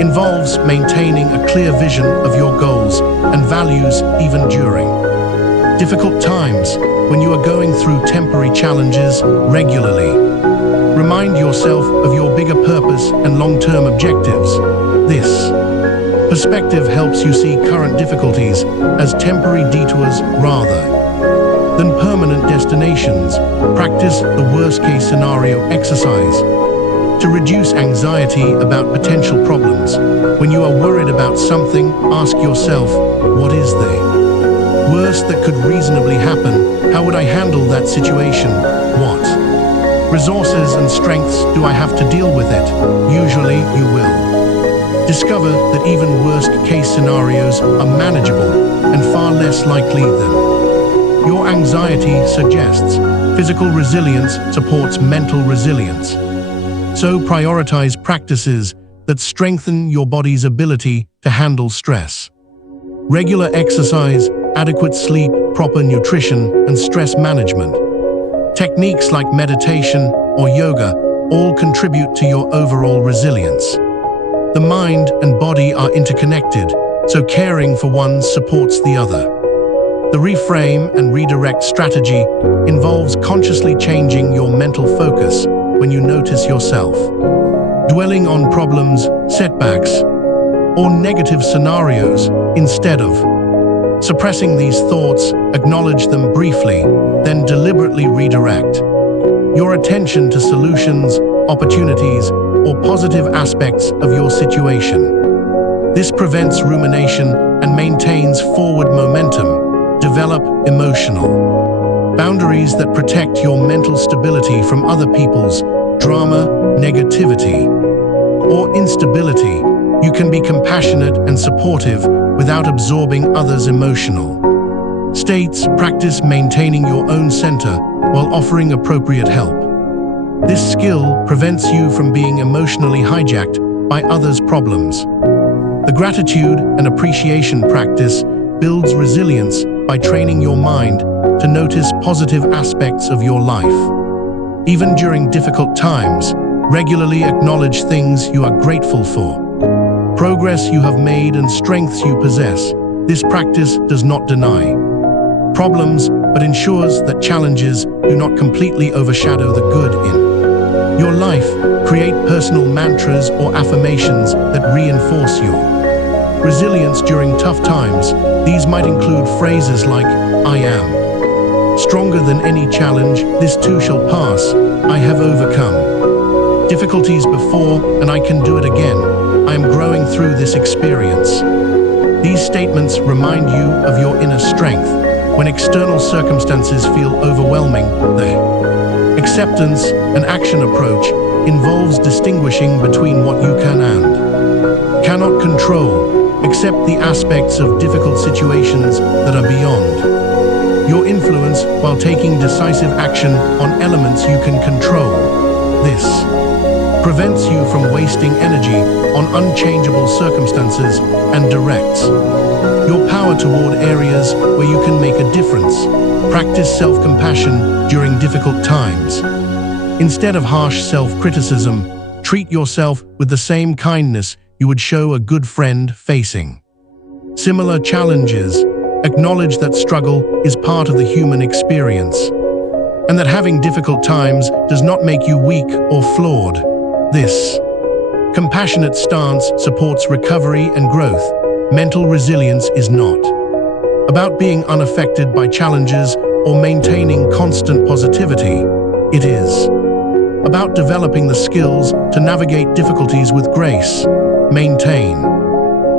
involves maintaining a clear vision of your goals and values even during difficult times. When you are going through temporary challenges regularly, remind yourself of your bigger purpose and long-term objectives. This perspective helps you see current difficulties as temporary detours rather than permanent destinations. Practice the worst-case scenario exercise to reduce anxiety about potential problems. When you are worried about something, ask yourself, what is the worst that could reasonably happen? How would I handle that situation? What resources and strengths do I have to deal with it? Usually you will discover that even worst-case scenarios are manageable and far less likely than your anxiety suggests. Physical resilience supports mental resilience. So prioritize practices that strengthen your body's ability to handle stress. Regular exercise, adequate sleep, proper nutrition, and stress management. Techniques like meditation or yoga all contribute to your overall resilience. The mind and body are interconnected, so caring for one supports the other. The reframe and redirect strategy involves consciously changing your mental focus when you notice yourself dwelling on problems, setbacks, or negative scenarios. Instead of suppressing these thoughts, acknowledge them briefly, then deliberately redirect your attention to solutions, opportunities, or positive aspects of your situation. This prevents rumination and maintains forward momentum. Develop emotional boundaries that protect your mental stability from other people's drama, negativity, or instability. You can be compassionate and supportive without absorbing others' emotional states practice maintaining your own center while offering appropriate help. This skill prevents you from being emotionally hijacked by others' problems. The gratitude and appreciation practice builds resilience by training your mind to notice positive aspects of your life. Even during difficult times, regularly acknowledge things you are grateful for. Progress you have made and strengths you possess. This practice does not deny problems, but ensures that challenges do not completely overshadow the good in your life. Create personal mantras or affirmations that reinforce your resilience during tough times. These might include phrases like, "I am stronger than any challenge, this too shall pass, I have overcome difficulties before and I can do it again, I am growing through this experience." These statements remind you of your inner strength when external circumstances feel overwhelming. The acceptance and action approach involves distinguishing between what you can and cannot control. Accept the aspects of difficult situations that are beyond your influence while taking decisive action on elements you can control. This prevents you from wasting energy on unchangeable circumstances and directs your power toward areas where you can make a difference. Practice self-compassion during difficult times. Instead of harsh self-criticism, treat yourself with the same kindness you would show a good friend facing similar challenges. Acknowledge that struggle is part of the human experience, and that having difficult times does not make you weak or flawed. This compassionate stance supports recovery and growth. Mental resilience is not about being unaffected by challenges or maintaining constant positivity. It is about developing the skills to navigate difficulties with grace, maintain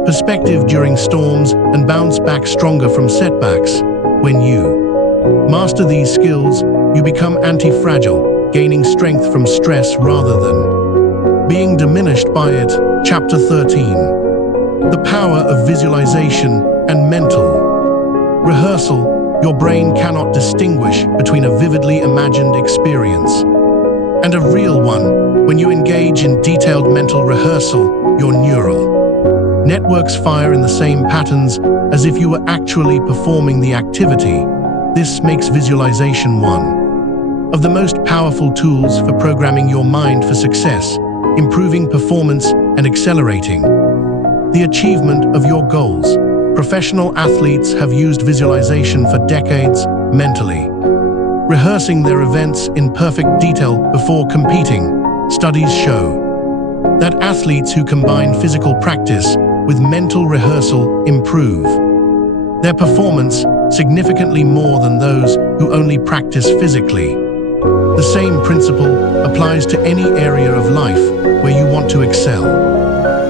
perspective during storms, and bounce back stronger from setbacks. When you master these skills, you become anti-fragile, gaining strength from stress rather than being diminished by it. Chapter 13. The power of visualization and mental rehearsal. Your brain cannot distinguish between a vividly imagined experience and a real one. When you engage in detailed mental rehearsal, your neural networks fire in the same patterns as if you were actually performing the activity. This makes visualization one of the most powerful tools for programming your mind for success, improving performance, and accelerating the achievement of your goals. Professional athletes have used visualization for decades, mentally rehearsing their events in perfect detail before competing. Studies show that athletes who combine physical practice with mental rehearsal improve their performance significantly more than those who only practice physically. The same principle applies to any area of life where you want to excel.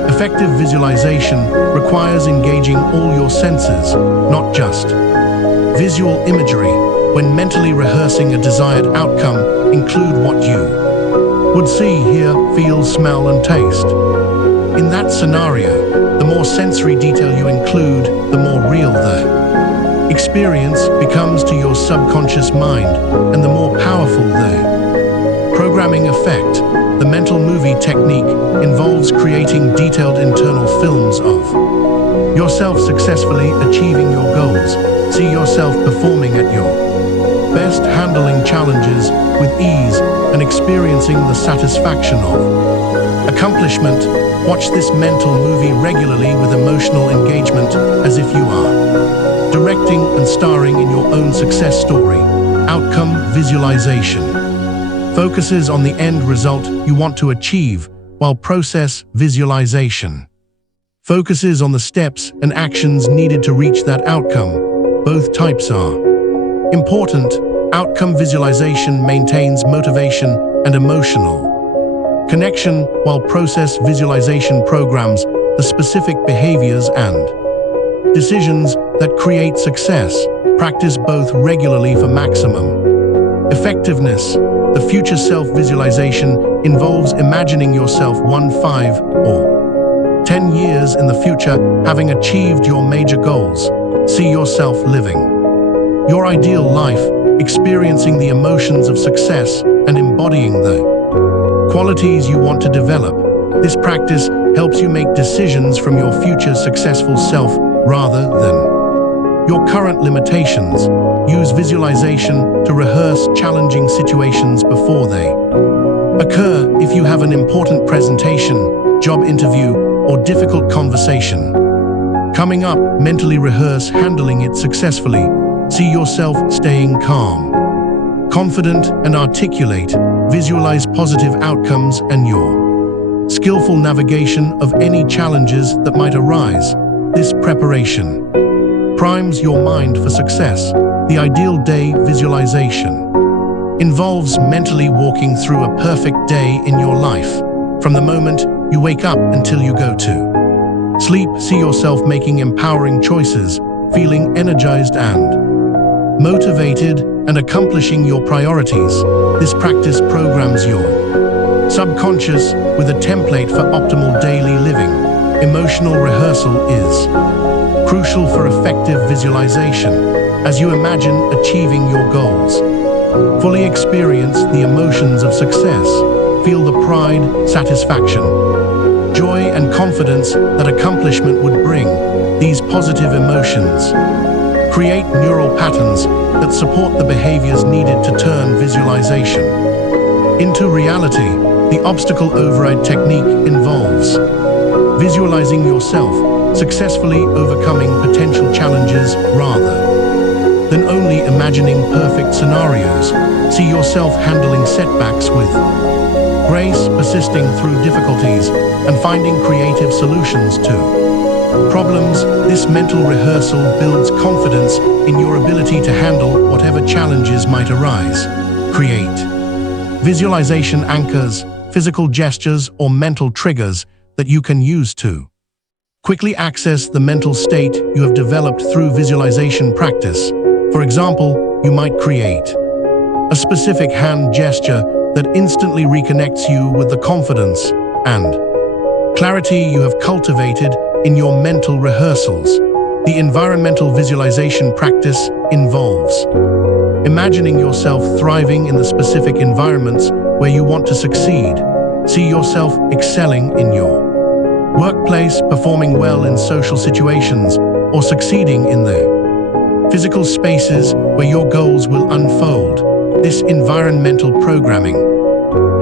Effective visualization requires engaging all your senses, not just visual imagery. When mentally rehearsing a desired outcome, include what you would see, hear, feel, smell, and taste. In that scenario, the more sensory detail you include, the more real the experience becomes to your subconscious mind, and the more powerful the programming effect. The mental movie technique involves creating detailed internal films of yourself successfully achieving your goals. See yourself performing at your best, handling challenges with ease, and experiencing the satisfaction of accomplishment. Watch this mental movie regularly with emotional engagement, as if you are directing and starring in your own success story. Outcome visualization focuses on the end result you want to achieve, while process visualization focuses on the steps and actions needed to reach that outcome. Both types are important. Outcome visualization maintains motivation and emotional connection, while process visualization programs the specific behaviors and decisions that create success. Practice both regularly for maximum effectiveness. The future self-visualization involves imagining yourself 1, 5, or 10 years in the future, having achieved your major goals. See yourself living your ideal life, experiencing the emotions of success and embodying the qualities you want to develop. This practice helps you make decisions from your future successful self rather than your current limitations. Use visualization to rehearse challenging situations before they occur. If you have an important presentation, job interview, or difficult conversation coming up, mentally rehearse handling it successfully. See yourself staying calm, confident, and articulate. Visualize positive outcomes and your skillful navigation of any challenges that might arise. This preparation primes your mind for success. The ideal day visualization involves mentally walking through a perfect day in your life. From the moment you wake up until you go to sleep, see yourself making empowering choices, feeling energized and motivated, and accomplishing your priorities. This practice programs your subconscious with a template for optimal daily living. Emotional rehearsal is crucial for effective visualization. As you imagine achieving your goals, fully experience the emotions of success. Feel the pride, satisfaction, joy, and confidence that accomplishment would bring. These positive emotions create neural patterns that support the behaviors needed to turn visualization into reality. The obstacle override technique involves visualizing yourself successfully overcoming potential challenges rather than only imagining perfect scenarios. See yourself handling setbacks with grace, persisting through difficulties, and finding creative solutions to problems. This mental rehearsal builds confidence in your ability to handle whatever challenges might arise. Create visualization anchors, physical gestures, or mental triggers that you can use to quickly access the mental state you have developed through visualization practice. For example, you might create a specific hand gesture that instantly reconnects you with the confidence and clarity you have cultivated in your mental rehearsals. The environmental visualization practice involves imagining yourself thriving in the specific environments where you want to succeed. See yourself excelling in your workplace, performing well in social situations, or succeeding in the physical spaces where your goals will unfold. This environmental programming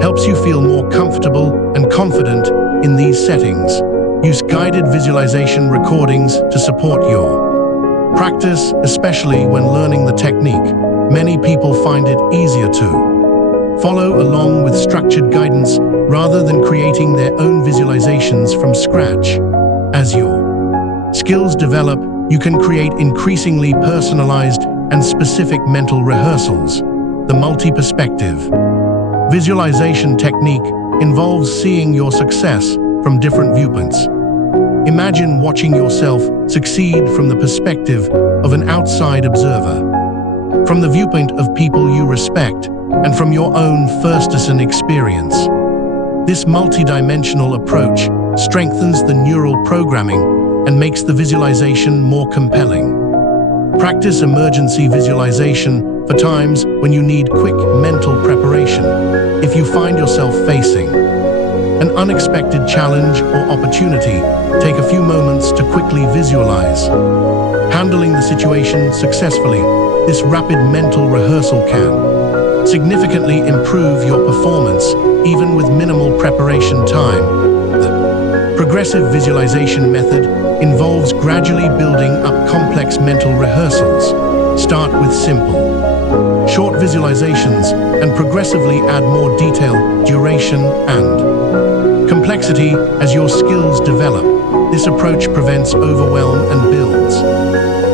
helps you feel more comfortable and confident in these settings. Use guided visualization recordings to support your practice, especially when learning the technique. Many people find it easier to follow along with structured guidance rather than creating their own visualizations from scratch. As your skills develop, you can create increasingly personalized and specific mental rehearsals. The multi-perspective visualization technique involves seeing your success from different viewpoints. Imagine watching yourself succeed from the perspective of an outside observer, from the viewpoint of people you respect, and from your own first-person experience. This multidimensional approach strengthens the neural programming and makes the visualization more compelling. Practice emergency visualization for times when you need quick mental preparation. If you find yourself facing an unexpected challenge or opportunity, take a few moments to quickly visualize handling the situation successfully. This rapid mental rehearsal can significantly improve your performance, even with minimal preparation time. The progressive visualization method involves gradually building up complex mental rehearsals. Start with simple, short visualizations and progressively add more detail, duration, and complexity as your skills develop. This approach prevents overwhelm and builds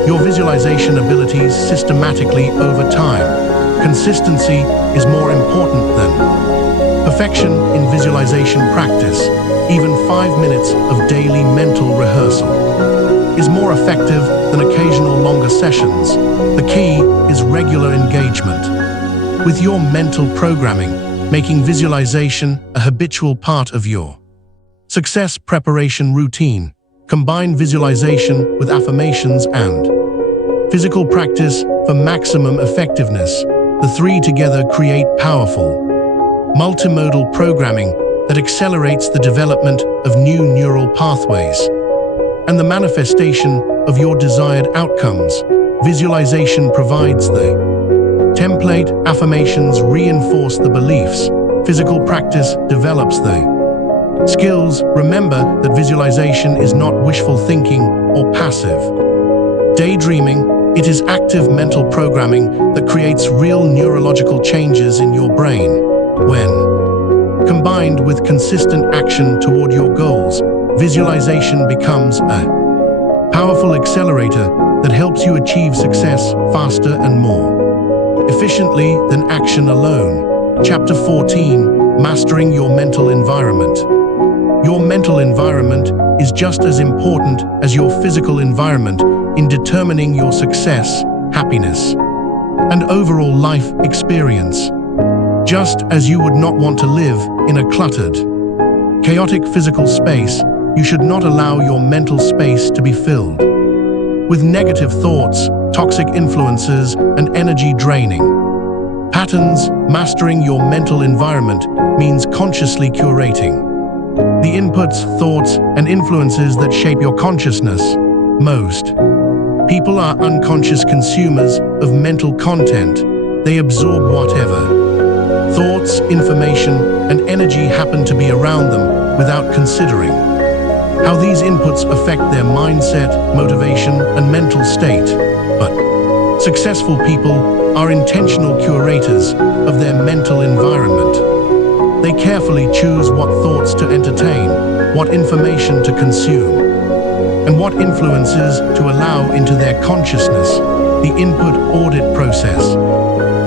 your visualization abilities systematically over time. Consistency is more important than perfection in visualization practice. Even 5 minutes of daily mental rehearsal is more effective than occasional longer sessions. The key is regular engagement with your mental programming, making visualization a habitual part of your success preparation routine. Combine visualization with affirmations and Physical practice for maximum effectiveness. The three together create powerful, multimodal programming that accelerates the development of new neural pathways and the manifestation of your desired outcomes. Visualization provides the template, affirmations reinforce the beliefs, physical practice develops the skills. Remember that visualization is not wishful thinking or passive daydreaming. It is active mental programming that creates real neurological changes in your brain. When combined with consistent action toward your goals, visualization becomes a powerful accelerator that helps you achieve success faster and more efficiently than action alone. Chapter 14: Mastering Your Mental Environment. Your mental environment is just as important as your physical environment in determining your success, happiness, and overall life experience. Just as you would not want to live in a cluttered, chaotic physical space, you should not allow your mental space to be filled with negative thoughts, toxic influences, and energy-draining patterns. Mastering your mental environment means consciously curating the inputs, thoughts, and influences that shape your consciousness. Most people are unconscious consumers of mental content. They absorb whatever thoughts, information, and energy happen to be around them without considering how these inputs affect their mindset, motivation, and mental state. But successful people are intentional curators of their mental environment. They carefully choose what thoughts to entertain, what information to consume, and what influences to allow into their consciousness. The input audit process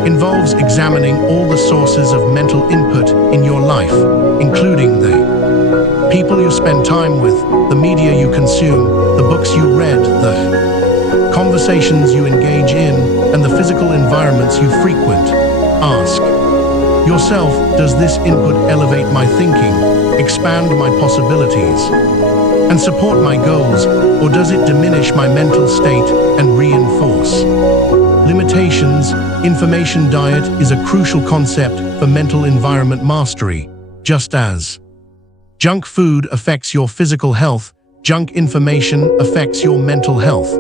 involves examining all the sources of mental input in your life, including the people you spend time with, the media you consume, the books you read, the conversations you engage in, and the physical environments you frequent. Ask yourself, does this input elevate my thinking, expand my possibilities, and support my goals, or does it diminish my mental state and reinforce limitations? Information diet is a crucial concept for mental environment mastery. Just as junk food affects your physical health, junk information affects your mental health.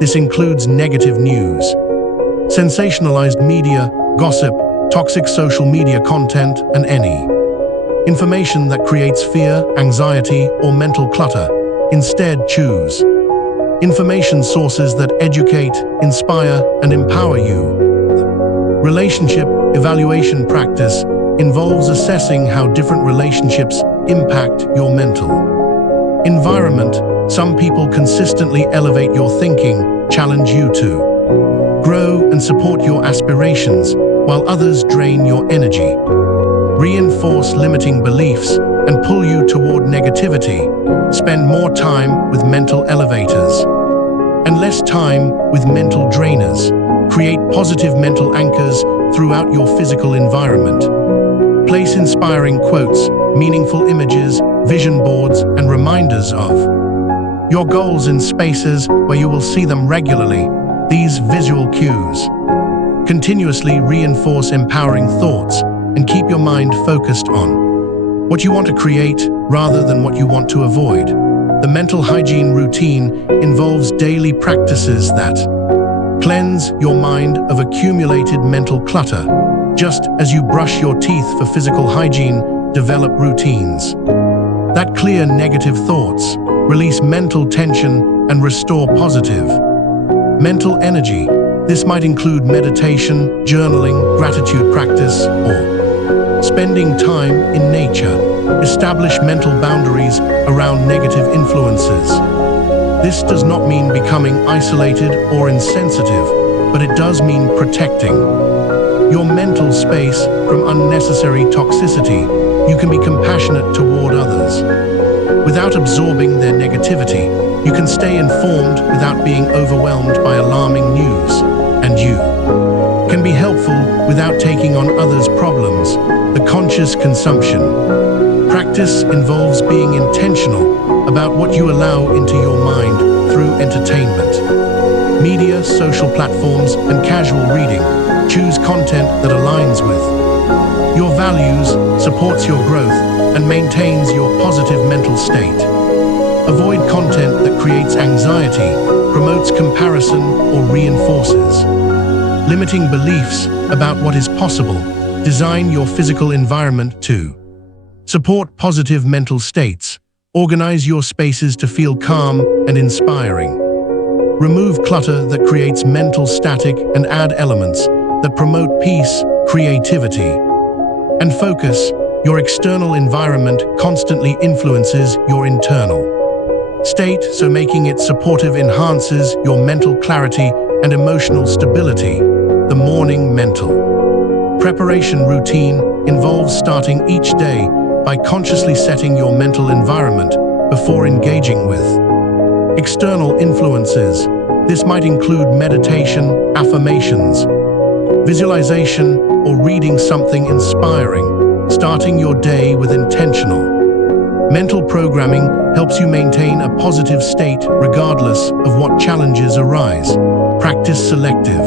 This includes negative news, sensationalized media, gossip, toxic social media content, and any information that creates fear, anxiety, or mental clutter. Instead, choose information sources that educate, inspire, and empower you. Relationship evaluation practice involves assessing how different relationships impact your mental environment. Some people consistently elevate your thinking, challenge you to grow, and support your aspirations, while others drain your energy, reinforce limiting beliefs, and pull you toward negativity. Spend more time with mental elevators and less time with mental drainers. Create positive mental anchors throughout your physical environment. Place inspiring quotes, meaningful images, vision boards, and reminders of your goals in spaces where you will see them regularly. These visual cues continuously reinforce empowering thoughts and keep your mind focused on what you want to create rather than what you want to avoid. The mental hygiene routine involves daily practices that cleanse your mind of accumulated mental clutter. Just as you brush your teeth for physical hygiene, develop routines that clear negative thoughts, release mental tension, and restore positive mental energy. This might include meditation, journaling, gratitude practice, or spending time in nature. Establish mental boundaries around negative influences. This does not mean becoming isolated or insensitive, but it does mean protecting your mental space from unnecessary toxicity. You can be compassionate toward others without absorbing their negativity. You can stay informed without being overwhelmed by alarming news. And you can be helpful without taking on others' problems. The conscious consumption practice involves being intentional about what you allow into your mind through entertainment, Media, social platforms, and casual reading. Choose content that aligns with your values, supports your growth, and maintains your positive mental state. Avoid content that creates anxiety, promotes comparison, or reinforces limiting beliefs about what is possible. Design your physical environment to support positive mental states. Organize your spaces to feel calm and inspiring. Remove clutter that creates mental static and add elements that promote peace, creativity, and focus. Your external environment constantly influences your internal state, so making it supportive enhances your mental clarity and emotional stability. The morning mental preparation routine involves starting each day by consciously setting your mental environment before engaging with external influences. This might include meditation, affirmations, visualization, or reading something inspiring. Starting your day with intentional mental programming helps you maintain a positive state regardless of what challenges arise. Practice selective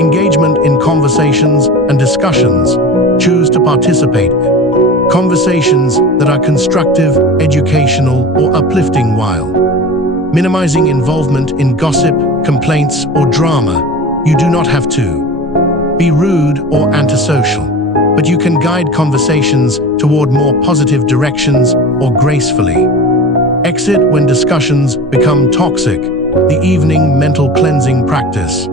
engagement in conversations and discussions. Choose to participate in conversations that are constructive, educational, or uplifting while minimizing involvement in gossip, complaints, or drama. You do not have to be rude or antisocial, but you can guide conversations toward more positive directions or gracefully exit when discussions become toxic. The evening mental cleansing practice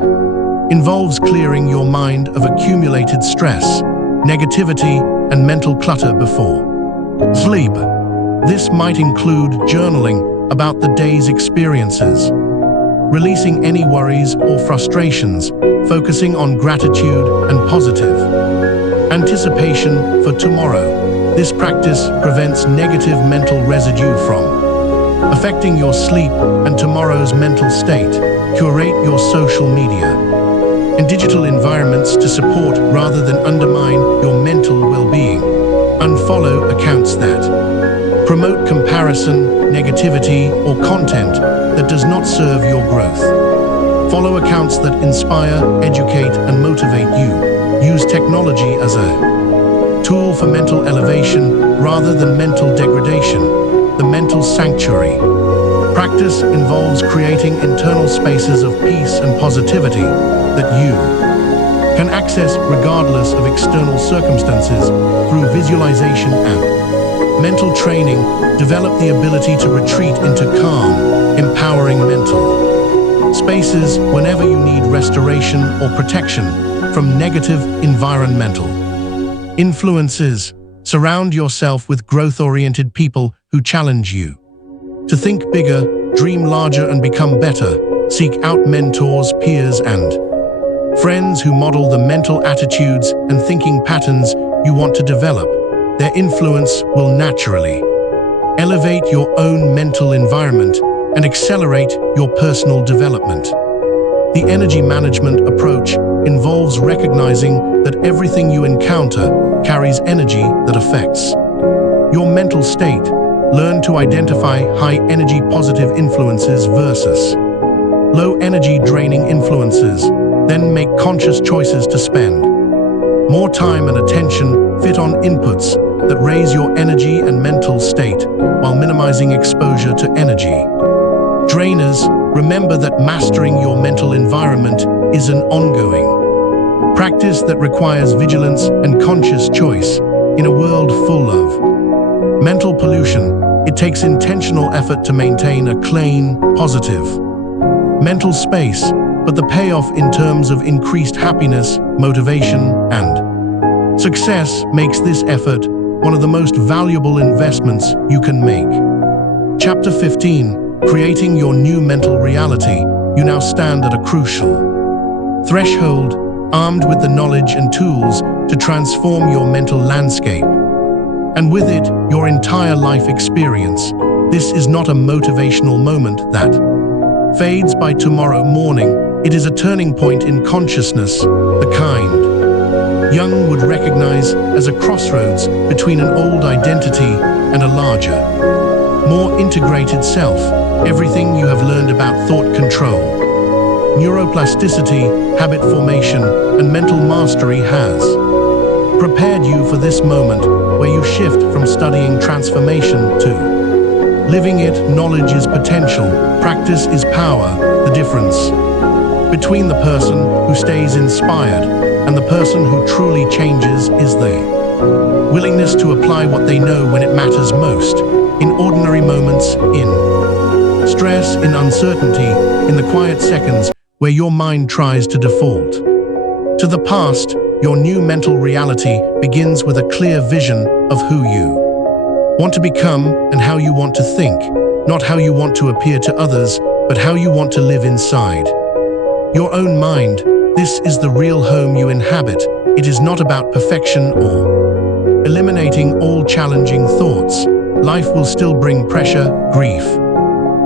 involves clearing your mind of accumulated stress, negativity, and mental clutter before sleep. This might include journaling about the day's experiences, releasing any worries or frustrations, focusing on gratitude and positive anticipation for tomorrow. This practice prevents negative mental residue from affecting your sleep and tomorrow's mental state. Curate your social media and digital environments to support rather than undermine your mental well-being. Unfollow accounts that promote comparison, negativity, or content that does not serve your growth. Follow accounts that inspire, educate, and motivate you. Use technology as a tool for mental elevation rather than mental degradation. The mental sanctuary practice involves creating internal spaces of peace and positivity that you can access regardless of external circumstances through visualization and mental training. Develop the ability to retreat into calm, empowering mental spaces whenever you need restoration or protection from negative environmental influences. Surround yourself with growth-oriented people who challenge you to think bigger, dream larger, and become better. Seek out mentors, peers, and friends who model the mental attitudes and thinking patterns you want to develop. Their influence will naturally elevate your own mental environment and accelerate your personal development. The energy management approach involves recognizing that everything you encounter carries energy that affects your mental state. Learn to identify high-energy positive influences versus low-energy draining influences. Then make conscious choices to spend more time and attention fit on inputs that raise your energy and mental state while minimizing exposure to energy drainers. Remember that mastering your mental environment is an ongoing practice that requires vigilance and conscious choice. In a world full of mental pollution, it takes intentional effort to maintain a clean, positive mental space, but the payoff in terms of increased happiness, motivation, and success makes this effort one of the most valuable investments you can make. Chapter 15: Creating Your New Mental Reality. You now stand at a crucial threshold, armed with the knowledge and tools to transform your mental landscape, and with it, your entire life experience. This is not a motivational moment that fades by tomorrow morning. It is a turning point in consciousness, the kind Jung would recognize as a crossroads between an old identity and a larger, more integrated self. Everything you have learned about thought control, neuroplasticity, habit formation, and mental mastery has prepared you for this moment where you shift from studying transformation to living it. Knowledge is potential, practice is power. The difference between the person who stays inspired and the person who truly changes is their willingness to apply what they know when it matters most, in ordinary moments, in stress, in uncertainty, in the quiet seconds where your mind tries to default to the past. Your new mental reality begins with a clear vision of who you want to become and how you want to think, not how you want to appear to others, but how you want to live inside your own mind. This is the real home you inhabit. It is not about perfection or eliminating all challenging thoughts. Life will still bring pressure, grief,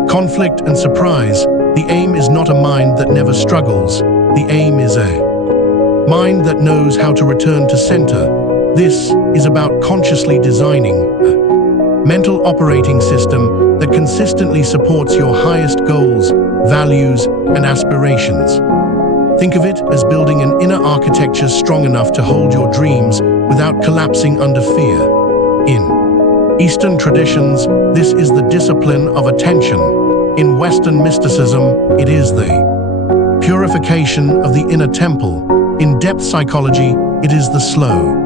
conflict, and surprise. The aim is not a mind that never struggles. The aim is a mind that knows how to return to center. This is about consciously designing a mental operating system that consistently supports your highest goals, values, and aspirations. Think of it as building an inner architecture strong enough to hold your dreams without collapsing under fear. In Eastern traditions, this is the discipline of attention. In Western mysticism, it is the purification of the inner temple. In depth psychology, it is the slow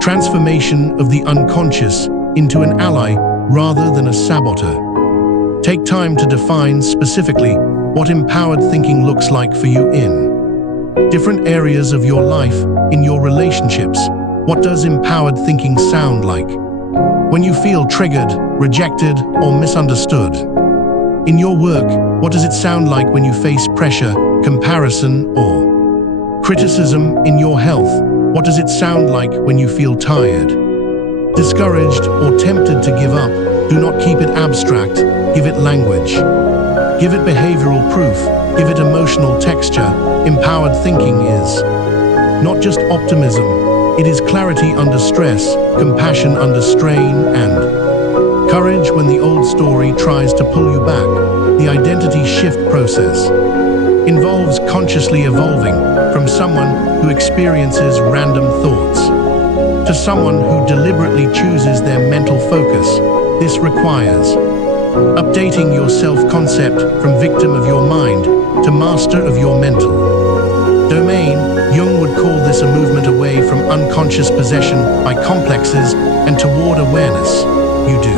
transformation of the unconscious into an ally rather than a saboteur. Take time to define specifically what empowered thinking looks like for you in different areas of your life. In your relationships, what does empowered thinking sound like when you feel triggered, rejected, or misunderstood? In your work, what does it sound like when you face pressure, comparison, or criticism? In your health, what does it sound like when you feel tired, discouraged, or tempted to give up? Do not keep it abstract, give it language. Give it behavioral proof, give it emotional texture. Empowered thinking is not just optimism, it is clarity under stress, compassion under strain, and courage when the old story tries to pull you back. The identity shift process involves consciously evolving from someone who experiences random thoughts to someone who deliberately chooses their mental focus. This requires updating your self-concept from victim of your mind to master of your mental domain. Jung would call this a movement away from unconscious possession by complexes and toward awareness. You do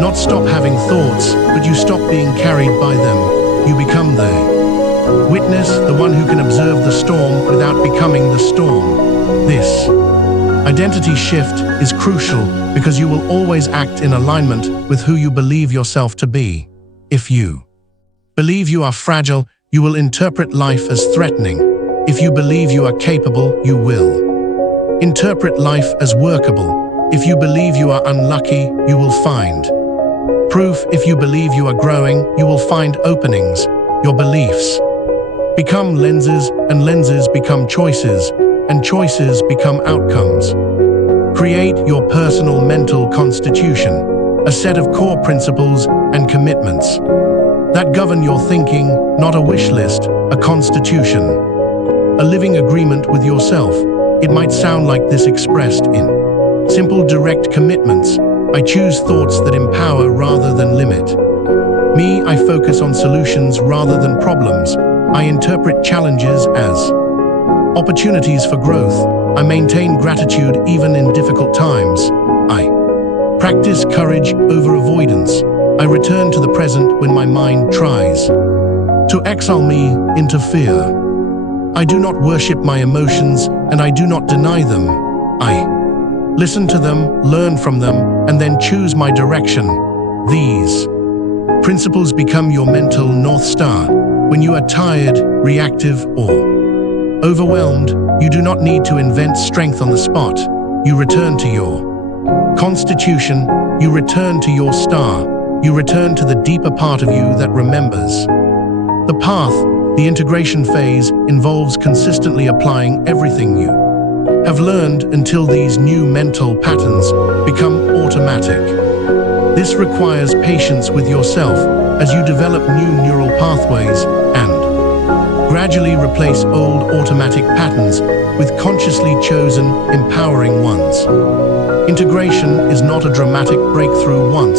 not stop having thoughts, but you stop being carried by them. You become the witness, the one who can observe the storm without becoming the storm. This identity shift is crucial because you will always act in alignment with who you believe yourself to be. If you believe you are fragile, you will interpret life as threatening. If you believe you are capable, you will interpret life as workable. If you believe you are unlucky, you will find proof. If you believe you are growing, you will find openings. Your beliefs become lenses, and lenses become choices, and choices become outcomes. Create your personal mental constitution, a set of core principles and commitments that govern your thinking, not a wish list, a constitution, a living agreement with yourself. It might sound like this expressed in simple, direct commitments. I choose thoughts that empower rather than limit me. I focus on solutions rather than problems. I interpret challenges as opportunities for growth. I maintain gratitude even in difficult times. I practice courage over avoidance. I return to the present when my mind tries to exile me into fear. I do not worship my emotions, and I do not deny them. I listen to them, learn from them, and then choose my direction. These principles become your mental North Star. When you are tired, reactive, or overwhelmed, you do not need to invent strength on the spot. You return to your constitution, you return to your star, you return to the deeper part of you that remembers. The path, the integration phase, involves consistently applying everything you have learned until these new mental patterns become automatic. This requires patience with yourself as you develop new neural pathways and Gradually replace old automatic patterns with consciously chosen, empowering ones. Integration is not a dramatic breakthrough once.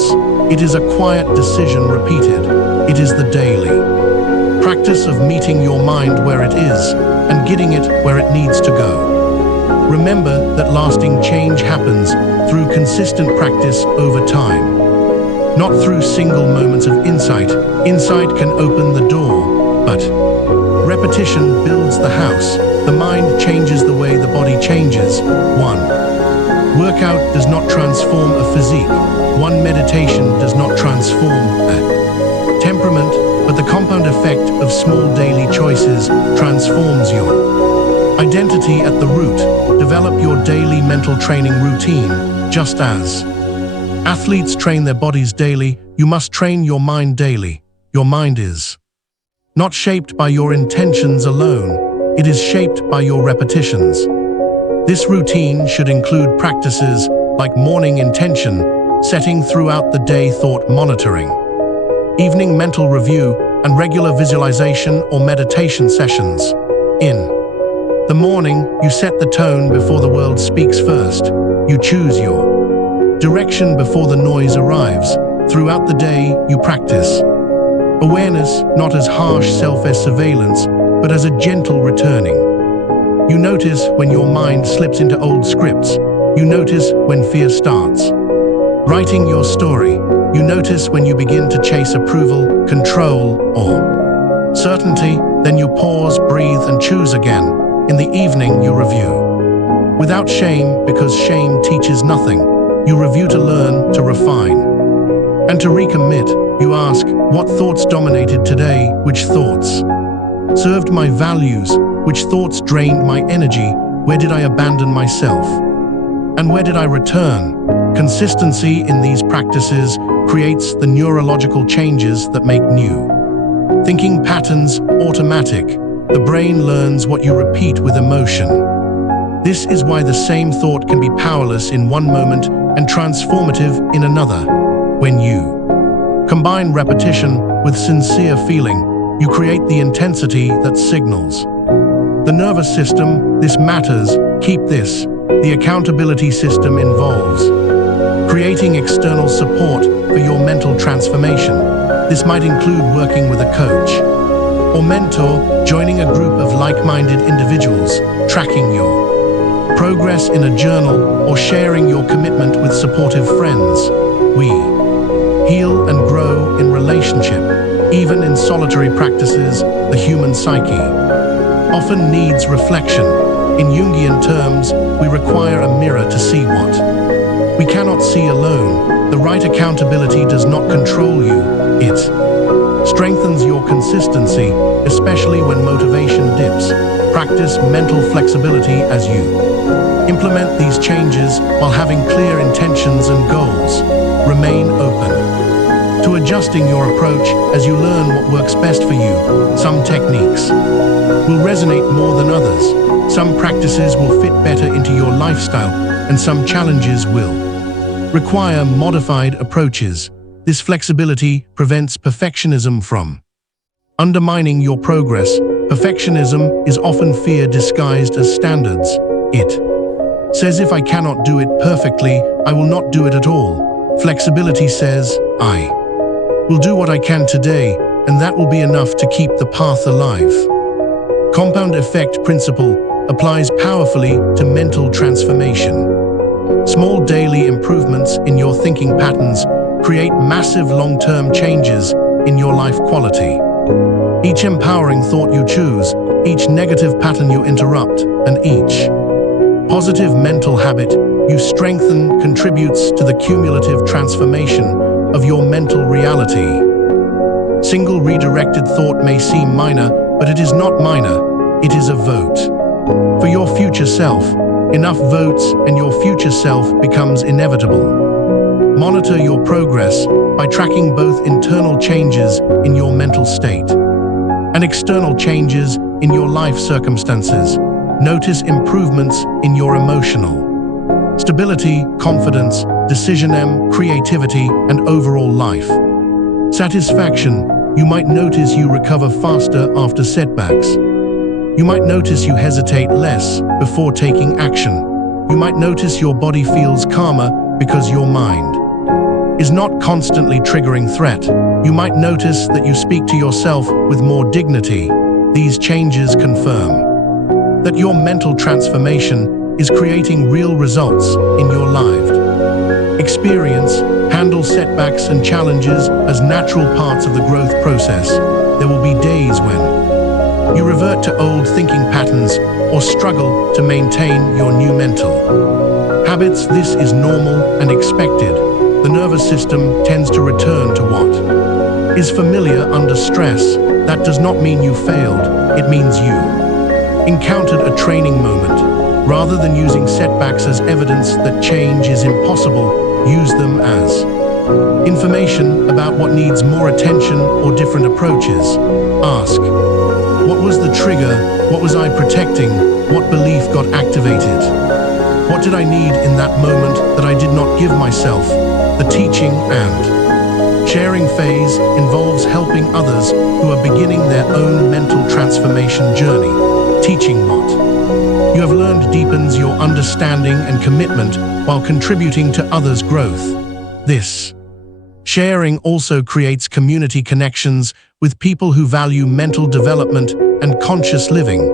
It is a quiet decision repeated. It is the daily practice of meeting your mind where it is and getting it where it needs to go. Remember that lasting change happens through consistent practice over time, not through single moments of insight. Insight can open the door, but repetition builds the house. The mind changes the way the body changes. One workout does not transform a physique. One meditation does not transform a temperament, but the compound effect of small daily choices transforms your identity at the root. Develop your daily mental training routine. Just as athletes train their bodies daily, you must train your mind daily. Your mind is not shaped by your intentions alone. It is shaped by your repetitions. This routine should include practices like morning intention setting, throughout the day thought monitoring, evening mental review, and regular visualization or meditation sessions. In the morning, you set the tone before the world speaks first. You choose your direction before the noise arrives. Throughout the day, you practice awareness, not as harsh self-surveillance, but as a gentle returning. You notice when your mind slips into old scripts. You notice when fear starts writing your story. You notice when you begin to chase approval, control, or certainty. Then you pause, breathe, and choose again. In the evening, you review without shame, because shame teaches nothing. You review to learn, to refine, and to recommit. You ask, what thoughts dominated today? Which thoughts served my values? Which thoughts drained my energy? Where did I abandon myself? And where did I return? Consistency in these practices creates the neurological changes that make new thinking patterns automatic. The brain learns what you repeat with emotion. This is why the same thought can be powerless in one moment and transformative in another. When you combine repetition with sincere feeling, you create the intensity that signals the nervous system, this matters, keep this. The accountability system involves creating external support for your mental transformation. This might include working with a coach or mentor, joining a group of like-minded individuals, tracking your progress in a journal, or sharing your commitment with supportive friends. We heal and grow in relationship. Even in solitary practices, the human psyche often needs reflection. In Jungian terms, we require a mirror to see what we cannot see alone. The right accountability does not control you. It strengthens your consistency, especially when motivation dips. Practice mental flexibility as you implement these changes while having clear intentions and goals. Remain open to adjusting your approach as you learn what works best for you. Some techniques will resonate more than others. Some practices will fit better into your lifestyle, and some challenges will require modified approaches. This flexibility prevents perfectionism from undermining your progress. Perfectionism is often fear disguised as standards. It says, if I cannot do it perfectly, I will not do it at all. Flexibility says, I will do what I can today, and that will be enough to keep the path alive. Compound effect principle applies powerfully to mental transformation. Small daily improvements in your thinking patterns create massive long-term changes in your life quality. Each empowering thought you choose, each negative pattern you interrupt, and each positive mental habit you strengthen contributes to the cumulative transformation of your mental reality. Single redirected thought may seem minor, but it is not minor. It is a vote for your future self. Enough votes and your future self becomes inevitable. Monitor your progress by tracking both internal changes in your mental state and external changes in your life circumstances. Notice improvements in your emotional stability, confidence, decision, creativity, and overall life satisfaction. You might notice you recover faster after setbacks. You might notice you hesitate less before taking action. You might notice your body feels calmer because your mind is not constantly triggering threat. You might notice that you speak to yourself with more dignity. These changes confirm that your mental transformation is creating real results in your lived experience. Handle setbacks and challenges as natural parts of the growth process. There will be days when you revert to old thinking patterns or struggle to maintain your new mental habits. This is normal and expected. The nervous system tends to return to what is familiar under stress. That does not mean you failed. It means you encountered a training moment. Rather than using setbacks as evidence that change is impossible, use them as information about what needs more attention or different approaches. Ask, what was the trigger? What was I protecting? What belief got activated? What did I need in that moment that I did not give myself? The teaching and sharing phase involves helping others who are beginning their own mental transformation journey. Teaching what you have learned deepens your understanding and commitment while contributing to others' growth. This sharing also creates community connections with people who value mental development and conscious living.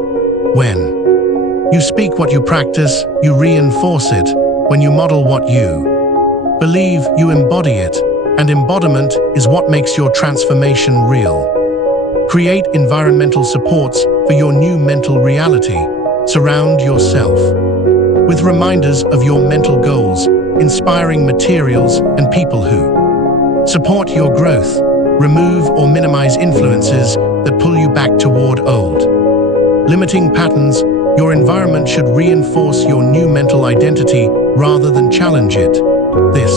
When you speak what you practice, you reinforce it. When you model what you believe, you embody it. And embodiment is what makes your transformation real. Create environmental supports for your new mental reality. Surround yourself with reminders of your mental goals, inspiring materials, and people who support your growth. Remove or minimize influences that pull you back toward old limiting patterns. Your environment should reinforce your new mental identity rather than challenge it. This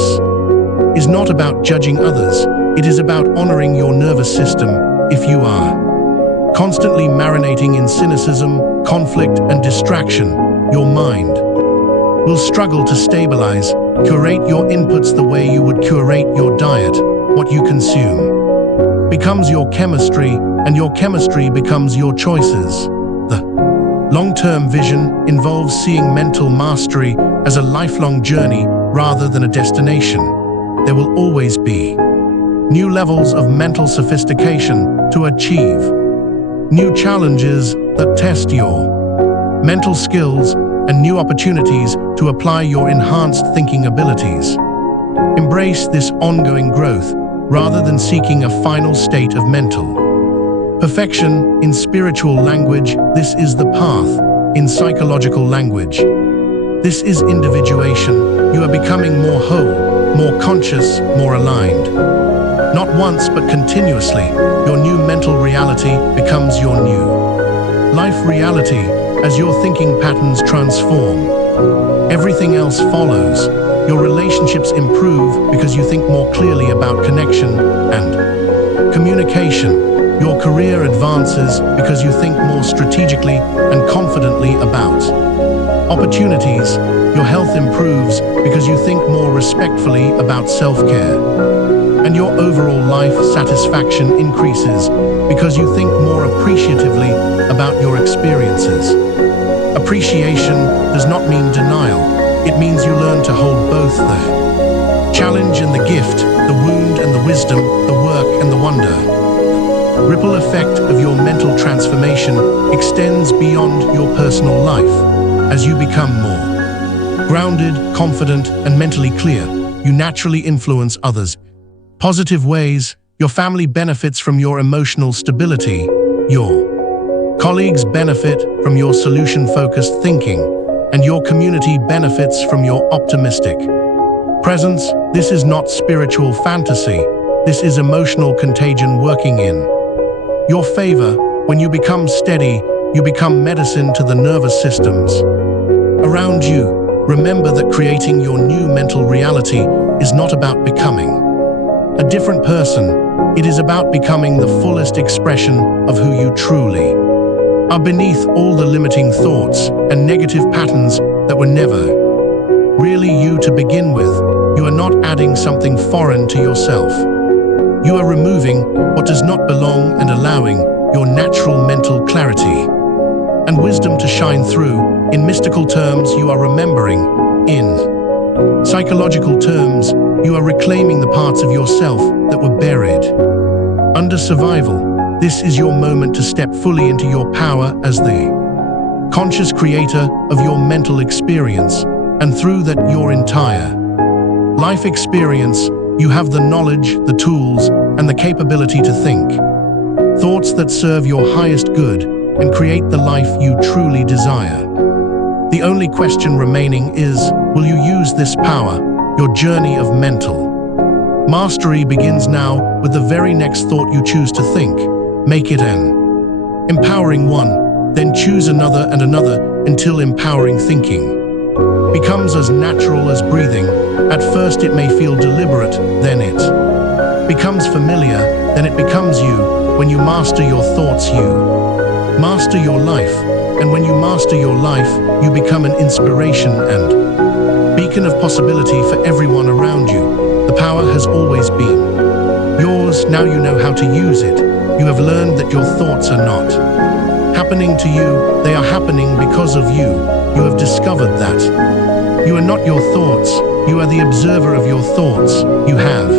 is not about judging others. It is about honoring your nervous system. If you are constantly marinating in cynicism, conflict, and distraction, your mind will struggle to stabilize. Curate your inputs the way you would curate your diet. What you consume becomes your chemistry, and your chemistry becomes your choices. The long-term vision involves seeing mental mastery as a lifelong journey rather than a destination. There will always be new levels of mental sophistication to achieve, new challenges that test your mental skills, and new opportunities to apply your enhanced thinking abilities. Embrace this ongoing growth rather than seeking a final state of mental perfection. In spiritual language, this is the path. In psychological language, this is individuation. You are becoming more whole, more conscious, more aligned. Not once, but continuously, your new mental reality becomes your new life reality. As your thinking patterns transform, everything else follows. Your relationships improve because you think more clearly about connection and communication. Your career advances because you think more strategically and confidently about opportunities. Your health improves because you think more respectfully about self-care. And your overall life satisfaction increases because you think more appreciatively about your experiences. Appreciation does not mean denial. It means you learn to hold both the challenge and the gift, the wound and the wisdom, the work and the wonder. The ripple effect of your mental transformation extends beyond your personal life. As you become more grounded, confident, and mentally clear, you naturally influence others positive ways. Your family benefits from your emotional stability. Your colleagues benefit from your solution-focused thinking, and your community benefits from your optimistic presence. This is not spiritual fantasy. This is emotional contagion working in your favor. When you become steady, you become medicine to the nervous systems around you. Remember that creating your new mental reality is not about becoming a different person. It is about becoming the fullest expression of who you truly are, beneath all the limiting thoughts and negative patterns that were never really you to begin with. You are not adding something foreign to yourself. You are removing what does not belong and allowing your natural mental clarity and wisdom to shine through. In mystical terms, you are remembering. In psychological terms, you are reclaiming the parts of yourself that were buried. Under survival, this is your moment to step fully into your power as the conscious creator of your mental experience, and through that your entire life experience, you have the knowledge, the tools, and the capability to think thoughts that serve your highest good and create the life you truly desire. The only question remaining is, will you use this power? Your journey of mental mastery begins now with the very next thought you choose to think. Make it an empowering one, then choose another and another until empowering thinking becomes as natural as breathing. At first it may feel deliberate, then it becomes familiar, then it becomes you. When you master your thoughts, you master your life. And when you master your life, you become an inspiration and beacon of possibility for everyone around you. The power has always been yours. Now you know how to use it. You have learned that your thoughts are not happening to you, they are happening because of you. You have discovered that you are not your thoughts, you are the observer of your thoughts. You have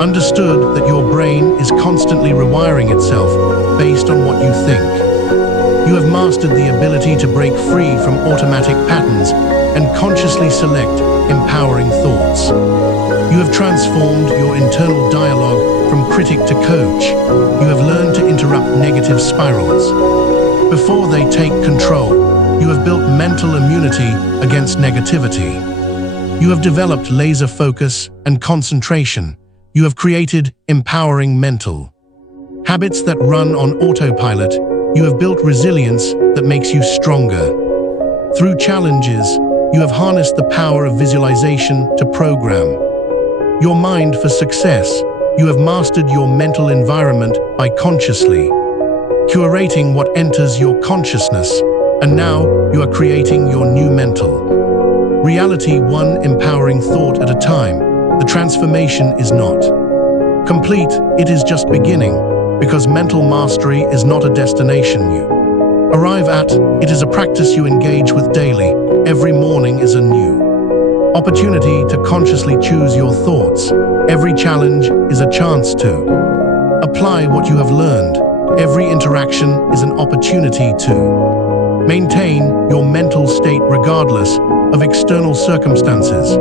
understood that your brain is constantly rewiring itself based on what you think. You have mastered the ability to break free from automatic patterns and consciously select empowering thoughts. You have transformed your internal dialogue from critic to coach. You have learned to interrupt negative spirals before they take control. You have built mental immunity against negativity. You have developed laser focus and concentration. You have created empowering mental habits that run on autopilot. You have built resilience that makes you stronger. Through challenges, you have harnessed the power of visualization to program your mind for success. You have mastered your mental environment by consciously curating what enters your consciousness. And now you are creating your new mental reality, one empowering thought at a time. The transformation is not complete, it is just beginning, because mental mastery is not a destination you arrive at, it is a practice you engage with daily. Every morning is a new opportunity to consciously choose your thoughts. Every challenge is a chance to apply what you have learned. Every interaction is an opportunity to maintain your mental state regardless of external circumstances.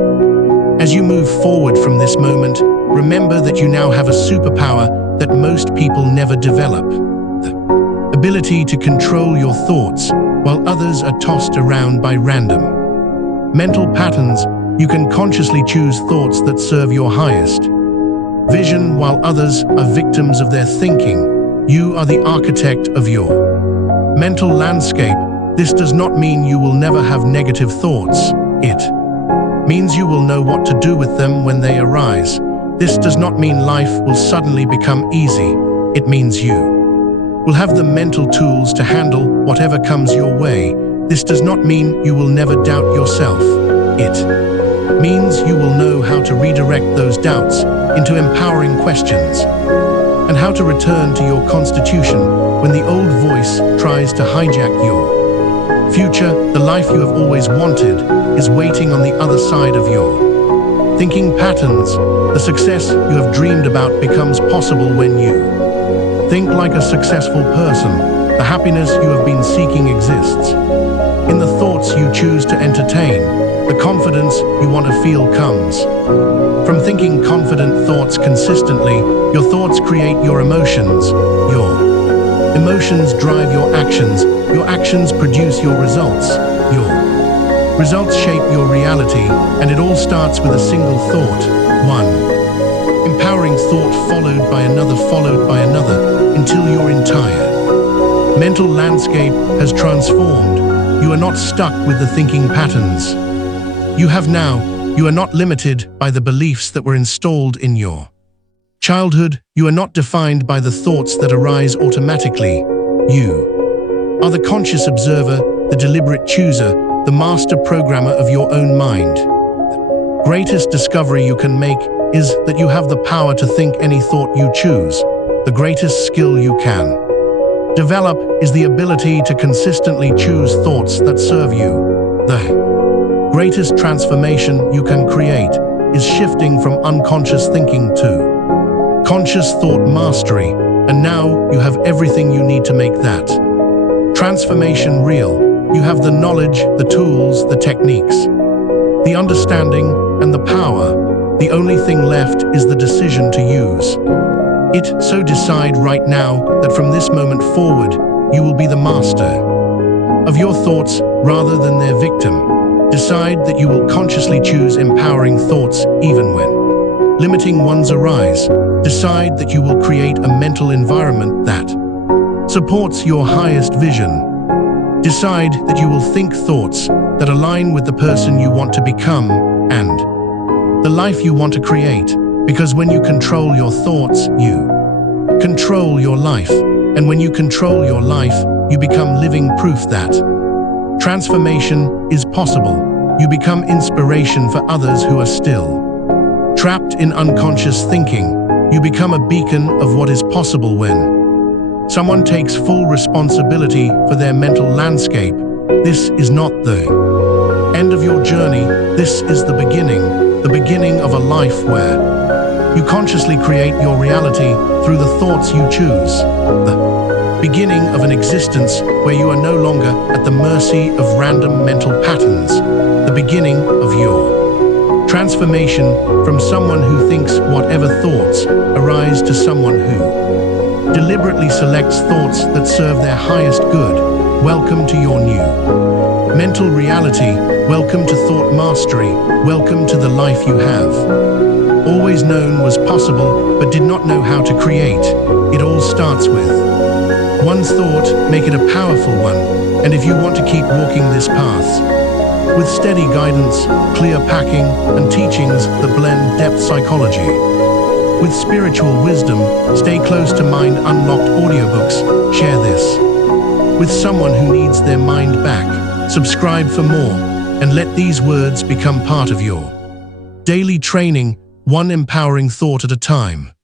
As you move forward from this moment, remember that you now have a superpower that most people never develop. The ability to control your thoughts while others are tossed around by random mental patterns. You can consciously choose thoughts that serve your highest vision while others are victims of their thinking. You are the architect of your mental landscape. This does not mean you will never have negative thoughts. It means you will know what to do with them when they arise. This does not mean life will suddenly become easy. It means you will have the mental tools to handle whatever comes your way. This does not mean you will never doubt yourself. It means you will know how to redirect those doubts into empowering questions, and how to return to your constitution when the old voice tries to hijack your future. The life you have always wanted is waiting on the other side of your thinking patterns. The success you have dreamed about becomes possible when you think like a successful person. The happiness you have been seeking exists in the thoughts you choose to entertain. The confidence you want to feel comes from thinking confident thoughts consistently. Your thoughts create your emotions. Your emotions drive your actions. Your actions produce your results. Your results shape your reality, and it all starts with a single thought. One empowering thought followed by another, until your entire mental landscape has transformed. You are not stuck with the thinking patterns you have now. You are not limited by the beliefs that were installed in your childhood. You are not defined by the thoughts that arise automatically. You are the conscious observer, the deliberate chooser, the master programmer of your own mind. The greatest discovery you can make is that you have the power to think any thought you choose. The greatest skill you can Develop is the ability to consistently choose thoughts that serve you. The greatest transformation you can create is shifting from unconscious thinking to conscious thought mastery, and now you have everything you need to make that transformation real. You have the knowledge, the tools, the techniques, the understanding, and the power. The only thing left is the decision to use it. So decide right now that from this moment forward, you will be the master of your thoughts rather than their victim. Decide that you will consciously choose empowering thoughts even when limiting ones arise. Decide that you will create a mental environment that supports your highest vision. Decide that you will think thoughts that align with the person you want to become and the life you want to create. Because when you control your thoughts, you control your life. And when you control your life, you become living proof that transformation is possible. You become inspiration for others who are still trapped in unconscious thinking. You become a beacon of what is possible when someone takes full responsibility for their mental landscape. This is not the end of your journey. This is the beginning of a life where you consciously create your reality through the thoughts you choose. The beginning of an existence where you are no longer at the mercy of random mental patterns. The beginning of your transformation from someone who thinks whatever thoughts arise to someone who deliberately selects thoughts that serve their highest good. Welcome to your new mental reality. Welcome to thought mastery. Welcome to the life you have always known was possible, but did not know how to create. It all starts with one thought. Make it a powerful one. And if you want to keep walking this path with steady guidance, clear packing, and teachings that blend depth psychology with spiritual wisdom, stay close to Mind Unlocked Audiobooks. Share this with someone who needs their mind back. Subscribe for more, and let these words become part of your daily training, one empowering thought at a time.